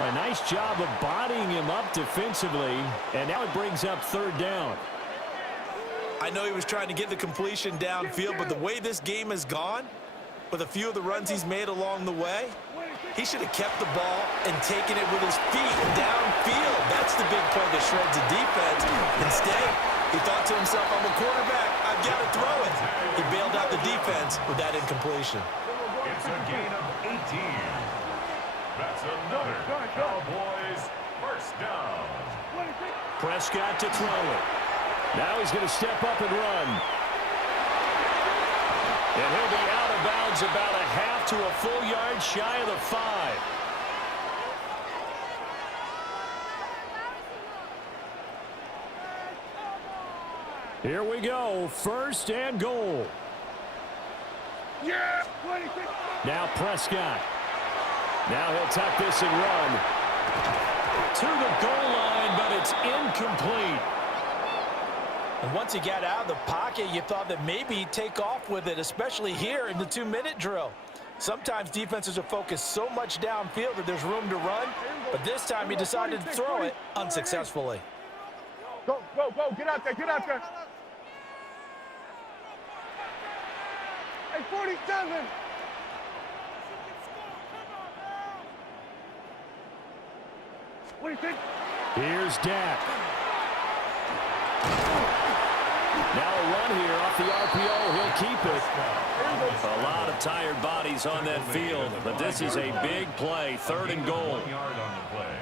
A nice job of bodying him up defensively, and now it brings up 3rd down. I know he was trying to get the completion downfield, but the way this game has gone, with a few of the runs he's made along the way, he should have kept the ball and taken it with his feet downfield. That's the big play that shreds the defense. Instead, he thought to himself, I'm a quarterback, I've got to throw it. He bailed out the defense with that incompletion. It's a gain of 18. That's another Cowboys 1st down. Prescott to throw it. Now he's going to step up and run. And he'll be out of bounds about a half to a full yard shy of the 5. Here we go. First and goal. Yeah. Now Prescott. Now he'll tuck this and run. To the goal line, but it's incomplete. And once he got out of the pocket, you thought that maybe he'd take off with it, especially here in the 2-minute drill. Sometimes defenses are focused so much downfield that there's room to run, but this time he decided to throw it unsuccessfully. Go, go, go. Get out there. Get out there. Hey, 47. What do you think? Here's Dak. Now a run here off the RPO. He'll keep it. A lot of tired bodies on that field, but this is a big play. 3rd and goal. 1 yard on the play.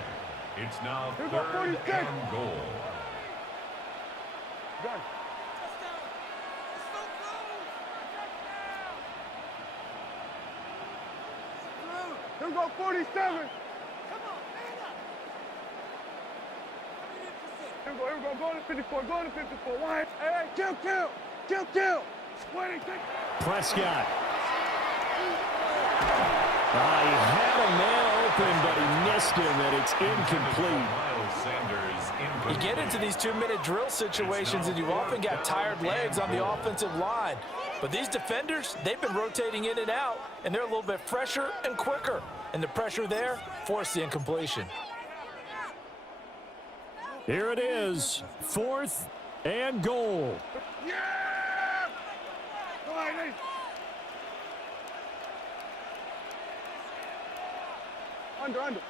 It's now 3rd and goal. Done. Here we go, 47. Here we go, go to 54, go to 54. One, hey, kill. 26. Prescott. He had a man open, but he missed him, and it's incomplete. You get into these 2-minute drill situations, and you've often got tired legs on the offensive line. But these defenders, they've been rotating in and out, and they're a little bit fresher and quicker. And the pressure there forced the incompletion. Here it is, 4th and goal. Yeah! Go ahead, Under.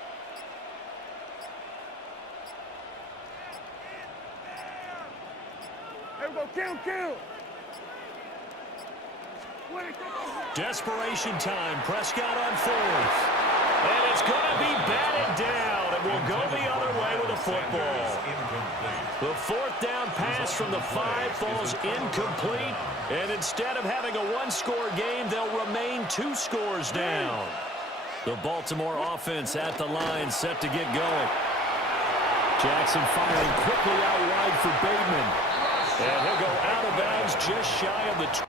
Here we go, kill. Desperation time. Prescott on 4th. And it's going to be batted down. It will go the other way with a football. The 4th down pass from the 5 falls incomplete. And instead of having a 1-score game, they'll remain 2 scores down. The Baltimore offense at the line, set to get going. Jackson firing quickly out wide for Bateman. And he'll go out of bounds just shy of the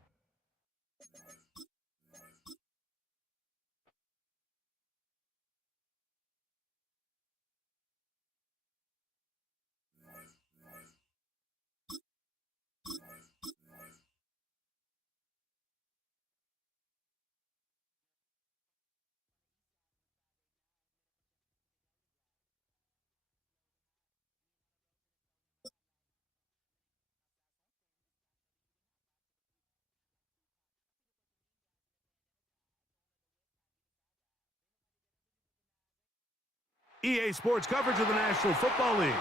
EA Sports coverage of the National Football League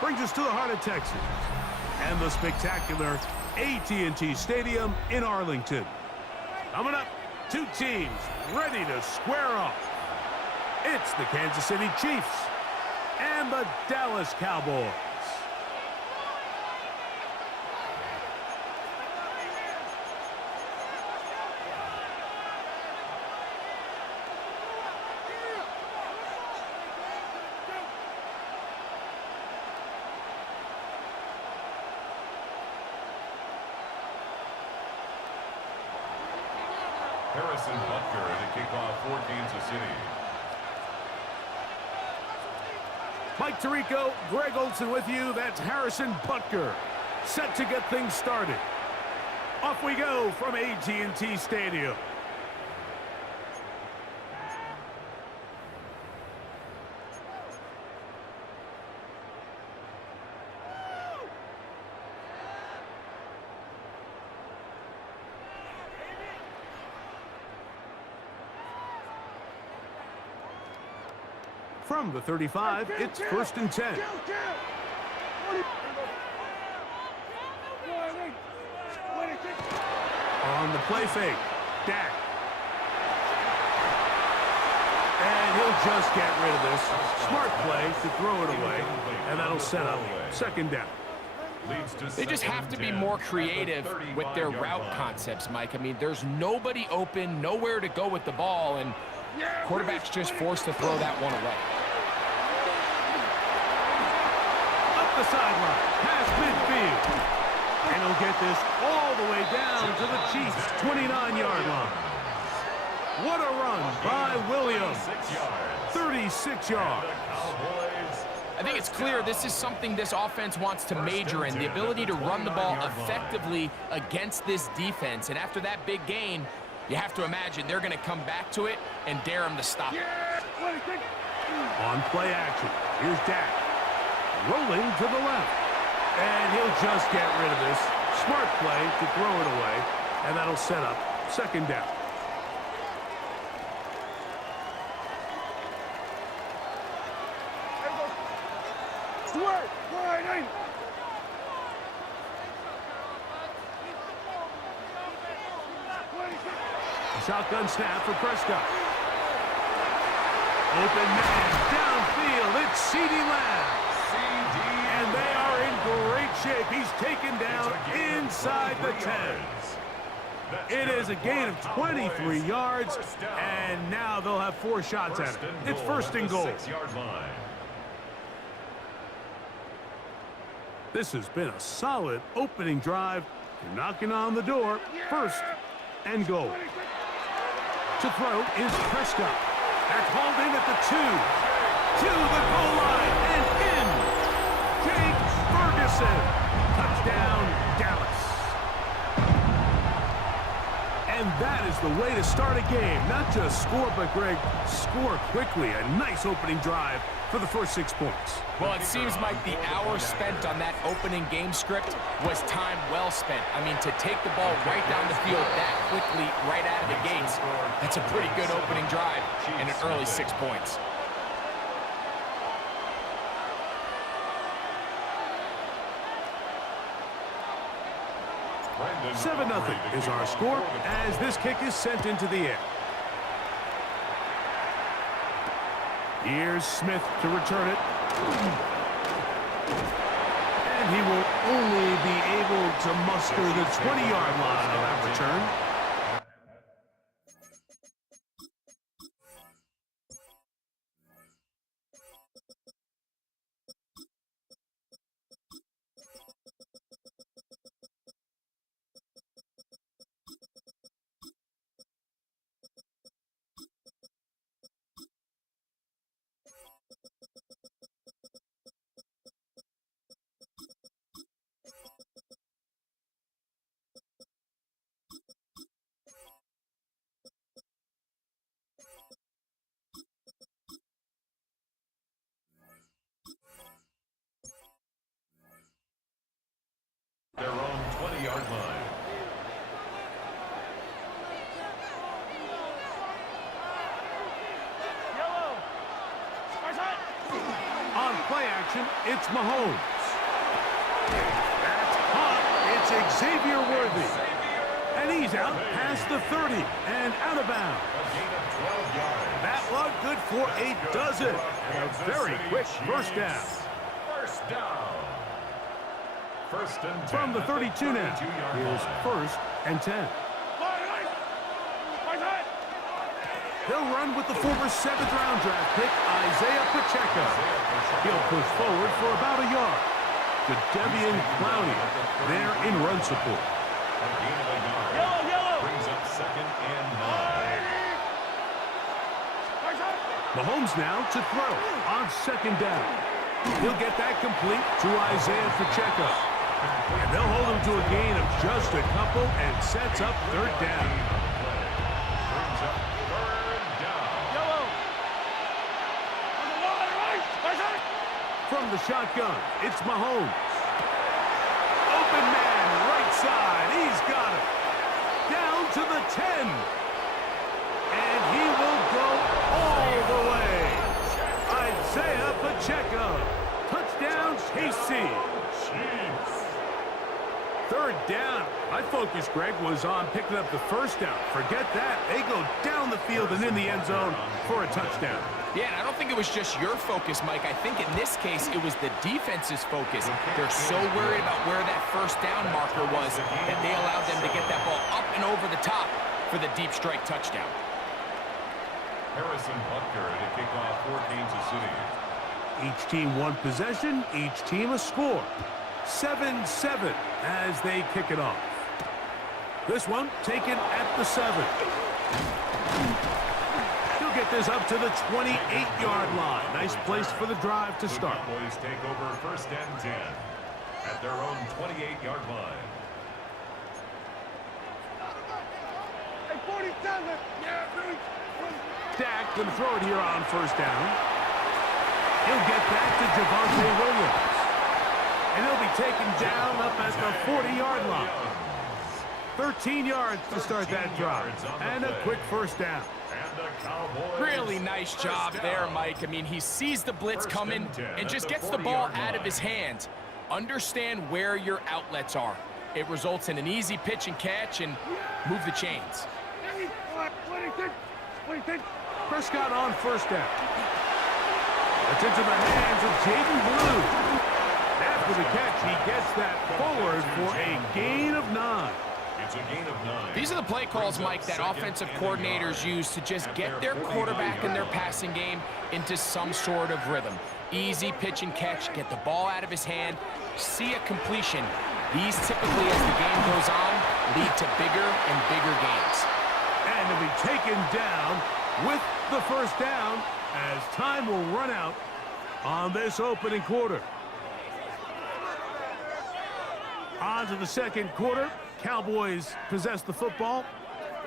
brings us to the heart of Texas and the spectacular AT&T Stadium in Arlington. Coming up, 2 teams ready to square off. It's the Kansas City Chiefs and the Dallas Cowboys. Harrison Butker to kick off for Kansas City. Mike Tirico, Greg Olson with you. That's Harrison Butker, set to get things started. Off we go from AT&T Stadium. From the 35, it's 1st and 10. On the play fake, Dak. And he'll just get rid of this. Smart play to throw it away, and that'll set up 2nd down. They just have to be more creative with their route concepts, Mike. I mean, there's nobody open, nowhere to go with the ball, and quarterback's just forced to throw that one away. Up the sideline, past midfield. And he'll get this all the way down to the Chiefs' 29-yard line. What a run by Williams. 36 yards. I think it's clear this is something this offense wants to major in, the ability to run the ball effectively against this defense. And after that big gain, you have to imagine they're going to come back to it and dare him to stop it. On play action, here's Dak. Rolling to the left. And he'll just get rid of this. Smart play to throw it away. And that'll set up second down. Shotgun snap for Prescott. Open man downfield. It's CeeDee Lamb. And they are in great shape. He's taken down inside the 10. It is a gain of 23 yards, and now they'll have 4 shots at it. It's first and goal. This has been a solid opening drive. You're knocking on the door. First and goal. To throw is Prescott. That's hauled in at the 2. To the goal line and in. James Ferguson. Touchdown, Dallas. And that is the way to start a game. Not just score, but, Greg, score quickly. A nice opening drive for the first 6 points. Well, it seems like the hour spent on that opening game script was time well spent. I mean, to take the ball right down the field that quickly, right out of the gates, that's a pretty good opening drive and an early 6 points. Seven 7-0 is our score as this kick is sent into the air. Here's Smith to return it. And he will only be able to muster the 20-yard line on that return. Their own 20-yard line. Yellow. On play action, it's Mahomes. That's hot. It's Xavier Worthy. And he's out past the 30 and out of bounds. That looked good for a dozen. And a very quick first down. First down. First and 10. From the 32 now, here's first and 10. They'll run with the former 7th-round draft pick, Isaiah Pacheco. He'll push forward for about a yard. To Devian Clowney, there in run support. Brings up second and 9. Mahomes now to throw on second down. He'll get that complete to Isaiah Pacheco. And they'll hold him to a gain of just a couple and sets up third down. From the shotgun, it's Mahomes. Open man, right side. He's got it. Down to the 10. And he will go all the way. Isaiah Pacheco. Touchdown, KC. Third down. My focus, Greg, was on picking up the first down. Forget that. They go down the field and in the end zone for a touchdown. Yeah, and I don't think it was just your focus, Mike. I think in this case, it was the defense's focus. They're so worried about where that first down marker was that they allowed them to get that ball up and over the top for the deep strike touchdown. Harrison Butker to kick off for Kansas City. Each team one possession, each team a score. 7-7 as they kick it off. This one taken at the 7. He'll get this up to the 28-yard line. Nice place for the drive to start. The Cowboys take over 1st and 10 at their own 28-yard line. Hey, 47. Yeah, dude. Dak going to throw it here on 1st down. He'll get back to Javonte Williams. And he'll be taken down up at the 40-yard line. 13 yards to start that drive. And a quick 1st down. Really nice job there, Mike. I mean, he sees the blitz coming and just gets the ball out of his hands. Understand where your outlets are. It results in an easy pitch and catch and move the chains. Prescott on 1st down. That's into the hands of Jaden Blue. After the catch, he gets that forward for a gain of 9. It's a gain of 9. These are the play calls, Mike, that offensive coordinators use to just get their quarterback and their passing game into some sort of rhythm. Easy pitch and catch, get the ball out of his hand, see a completion. These typically, as the game goes on, lead to bigger and bigger gains. And to be taken down with the 1st down as time will run out on this opening quarter. On to the 2nd quarter. Cowboys possess the football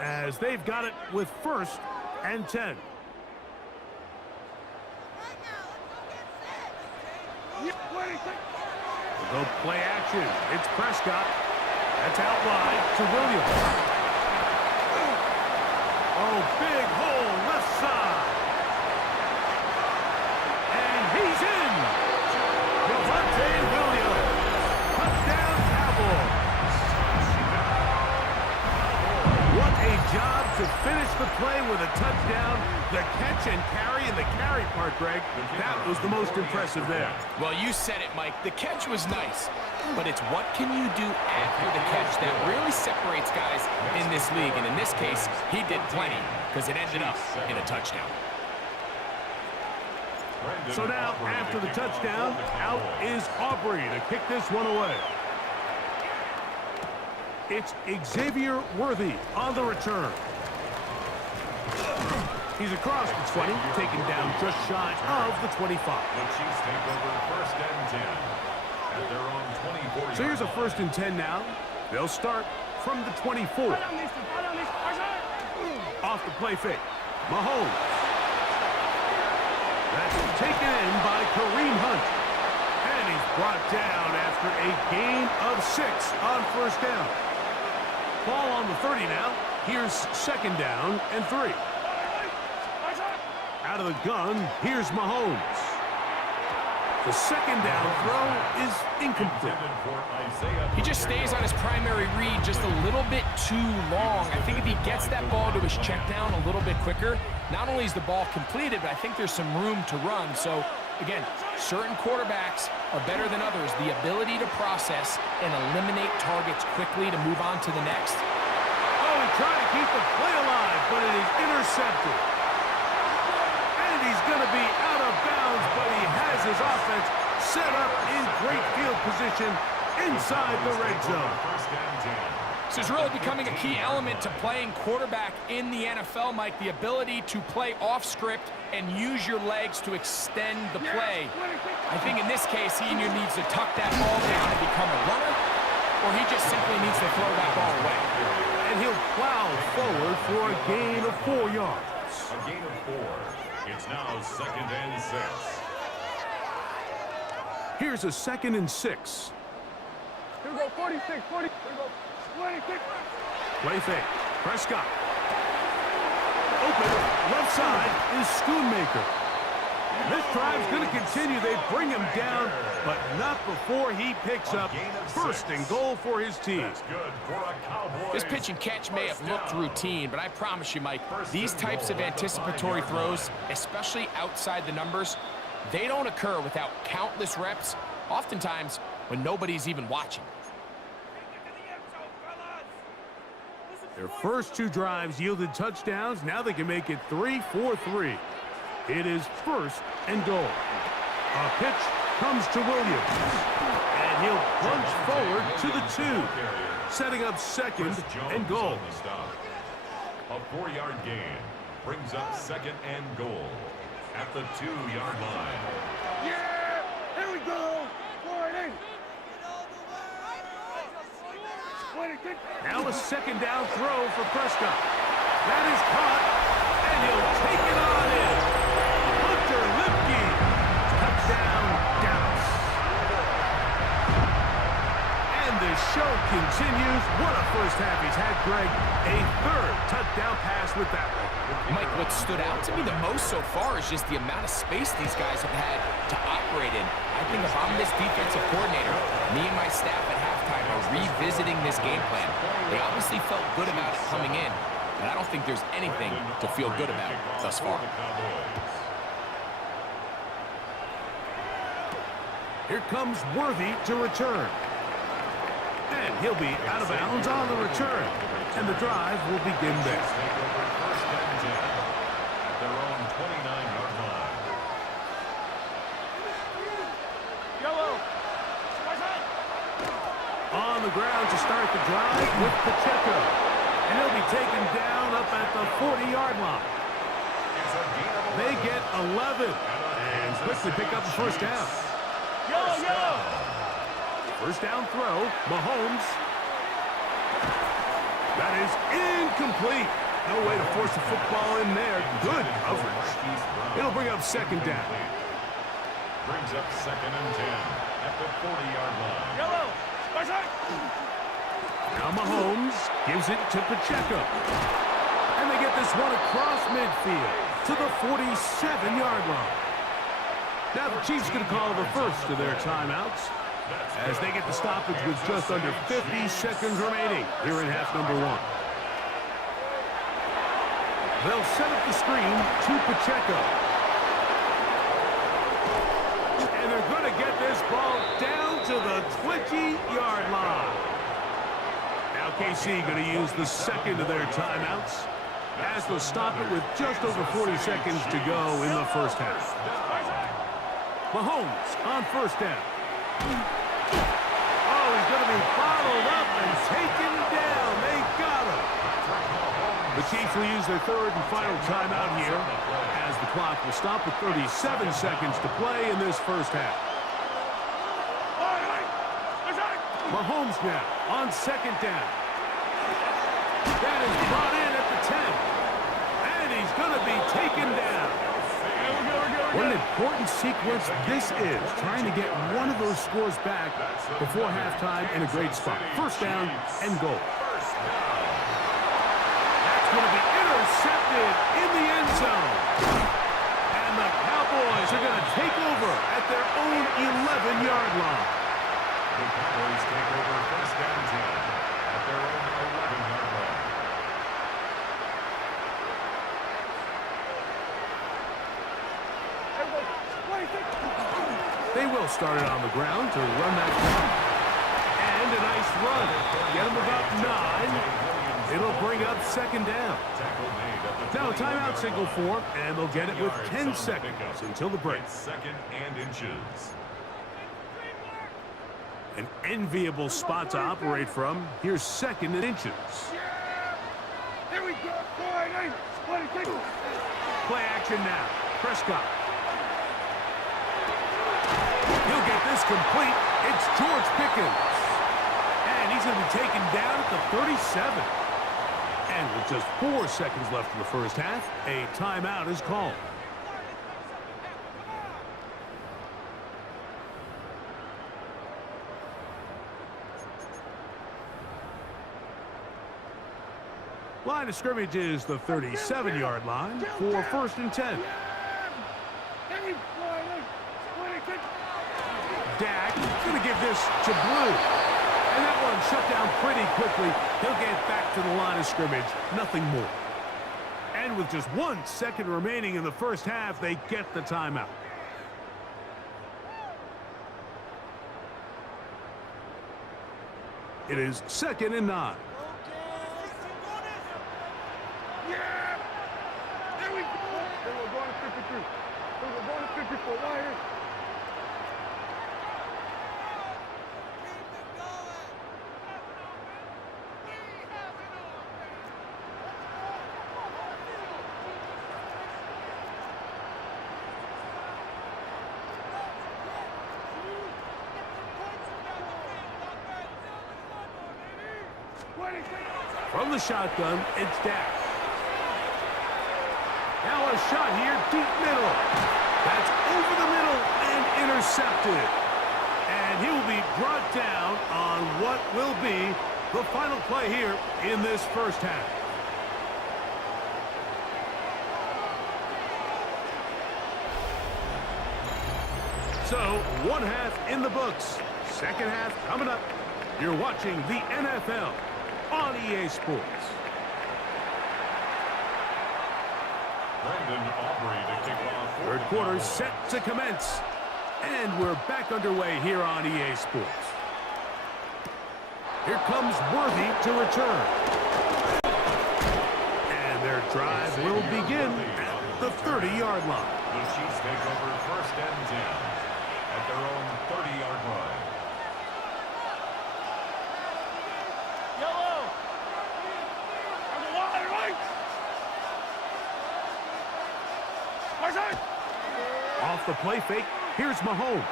as they've got it with 1st and 10. We'll go play action. It's Prescott. That's out wide to Williams. Oh, big hole left side. And he's in. Javonte Williams. Touchdown, Cowboys. What a job to finish the play with a touchdown. The catch and carry, and the carry part, Greg, that was the most impressive there. Well, you said it, Mike. The catch was nice, but it's what can you do after the catch that really separates guys in this league. And in this case, he did plenty because it ended up in a touchdown. So now, after the touchdown, out is Aubrey to kick this one away. It's Xavier Worthy on the return. He's across the 20, taken down just shy of the 25. The Chiefs take over 1st and 10 at their own 24. So here's a 1st and 10 now. They'll start from the 24. Off the play fake. Mahomes. That's taken in by Kareem Hunt. And he's brought down after a gain of 6 on 1st down. Ball on the 30 now. Here's 2nd down and 3. Out of the gun, here's Mahomes. The 2nd down throw is incomplete. He just stays on his primary read just a little bit too long. I think if he gets that ball to his check down a little bit quicker, not only is the ball completed, but I think there's some room to run. So, again, certain quarterbacks are better than others. The ability to process and eliminate targets quickly to move on to the next. Oh, he tried to keep the play alive, but it is intercepted. And he's going to be out of bounds, but he has his offense set up in great field position inside the red zone. This is really becoming a key element to playing quarterback in the NFL, Mike, the ability to play off script and use your legs to extend the play. I think in this case, he either needs to tuck that ball down and become a runner, or he just simply needs to throw that ball away. And he'll plow forward for a gain of 4 yards. A gain of 4. It's now 2nd and 6. Here's a 2nd and 6. Here we go, 46, 40. Here we go, 26. Play fake. Prescott. Open. Left side is Schoonmaker. This drive's going to continue. They bring him down, but not before he picks up 1st and goal for his team. This pitch and catch may have looked routine, but I promise you, Mike, these types of anticipatory throws, especially outside the numbers, they don't occur without countless reps, oftentimes when nobody's even watching. Their first 2 drives yielded touchdowns. Now they can make it 3-4-3. It is 1st and goal. A pitch comes to Williams. And he'll plunge forward to the 2, setting up second and goal. A 4-yard gain brings up second and goal at the 2-yard line. Yeah! Here we go! Forward in! Now a second down throw for Prescott. That is caught, and he'll take it on in. Hunter Lipke, touchdown, Dallas. And the show continues. What a first half he's had, Greg. A third touchdown pass with that one. Mike, what stood out to me the most so far is just the amount of space these guys have had to operate in. I think if I'm this defensive coordinator, me and my staff at halftime are revisiting this game plan. They obviously felt good about it coming in, but I don't think there's anything to feel good about thus far. Here comes Worthy to return. And he'll be out of bounds on the return. And the drive will begin there. On the ground to start the drive with Pacheco. And he'll be taken down up at the 40-yard line. They get 11 and quickly pick up the first down. First down throw, Mahomes. That is incomplete. No way to force the football in there. Good coverage. It'll bring up second down. Brings up second and 10 at the 40-yard line. Now Mahomes gives it to Pacheco. And they get this one across midfield to the 47-yard line. Now the Chiefs going to call the first of their timeouts as they get the stoppage with just under 50 seconds remaining here in half number 1. They'll set up the screen to Pacheco. And they're going to get this ball down to the 20-yard line. Now KC going to use the second of their timeouts as they'll stop it with just over 40 seconds to go in the first half. Mahomes on first down. Oh, he's going to be followed up and taken down. They got him. The Chiefs will use their third and final timeout here as the clock will stop with 37 seconds to play in this first half. Mahomes now on second down. That is brought in at the 10. And he's going to be taken down. What an important sequence this is, trying to get one of those scores back before halftime in a great spot. First down and goal. That's going to be intercepted in the end zone. And the Cowboys are going to take over at their own 11-yard line. The Cowboys take over first down 10 at their own 11-yard line. They will start it on the ground to run that clock. And a nice run. Get them about 9. It'll bring up second down. Now a timeout signal for, and they'll get it with 10 seconds until the break. Second and inches. An enviable spot to operate from. Here's second and inches. Here we go. Play action now. Prescott. He'll get this complete. It's George Pickens. And he's going to be taken down at the 37. And with just 4 seconds left in the first half, a timeout is called. Line of scrimmage is the 37-yard line for first and 10. Dak going to give this to Blue. And that one shut down pretty quickly. He'll get back to the line of scrimmage. Nothing more. And with just 1 second remaining in the first half, they get the timeout. It is second and 9. Yeah! There we go! We're going to 53. We're going to 54. Right here. From the shotgun, it's down. Now a shot here, deep middle. That's over the middle and intercepted. And he will be brought down on what will be the final play here in this first half. So, one half in the books. Second half coming up. You're watching the NFL on EA Sports. Third quarter set to commence. And we're back underway here on EA Sports. Here comes Worthy to return. And their drive will begin at the 30-yard line. The Chiefs take over first and 10 at their own 30-yard line. Yellow. On the line, right. Off the play fake, here's Mahomes.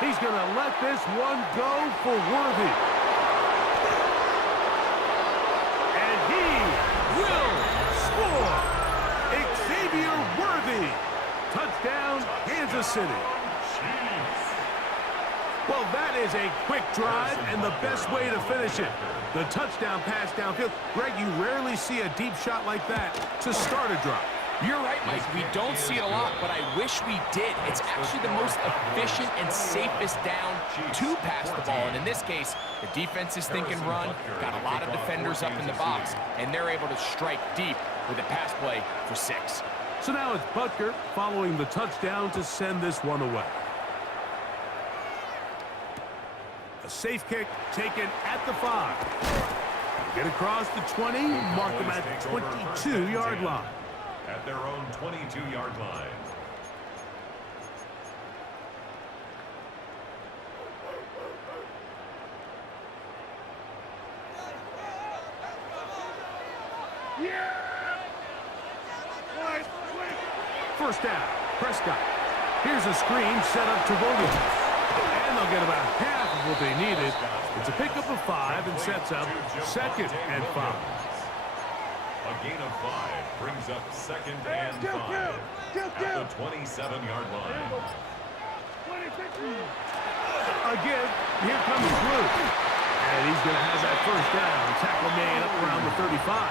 He's going to let this one go for Worthy. And he will score. Xavier Worthy. Touchdown, Kansas City. Well, that is a quick drive and the best way to finish it. The touchdown pass downfield. Greg, you rarely see a deep shot like that to start a drive. You're right, Mike. We don't see it a lot, but I wish we did. It's actually the most efficient and safest down to pass the ball. And in this case, the defense is thinking run, got a lot of defenders up in the box, and they're able to strike deep with a pass play for 6. So now it's Butker following the touchdown to send this one away. A safe kick taken at the 5. Get across the 20, mark them at the 22-yard line. At their own 22-yard line. First down, Prescott. Here's a screen set up to Williams. And they'll get about half of what they needed. It's a pickup of 5 and sets up second and 5. A gain of 5 brings up second and 5 at the 27-yard line. Again, here comes Blue. And he's going to have that first down. Tackle made up around the 35.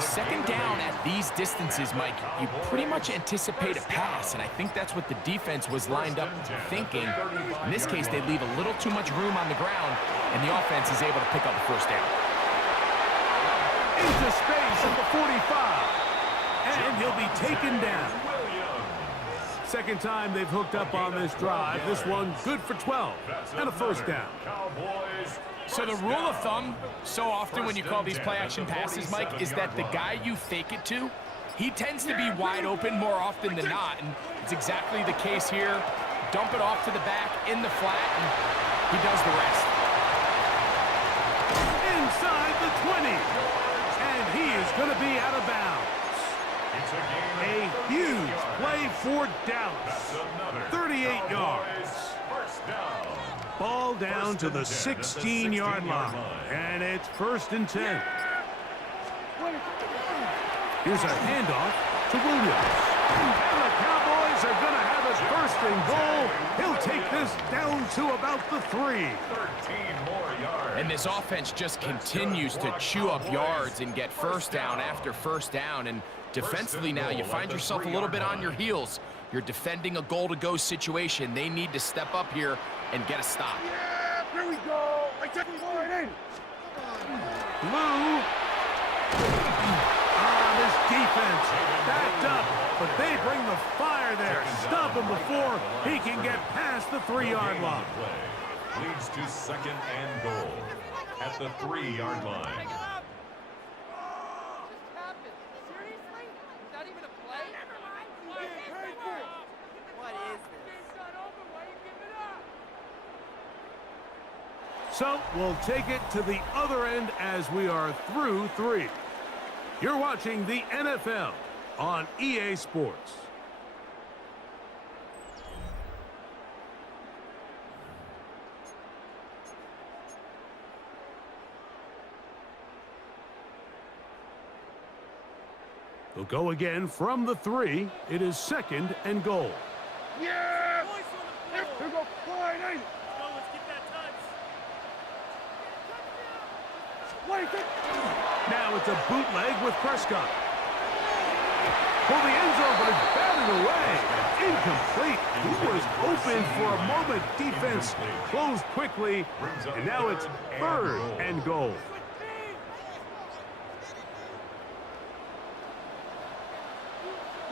Second down at these distances, Mike, you pretty much anticipate a pass, and I think that's what the defense was lined up thinking. In this case, they leave a little too much room on the ground, and the offense is able to pick up the first down. Into space at the 45, and he'll be taken down. Second time they've hooked up on this drive. This one good for 12 and a first down. So the rule of thumb, so often when you call these play-action passes, Mike, is that the guy you fake it to, he tends to be wide open more often than not, and it's exactly the case here. Dump it off to the back in the flat, and he does the rest. Inside the 20, and he is going to be out of bounds. A huge play for Dallas. 38 yards. Ball down to the 16-yard line, and it's first and 10. Here's a handoff to Williams. And the Cowboys are going to have it first and goal. He'll take this down to about the 3. 13 more yards. And this offense just continues to chew up yards and get first down after first down. And defensively now, you find yourself a little bit on your heels. You're defending a goal-to-go situation. They need to step up here and get a stop. Yeah, here we go. I took it in. Blue. This defense backed up, but they bring the fire there. Stop him before he can get past the 3-yard line. Leads to second and goal at the 3-yard line. So we'll take it to the other end as we are through 3. You're watching the NFL on EA Sports. They'll go again from the 3. It is 2nd and goal. Yeah! Here we go. Wide eight. Let's keep that touch. Now it's a bootleg with Prescott. For the end zone, but it's batted away. Incomplete. He was open for a moment. Defense closed quickly, and now it's 3rd and goal.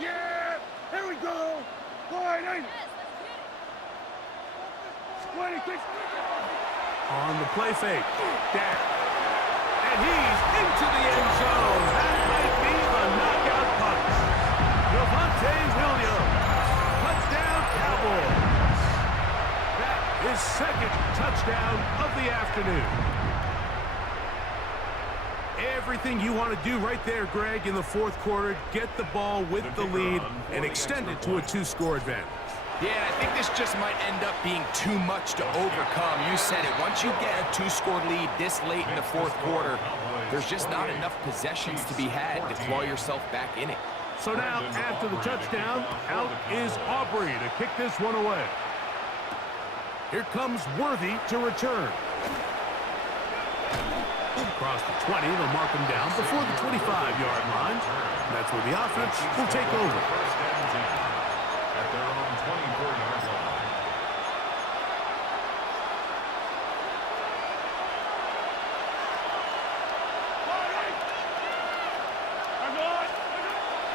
Yeah! Here we go. Wide eight. 26. On the play fake. Down. And he's into the end zone. That might be the knockout punch. Javonte Williams. Touchdown, Cowboys. That is 2nd touchdown of the afternoon. Everything you want to do right there, Greg, in the 4th quarter. Get the ball with the lead and extend it to a 2-score advantage. Yeah, and I think this just might end up being too much to overcome. You said it. Once you get a 2-score lead this late in the 4th quarter, there's just not enough possessions to be had to claw yourself back in it. So now, after the touchdown, out is Aubrey to kick this one away. Here comes Worthy to return. Across the 20, they'll mark him down before the 25-yard line. And that's where the offense will take over. At their own 24-yard line.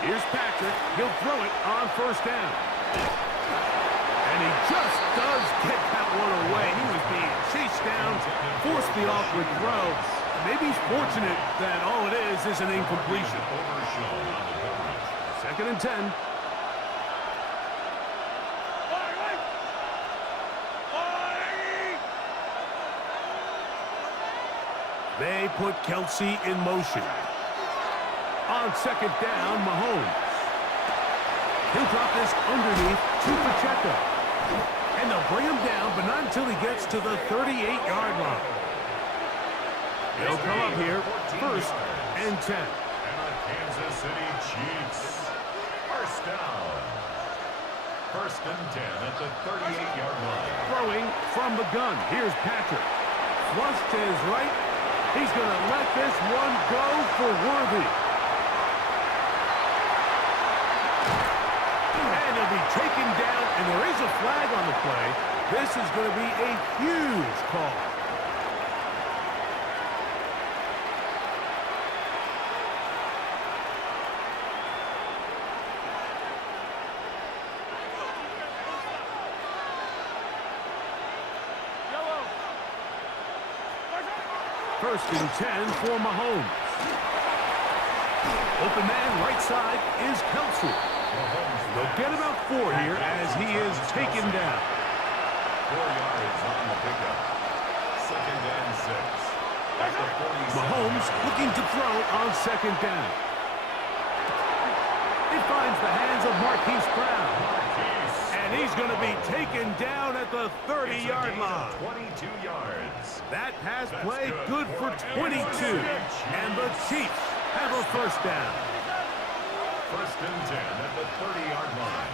Here's Patrick. He'll throw it on 1st down. And he just does get that one away. He was being chased down, forced the awkward throw. Maybe he's fortunate that all it is an incompletion. 2nd and 10. They put Kelsey in motion. On 2nd down, Mahomes. He'll drop this underneath to Pacheco. And they'll bring him down, but not until he gets to the 38-yard line. They'll come up here, 1st and 10. And the Kansas City Chiefs. 1st down. 1st and 10 at the 38-yard line. Throwing from the gun. Here's Patrick. Flush to his right. He's going to let this one go for Worthy. And he'll be taken down, and there is a flag on the play. This is going to be a huge call. First and 10 for Mahomes. Open man right side is Kelsey. They'll get about 4 here as he is taken down. 4 yards on the pickup. 2nd and 6. Mahomes looking to throw on 2nd down. It finds the hands of Marquise Brown. And he's going to be taken down at the 30-yard line. 22 yards. That pass play good for 22. And the Chiefs have a 1st down. 1st and 10 at the 30-yard line.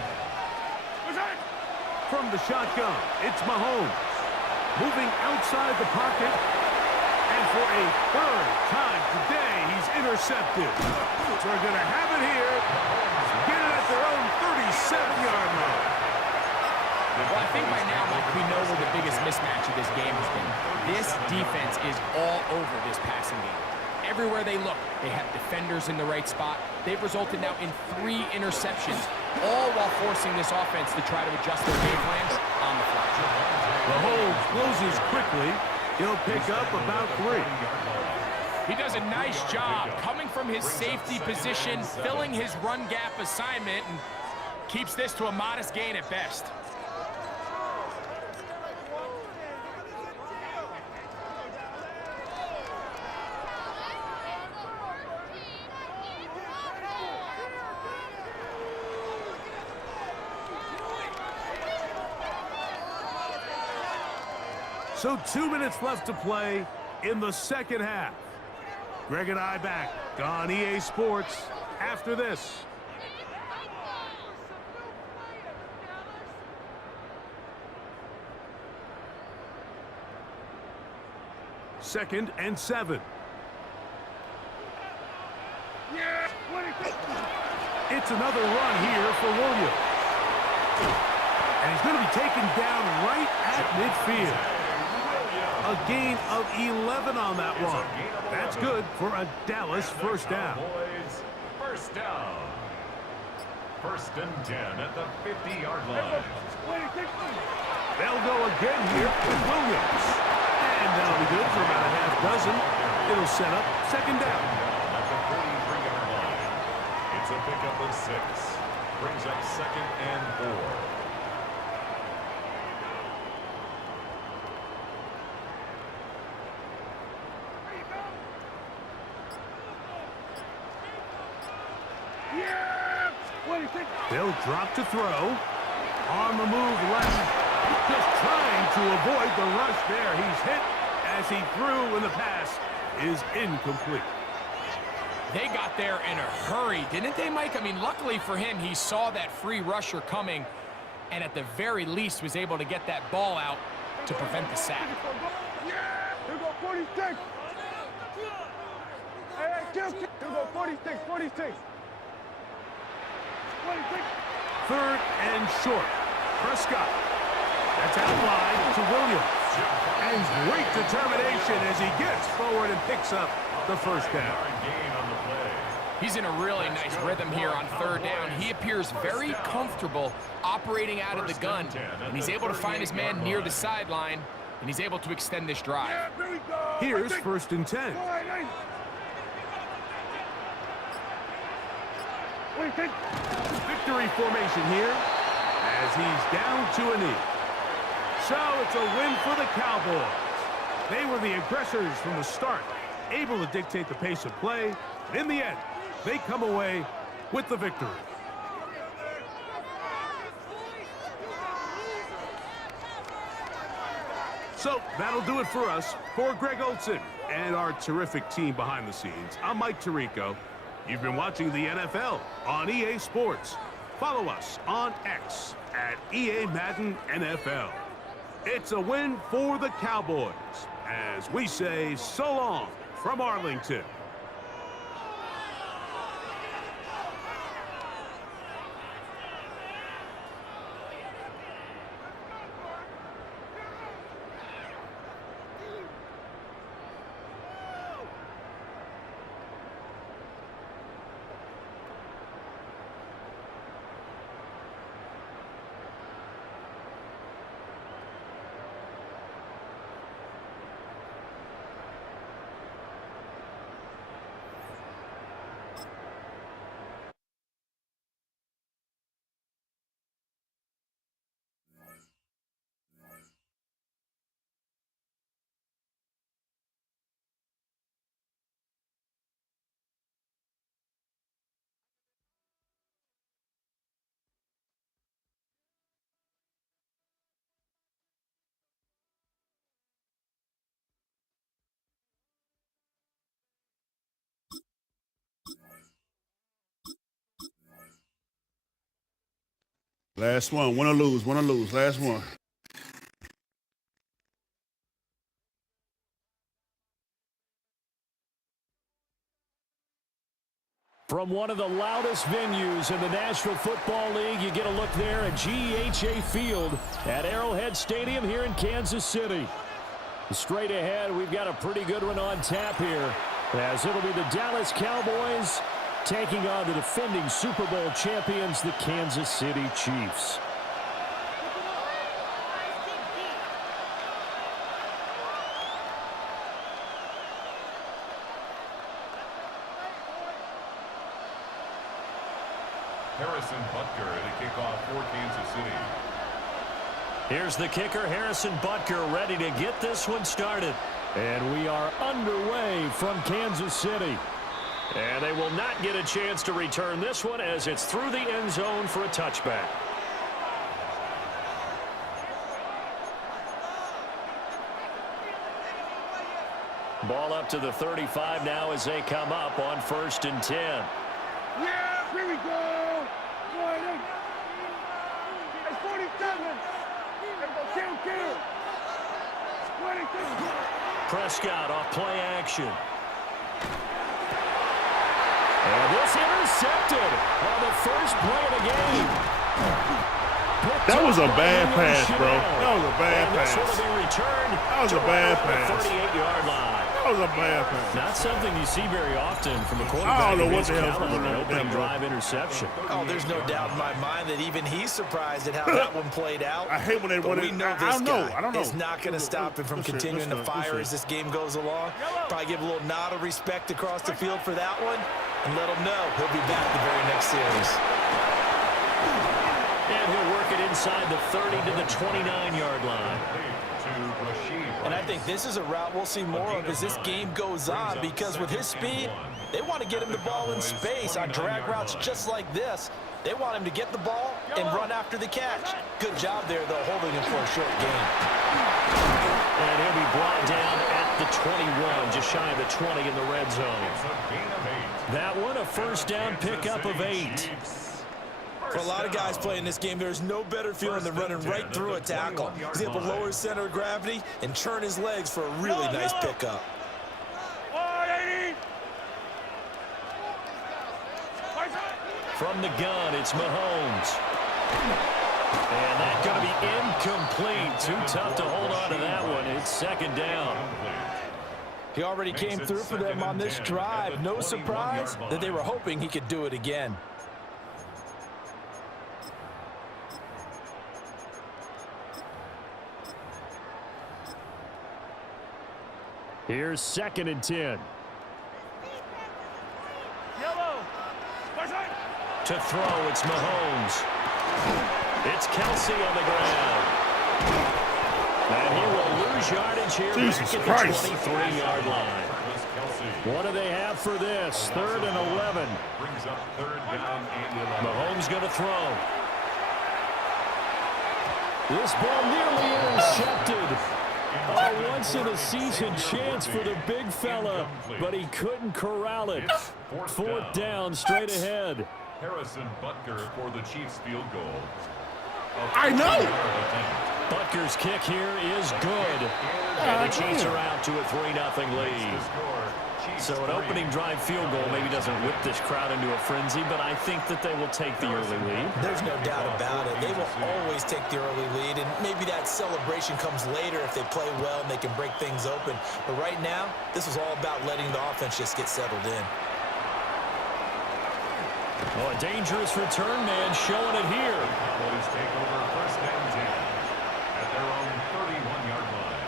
From the shotgun, it's Mahomes. Moving outside the pocket. And for a 3rd time today, he's intercepted. So they're going to have it here. Get it at their own 37-yard line. Well, I think by now, Mike, we know where the biggest mismatch of this game has been. This defense is all over this passing game. Everywhere they look, they have defenders in the right spot. They've resulted now in 3 interceptions, all while forcing this offense to try to adjust their game plans on the fly. The hold closes quickly. He'll pick up about 3. He does a nice job coming from his safety position, filling his run gap assignment, and keeps this to a modest gain at best. So 2 minutes left to play in the 2nd half. Greg and I back on EA Sports after this. Second and 7. It's another run here for Williams. And he's going to be taken down right at midfield. A gain of 11 on that one. That's good for a Dallas first down. First down. First and 10 at the 50-yard line. They'll go again here with Williams. And that'll be good for about a half dozen. It'll set up second down. At the 43-yard line. It's a pickup of 6. Brings up second and 4. They'll drop to throw. On the move left. Just trying to avoid the rush there. He's hit as he threw, and the pass is incomplete. They got there in a hurry, didn't they, Mike? I mean, luckily for him, he saw that free rusher coming, and at the very least was able to get that ball out to prevent the sack. Here go 46. Hey, here go 46, 46. 26. Third and short. Prescott. That's out wide to Williams. And great determination as he gets forward and picks up the first down. He's in a really nice rhythm here on third down. He appears very comfortable operating out of the gun, and he's able to find his man near the sideline, and he's able to extend this drive. Here's first and 10. Victory formation here as he's down to a knee. So it's a win for the Cowboys. They were the aggressors from the start, able to dictate the pace of play. In the end, they come away with the victory. So that'll do it for us. For Greg Olson and our terrific team behind the scenes, I'm Mike Tirico. You've been watching the NFL on EA Sports. Follow us on X at EA Madden NFL. It's a win for the Cowboys as we say so long from Arlington. Last one. Win or lose. Win or lose. Last one. From one of the loudest venues in the National Football League, you get a look there at GEHA Field at Arrowhead Stadium here in Kansas City. Straight ahead, we've got a pretty good one on tap here, as it'll be the Dallas Cowboys taking on the defending Super Bowl champions, the Kansas City Chiefs. Harrison Butker at a kickoff for Kansas City. Here's the kicker, Harrison Butker, ready to get this one started. And we are underway from Kansas City. And they will not get a chance to return this one as it's through the end zone for a touchback. Ball up to the 35 now as they come up on 1st and 10. Yeah, here we go. Boy, it's 47. Let's go, kill. 22. Prescott off play action. And this intercepted on the first play of the game. That was a bad pass, bro. That was a bad pass. This will be returned. That was a bad pass. 38-yard line. That was a bad pass. Not something you see very often from a quarterback. I don't know what the hell's Cowboys, going on an with opening that, bro. drive interception. Oh, there's no doubt in my mind that even he's surprised at how that one played out. I hate when they But run we it. know this guy I don't know. is not going to stop him from continuing to fire as this game goes along. Probably give a little nod of respect across the field for that one and let him know he'll be back the very next series. And he'll work it inside the 30 to the 29-yard line. And I think this is a route we'll see more of as this game goes on, because with his speed, they want to get him the ball in space on drag routes just like this. They want him to get the ball and run after the catch. Good job there, though, holding him for a short gain. And he'll be brought down at the 21, just shy of the 20 in the red zone. That one, a first down pickup of 8. For a lot of guys playing this game, there's no better feeling than running right through a tackle. He's able to lower his center of gravity and turn his legs for a really nice pickup. From the gun, it's Mahomes. And that's going to be incomplete. Too tough to hold on to that one. It's second down. He already came through for them on this drive. No surprise that they were hoping he could do it again. Here's 2nd and 10. To throw, it's Mahomes. It's Kelsey on the ground. And he will lose yardage here Jesus back at Christ. the 23-yard line. What do they have for this? 3rd and 11. Brings up 3rd down and 11. Mahomes going to throw. This ball nearly intercepted. A once-in-a-season chance for the big fella, but he couldn't corral it. 4th down, straight ahead. Harrison Butker for the Chiefs field goal. I know. Butker's kick here is good. And the Chiefs are out to a 3-0 lead. So an opening drive field goal maybe doesn't whip this crowd into a frenzy, but I think that they will take the early lead. There's no doubt about it. They will always take the early lead, and maybe that celebration comes later if they play well and they can break things open. But right now, this is all about letting the offense just get settled in. Oh, a dangerous return man showing it here. Cowboys take over 1st and 10 at their own 31-yard line.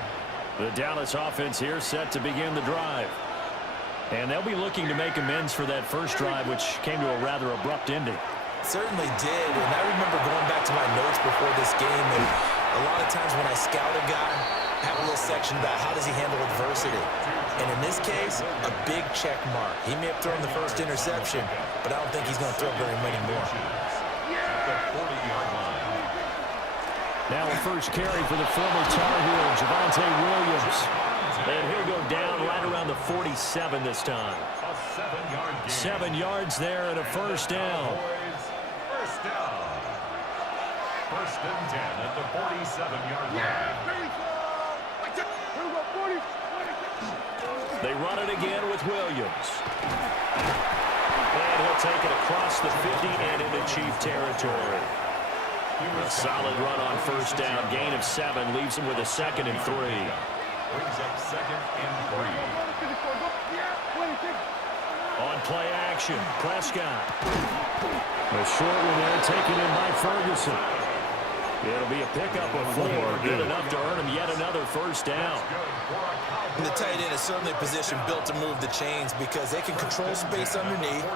The Dallas offense here set to begin the drive. And they'll be looking to make amends for that first drive, which came to a rather abrupt ending. Certainly did, and I remember going back to my notes before this game, and a lot of times when I scout a guy, I have a little section about how does he handle adversity. And in this case, a big check mark. He may have thrown the first interception, but I don't think he's going to throw very many more. At the 40-yard line. Now a first carry for the former Tar Heel, Javonte Williams. And he'll go down right around the 47 this time. A 7-yard gain. 7 yards there and a first down. First down. 1st and 10 at the 47-yard line. They run it again with Williams. And he'll take it across the 50 and into Chief territory. A solid run on first down. Gain of 7 leaves him with a 2nd and 3. Brings up 2nd and 3. On play action, Prescott. A short one there taken in by Ferguson. It'll be a pickup of 4. Good enough to earn him yet another first down. And the tight end is certainly a position built to move the chains because they can control space underneath.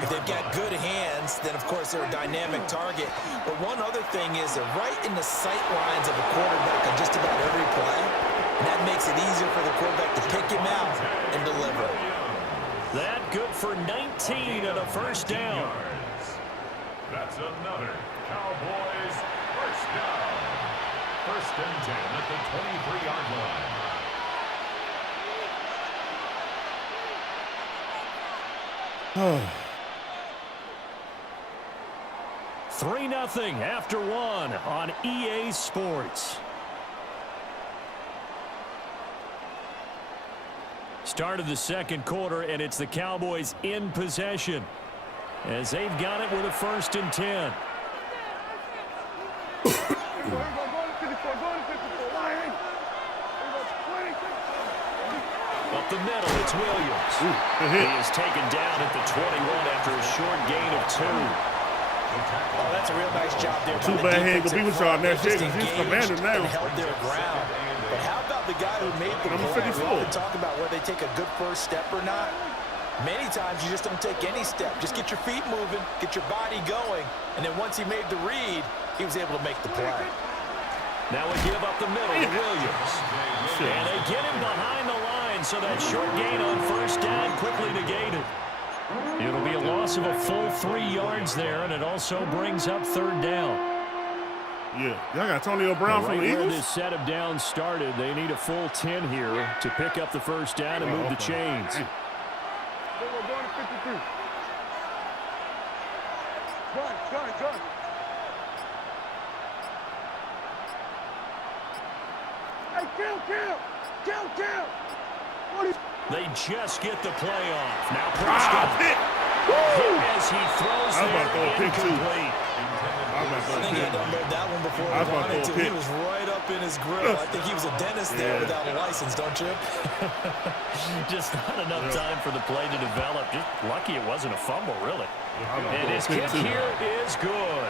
If they've got good hands, then, of course, they're a dynamic target. But one other thing is they're right in the sight lines of a quarterback on just about every play. And that makes it easier for the quarterback to pick him out and deliver. That good for 19 and a first down. That's another Cowboys first down. 1st and 10 at the 23-yard line. 3-0 after one on EA Sports. Start of the second quarter, and it's the Cowboys in possession as they've got it with a 1st and 10. Up the middle, it's Williams. He is taken down at the 21 after a short gain of 2. Oh, that's a real nice job there. Too bad he ain't gonna be with y'all next year because he's commander now. And held their ground. But how about the guy who made the play? We often talk about whether they take a good first step or not. Many times you just don't take any step. Just get your feet moving, get your body going, and then once he made the read, he was able to make the play. Now we give up the middle to Williams. And they get him behind the line, so that short gain on 1st down quickly negated. It'll be a loss of a full 3 yards there, and it also brings up 3rd down. Yeah, y'all got Antonio Brown from the Eagles. Where this set of downs started, they need a full 10 here to pick up the 1st down and move the chains. We're going to 53. John. Hey, kill. They just get the play off. Now Prescott as he throws it incomplete. I think he had to unload that one before he wanted to. He was right up in his grill. I think he was a dentist there without a license, don't you? Just not enough time for the play to develop. Just lucky it wasn't a fumble, really. And his kick here is good.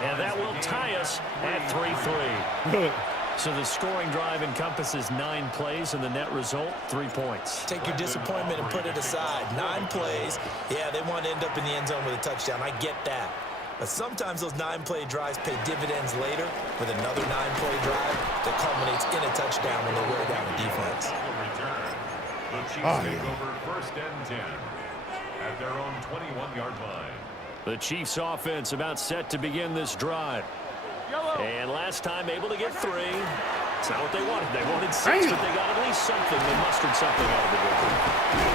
And that will tie us at 3-3. So the scoring drive encompasses 9 plays, and the net result, 3 points. Take your disappointment and put it aside. 9 plays. Yeah, they want to end up in the end zone with a touchdown. I get that. But sometimes those 9-play drives pay dividends later with another 9-play drive that culminates in a touchdown when they wear down the defense. The Chiefs take over 1st and 10 at their own 21-yard line. The Chiefs offense about set to begin this drive. And last time able to get 3. It's not what they wanted. They wanted 6, but they got at least something. They mustered something out of the good.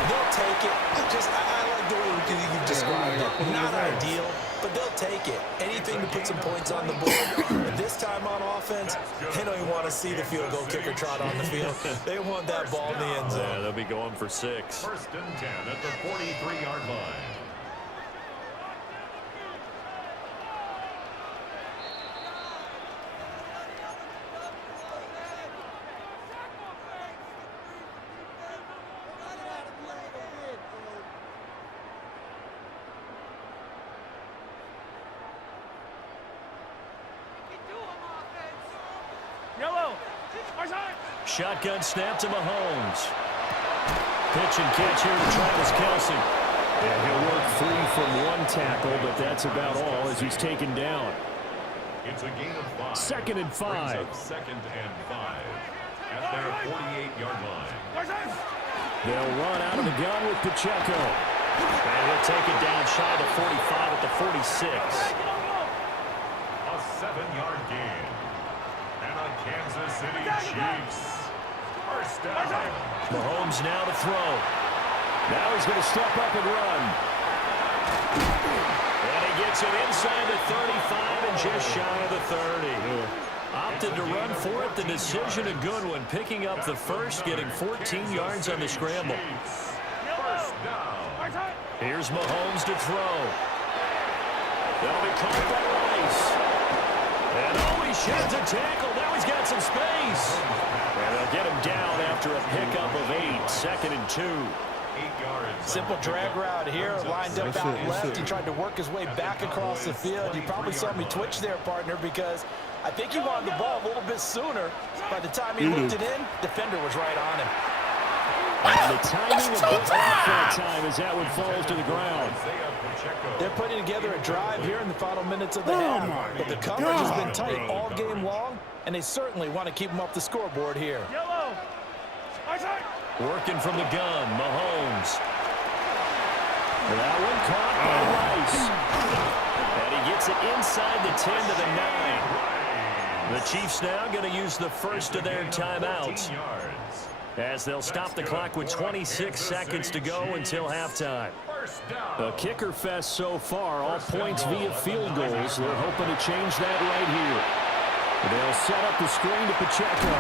They'll take it. I like the way you've described it. Not ideal, but they'll take it. Anything to put some points on the board. But this time on offense, they don't even want to see the field goal kicker trot on the field. They want that ball in the end zone. Yeah, they'll be going for 6. 1st and 10 at the 43-yard line. Shotgun snap to Mahomes. Pitch and catch here to Travis Kelce. And he'll work free from 1 tackle, but that's about all as he's taken down. It's a gain of 5. 2nd and 5. 2nd and 5 at their 48-yard line. They'll run out of the gun with Pacheco. And he'll take it down shy of 45 at the 46. A 7-yard gain. And a Kansas City Chiefs 1st down. Mahomes now to throw. Now he's going to step up and run. And he gets it inside the 35 and just shy of the 30. Opted to run for it. The decision a good one. Picking up the 1st, getting 14 yards on the scramble. 1st down. Here's Mahomes to throw. That'll be caught by Rice. And he sheds a tackle. Now he's got some space. And they'll get him down after a pickup of 8. 2nd and 2. 8 yards. Simple drag route here, lined up out left. He tried to work his way back across the field. You probably saw me twitch there, partner, because I think he wanted the ball a little bit sooner. By the time he looked it in, defender was right on him. And the timing of both that time as that one falls to the ground. They're putting together a drive here in the final minutes of the half. But the coverage has been tight all game long, and they certainly want to keep them up the scoreboard here. Working from the gun, Mahomes. That one caught by Rice. And he gets it inside the 10 to the 9. The Chiefs now going to use the 1st of their timeouts, as they'll stop the clock with 26 seconds to go until halftime. A kicker fest so far, all points via field goals. They're hoping to change that right here. They'll set up the screen to Pacheco.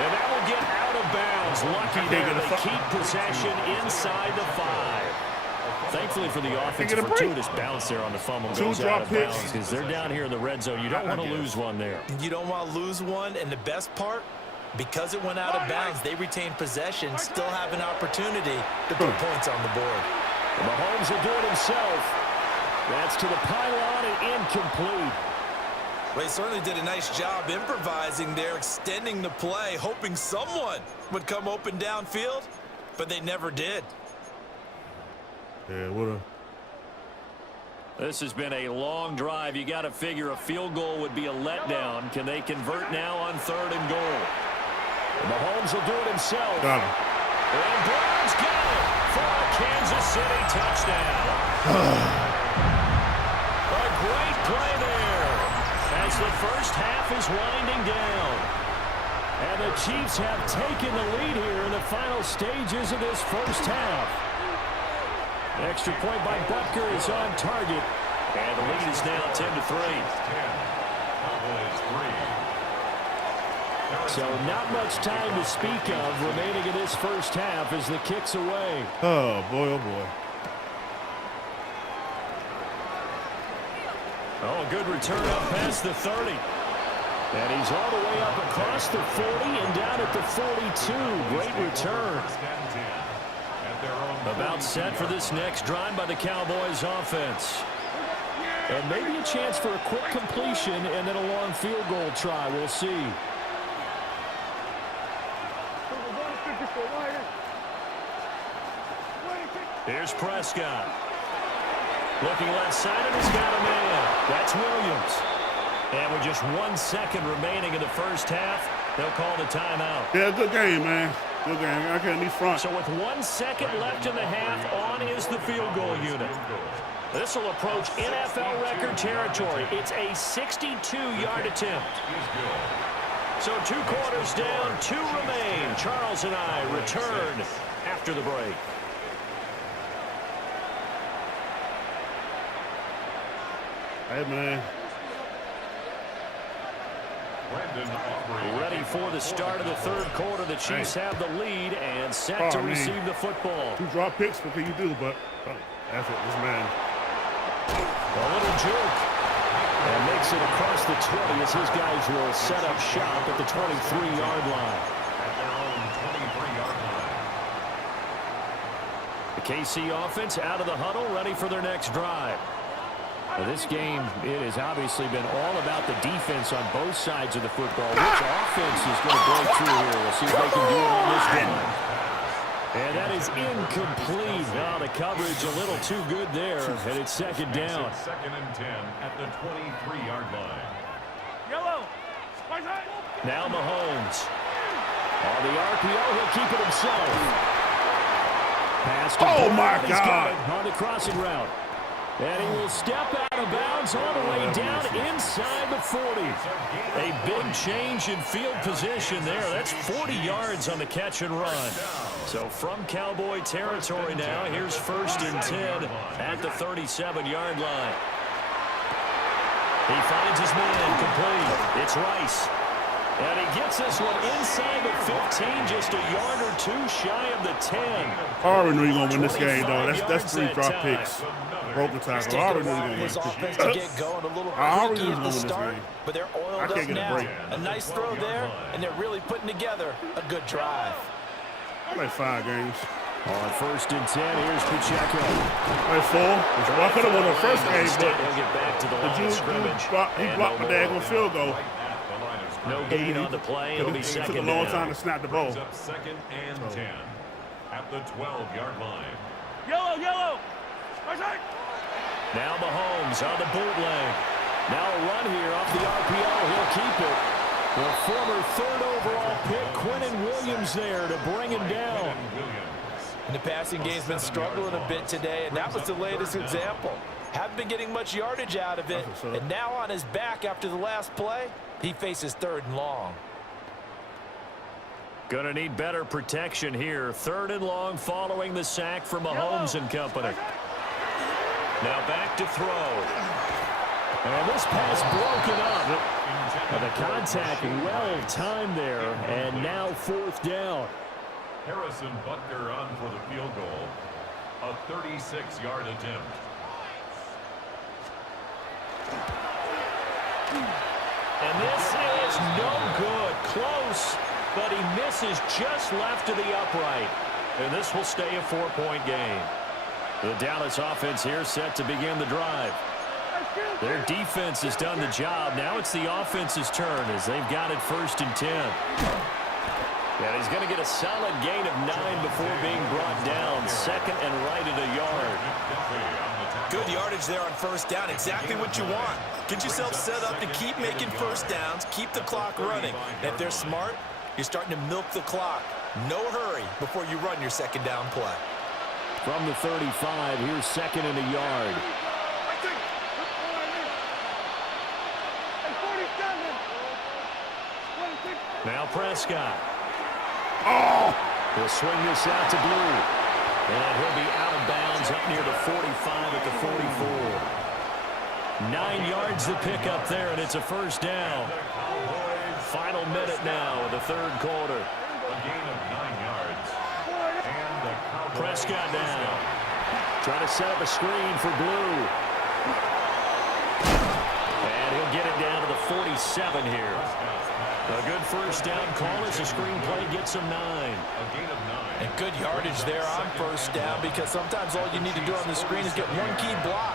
And that will get out of bounds. Lucky there, they keep possession inside the 5. Thankfully for the offense, fortuitous bounce there on the fumble goes out of bounds because they're down here in the red zone. You don't want to lose one there. You don't want to lose one, and the best part, because it went out of bounds, they retained possession, still have an opportunity to put points on the board. Mahomes will do it himself. That's to the pylon and incomplete. Well, he certainly did a nice job improvising there, extending the play, hoping someone would come open downfield, but they never did. Yeah, what a... This has been a long drive. You got to figure a field goal would be a letdown. Can they convert now on 3rd and goal? Mahomes will do it himself. Got him. And Brown's got it for a Kansas City touchdown. A great play there as the first half is winding down. And the Chiefs have taken the lead here in the final stages of this first half. Extra point by Butker is on target. And the lead is now 10-3. So not much time to speak of remaining in this first half as the kick's away. Oh, boy, oh, boy. Oh, good return up past the 30. And he's all the way up across the 40 and down at the 42. Great return. About set for this next drive by the Cowboys offense. And maybe a chance for a quick completion and then a long field goal try. We'll see. Here's Prescott. Looking left side, and he's got a man. That's Williams. And with just 1 second remaining in the first half, they'll call the timeout. Yeah, good game, man. Good game. I can't need front. So with 1 second left in the half, on is the field goal unit. This will approach NFL record territory. It's a 62-yard attempt. So 2 quarters down, 2 remain. Charles and I return after the break. Hey, man. Ready for the start of the 3rd quarter. The Chiefs have the lead and set to receive the football. 2 drop picks, what can you do? But that's it, this man. A little jerk. And makes it across the 20 as his guys will set up shop at the 23-yard line. The KC offense out of the huddle, ready for their next drive. Well, this game, it has obviously been all about the defense on both sides of the football. Which offense is going to break through here? We'll see if they can do it on this one. And that is incomplete. Now the coverage a little too good there, and it's 2nd down. 2nd and 10 at the 23-yard line. Yellow. Now Mahomes. On the RPO, he'll keep it himself. Pass to Brown. He's got it on the crossing route. And he will step out of bounds all the way down inside the 40. A big change in field position there. That's 40 yards on the catch and run. So from Cowboy territory now, here's 1st and 10 at the 37-yard line. He finds his man complete. It's Rice. And he gets this one inside the 15, just a yard or 2 shy of the 10. I already knew you're going to win this game, though. That's 3 drop picks. Broken tackle. I already knew you're going to His win offense to get going a little risky at the start, but they're oiled up now. A nice throw there, and they're really putting together a good drive. I like 5 games. On 1st and 10, here's Pacheco. I like 4. Well, I could have won the first game, but he'll get back to the line of scrimmage. He blocked my daggone field goal. No gain on the play. It'll be 2nd down. It took a long time to snap the ball. 2nd and 10 at the 12-yard line. Yellow. Now Mahomes on the bootleg. Now a run here off the RPO. He'll keep it. The former 3rd overall pick, Quinnen Williams there to bring him down. And the passing game's been struggling a bit today, and that was the latest example. Haven't been getting much yardage out of it, and now on his back after the last play, he faces 3rd and long. Going to need better protection here. 3rd and long following the sack from Mahomes and company. Now back to throw. And this pass broken up. And the contact well timed there. And now 4th down. Harrison Butker on for the field goal. A 36-yard attempt. And this is no good. Close, but he misses just left of the upright. And this will stay a 4-point game. The Dallas offense here set to begin the drive. Their defense has done the job. Now it's the offense's turn as they've got it 1st and 10. And he's going to get a solid gain of 9 before being brought down. 2nd and right at a yard. Good yardage there on 1st down. Exactly what you want. Get yourself set up to keep making 1st downs, keep the clock running. And if they're smart, you're starting to milk the clock. No hurry before you run your 2nd down play. From the 35, here's 2nd and a yard. Now Prescott. Oh! He'll swing this out to Blue. And he'll be out of bounds up near the 45 at the 44. 9 yards to pick up there, and it's a 1st down. Final minute now of the 3rd quarter. A gain of 9 yards. And the Prescott now. Trying to set up a screen for Blue. And he'll get it down to the 47 here. A good 1st down call as the screen play gets him 9. A gain of 9. And good yardage there on 1st down, because sometimes all you need to do on the screen is get one key block.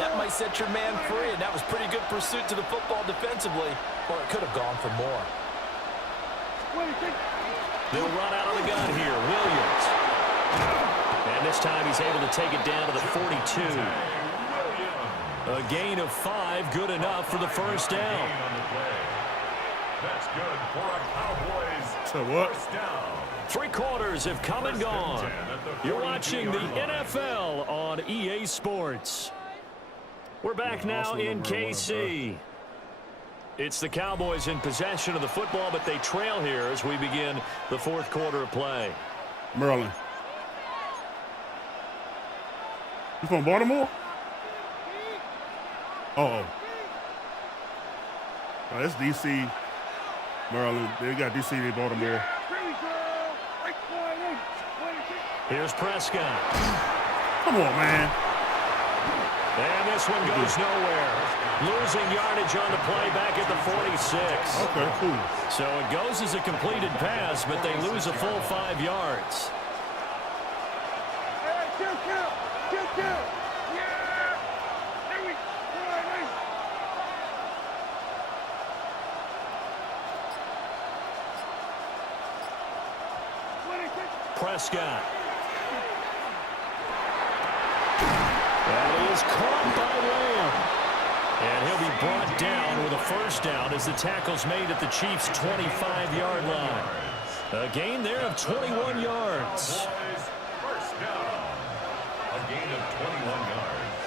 That might set your man free, and that was pretty good pursuit to the football defensively, or it could have gone for more. They'll run out of the gun here. Williams. And this time he's able to take it down to the 42. A gain of 5, good enough for the 1st down. That's good for a Cowboys So what? 1st down. 3 quarters have come and 1st gone. 10 at the You're watching the 42-yard line. NFL on EA Sports. We're back now in KC. It's the Cowboys in possession of the football, but they trail here as we begin the 4th quarter of play. Maryland. You from Baltimore? Uh-oh. Oh, that's D.C., Maryland. They got D.C., they Baltimore. Here's Prescott. Come on, man. And this one goes nowhere. Losing yardage on the play back at the 46. Okay, cool. So it goes as a completed pass, but they lose a full 5 yards. Prescott. That is caught by Lamb. And he'll be brought down with a 1st down as the tackle's made at the Chiefs' 25-yard line. A gain there of 21 yards. 1st down. A gain of 21 yards.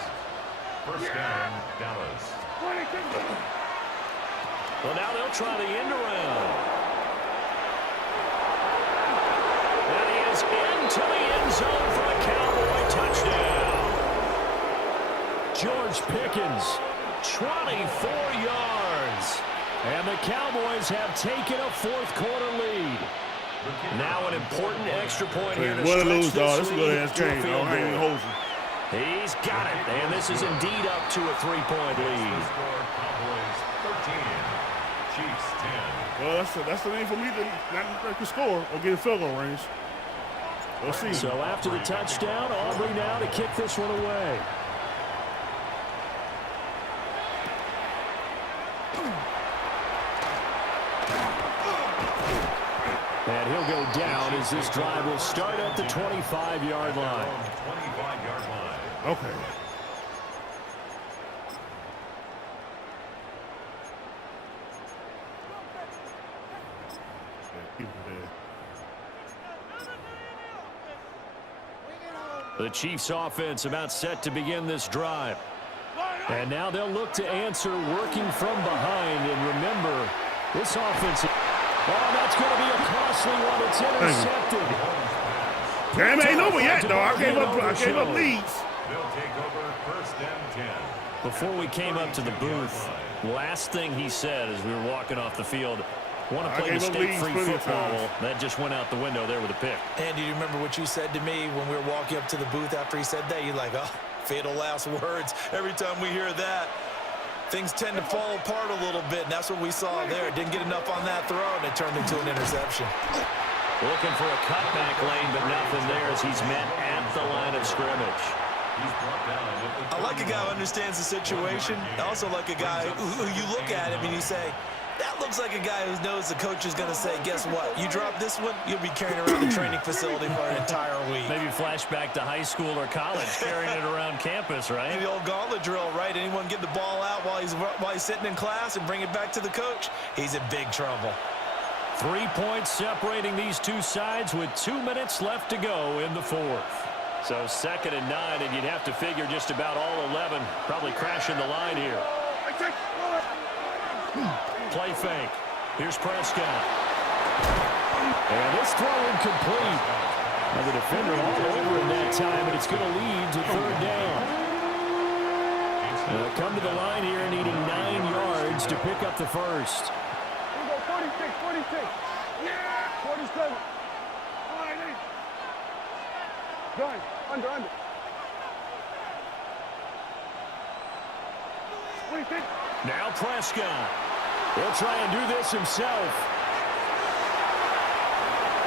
1st down, Dallas. Well, now they'll try the end around. And he is into the end zone for the Cowboy touchdown. George Pickens, 24 yards. And the Cowboys have taken a 4th quarter lead. Now an important extra point here to Win or stretch lose, dog. this This is a lead good-ass to a game, field dog. I ain't even goal. hold you. He's got it, and this is indeed up to a 3-point lead. Cowboys 13. Chiefs 10. Well, that's the name for me to score or get a field goal range. We'll see. So after the touchdown, Aubrey now to kick this one away. And he'll go down as this drive will start at the 25-yard line. 25-yard line. Okay. The Chiefs offense about set to begin this drive. And now they'll look to answer working from behind. And remember, this offense... Oh, that's going to be a costly one. It's intercepted. Game ain't over yet, though. I gave up leads. They'll take over first and 10. Before we came up to the booth, last thing he said as we were walking off the field, want to play mistake-free football. Well, that just went out the window there with a pick. And do you remember what you said to me when we were walking up to the booth after he said that? You're like, oh, fatal last words. Every time we hear that, things tend to fall apart a little bit, and that's what we saw there. Didn't get enough on that throw, and it turned into an interception. Looking for a cutback lane, but nothing there as he's met at the line of scrimmage. I like a guy who understands the situation. I also like a guy who you look at him and you say, that looks like a guy who knows the coach is going to say, guess what? You drop this one, you'll be carrying around the training facility for an entire week. Maybe flashback to high school or college, carrying it around campus, right? The old gauntlet drill, right? Anyone get the ball out while he's sitting in class and bring it back to the coach? He's in big trouble. 3 points separating these two sides with 2 minutes left to go in the fourth. So 2nd and 9, and you'd have to figure just about all 11 probably crashing the line here. Play fake. Here's Prescott. And this throw incomplete. And the defender all over in that time, and it's going to lead to 3rd down. They'll come to the line here needing 9 yards to pick up the first. Here we go, 46, 46. 47. All right, eight. Gun, under. 26. Now Prescott. He'll try and do this himself.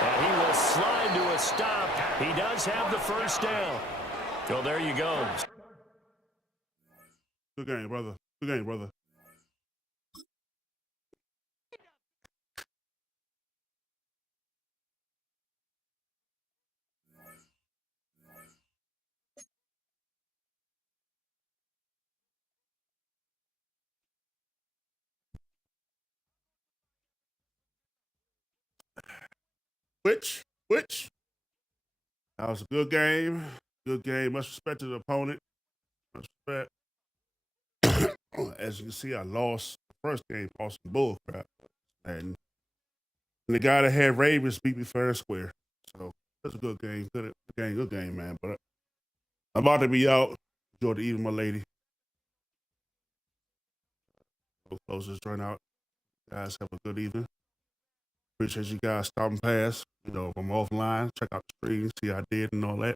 And he will slide to a stop. He does have the first down. So there you go. Good game, brother. Good game, brother. Which? That was a good game. Good game. Much respect to the opponent. Much respect. As you can see, I lost the first game, Austin Bull crap. And the guy that had Ravens beat me fair and square. So that's a good game. Good game, man. But I'm about to be out. Enjoy the evening, my lady. We'll close this joint out. Guys, have a good evening. Appreciate you guys stopping past. You know, if I'm offline, check out the screen, see how I did and all that.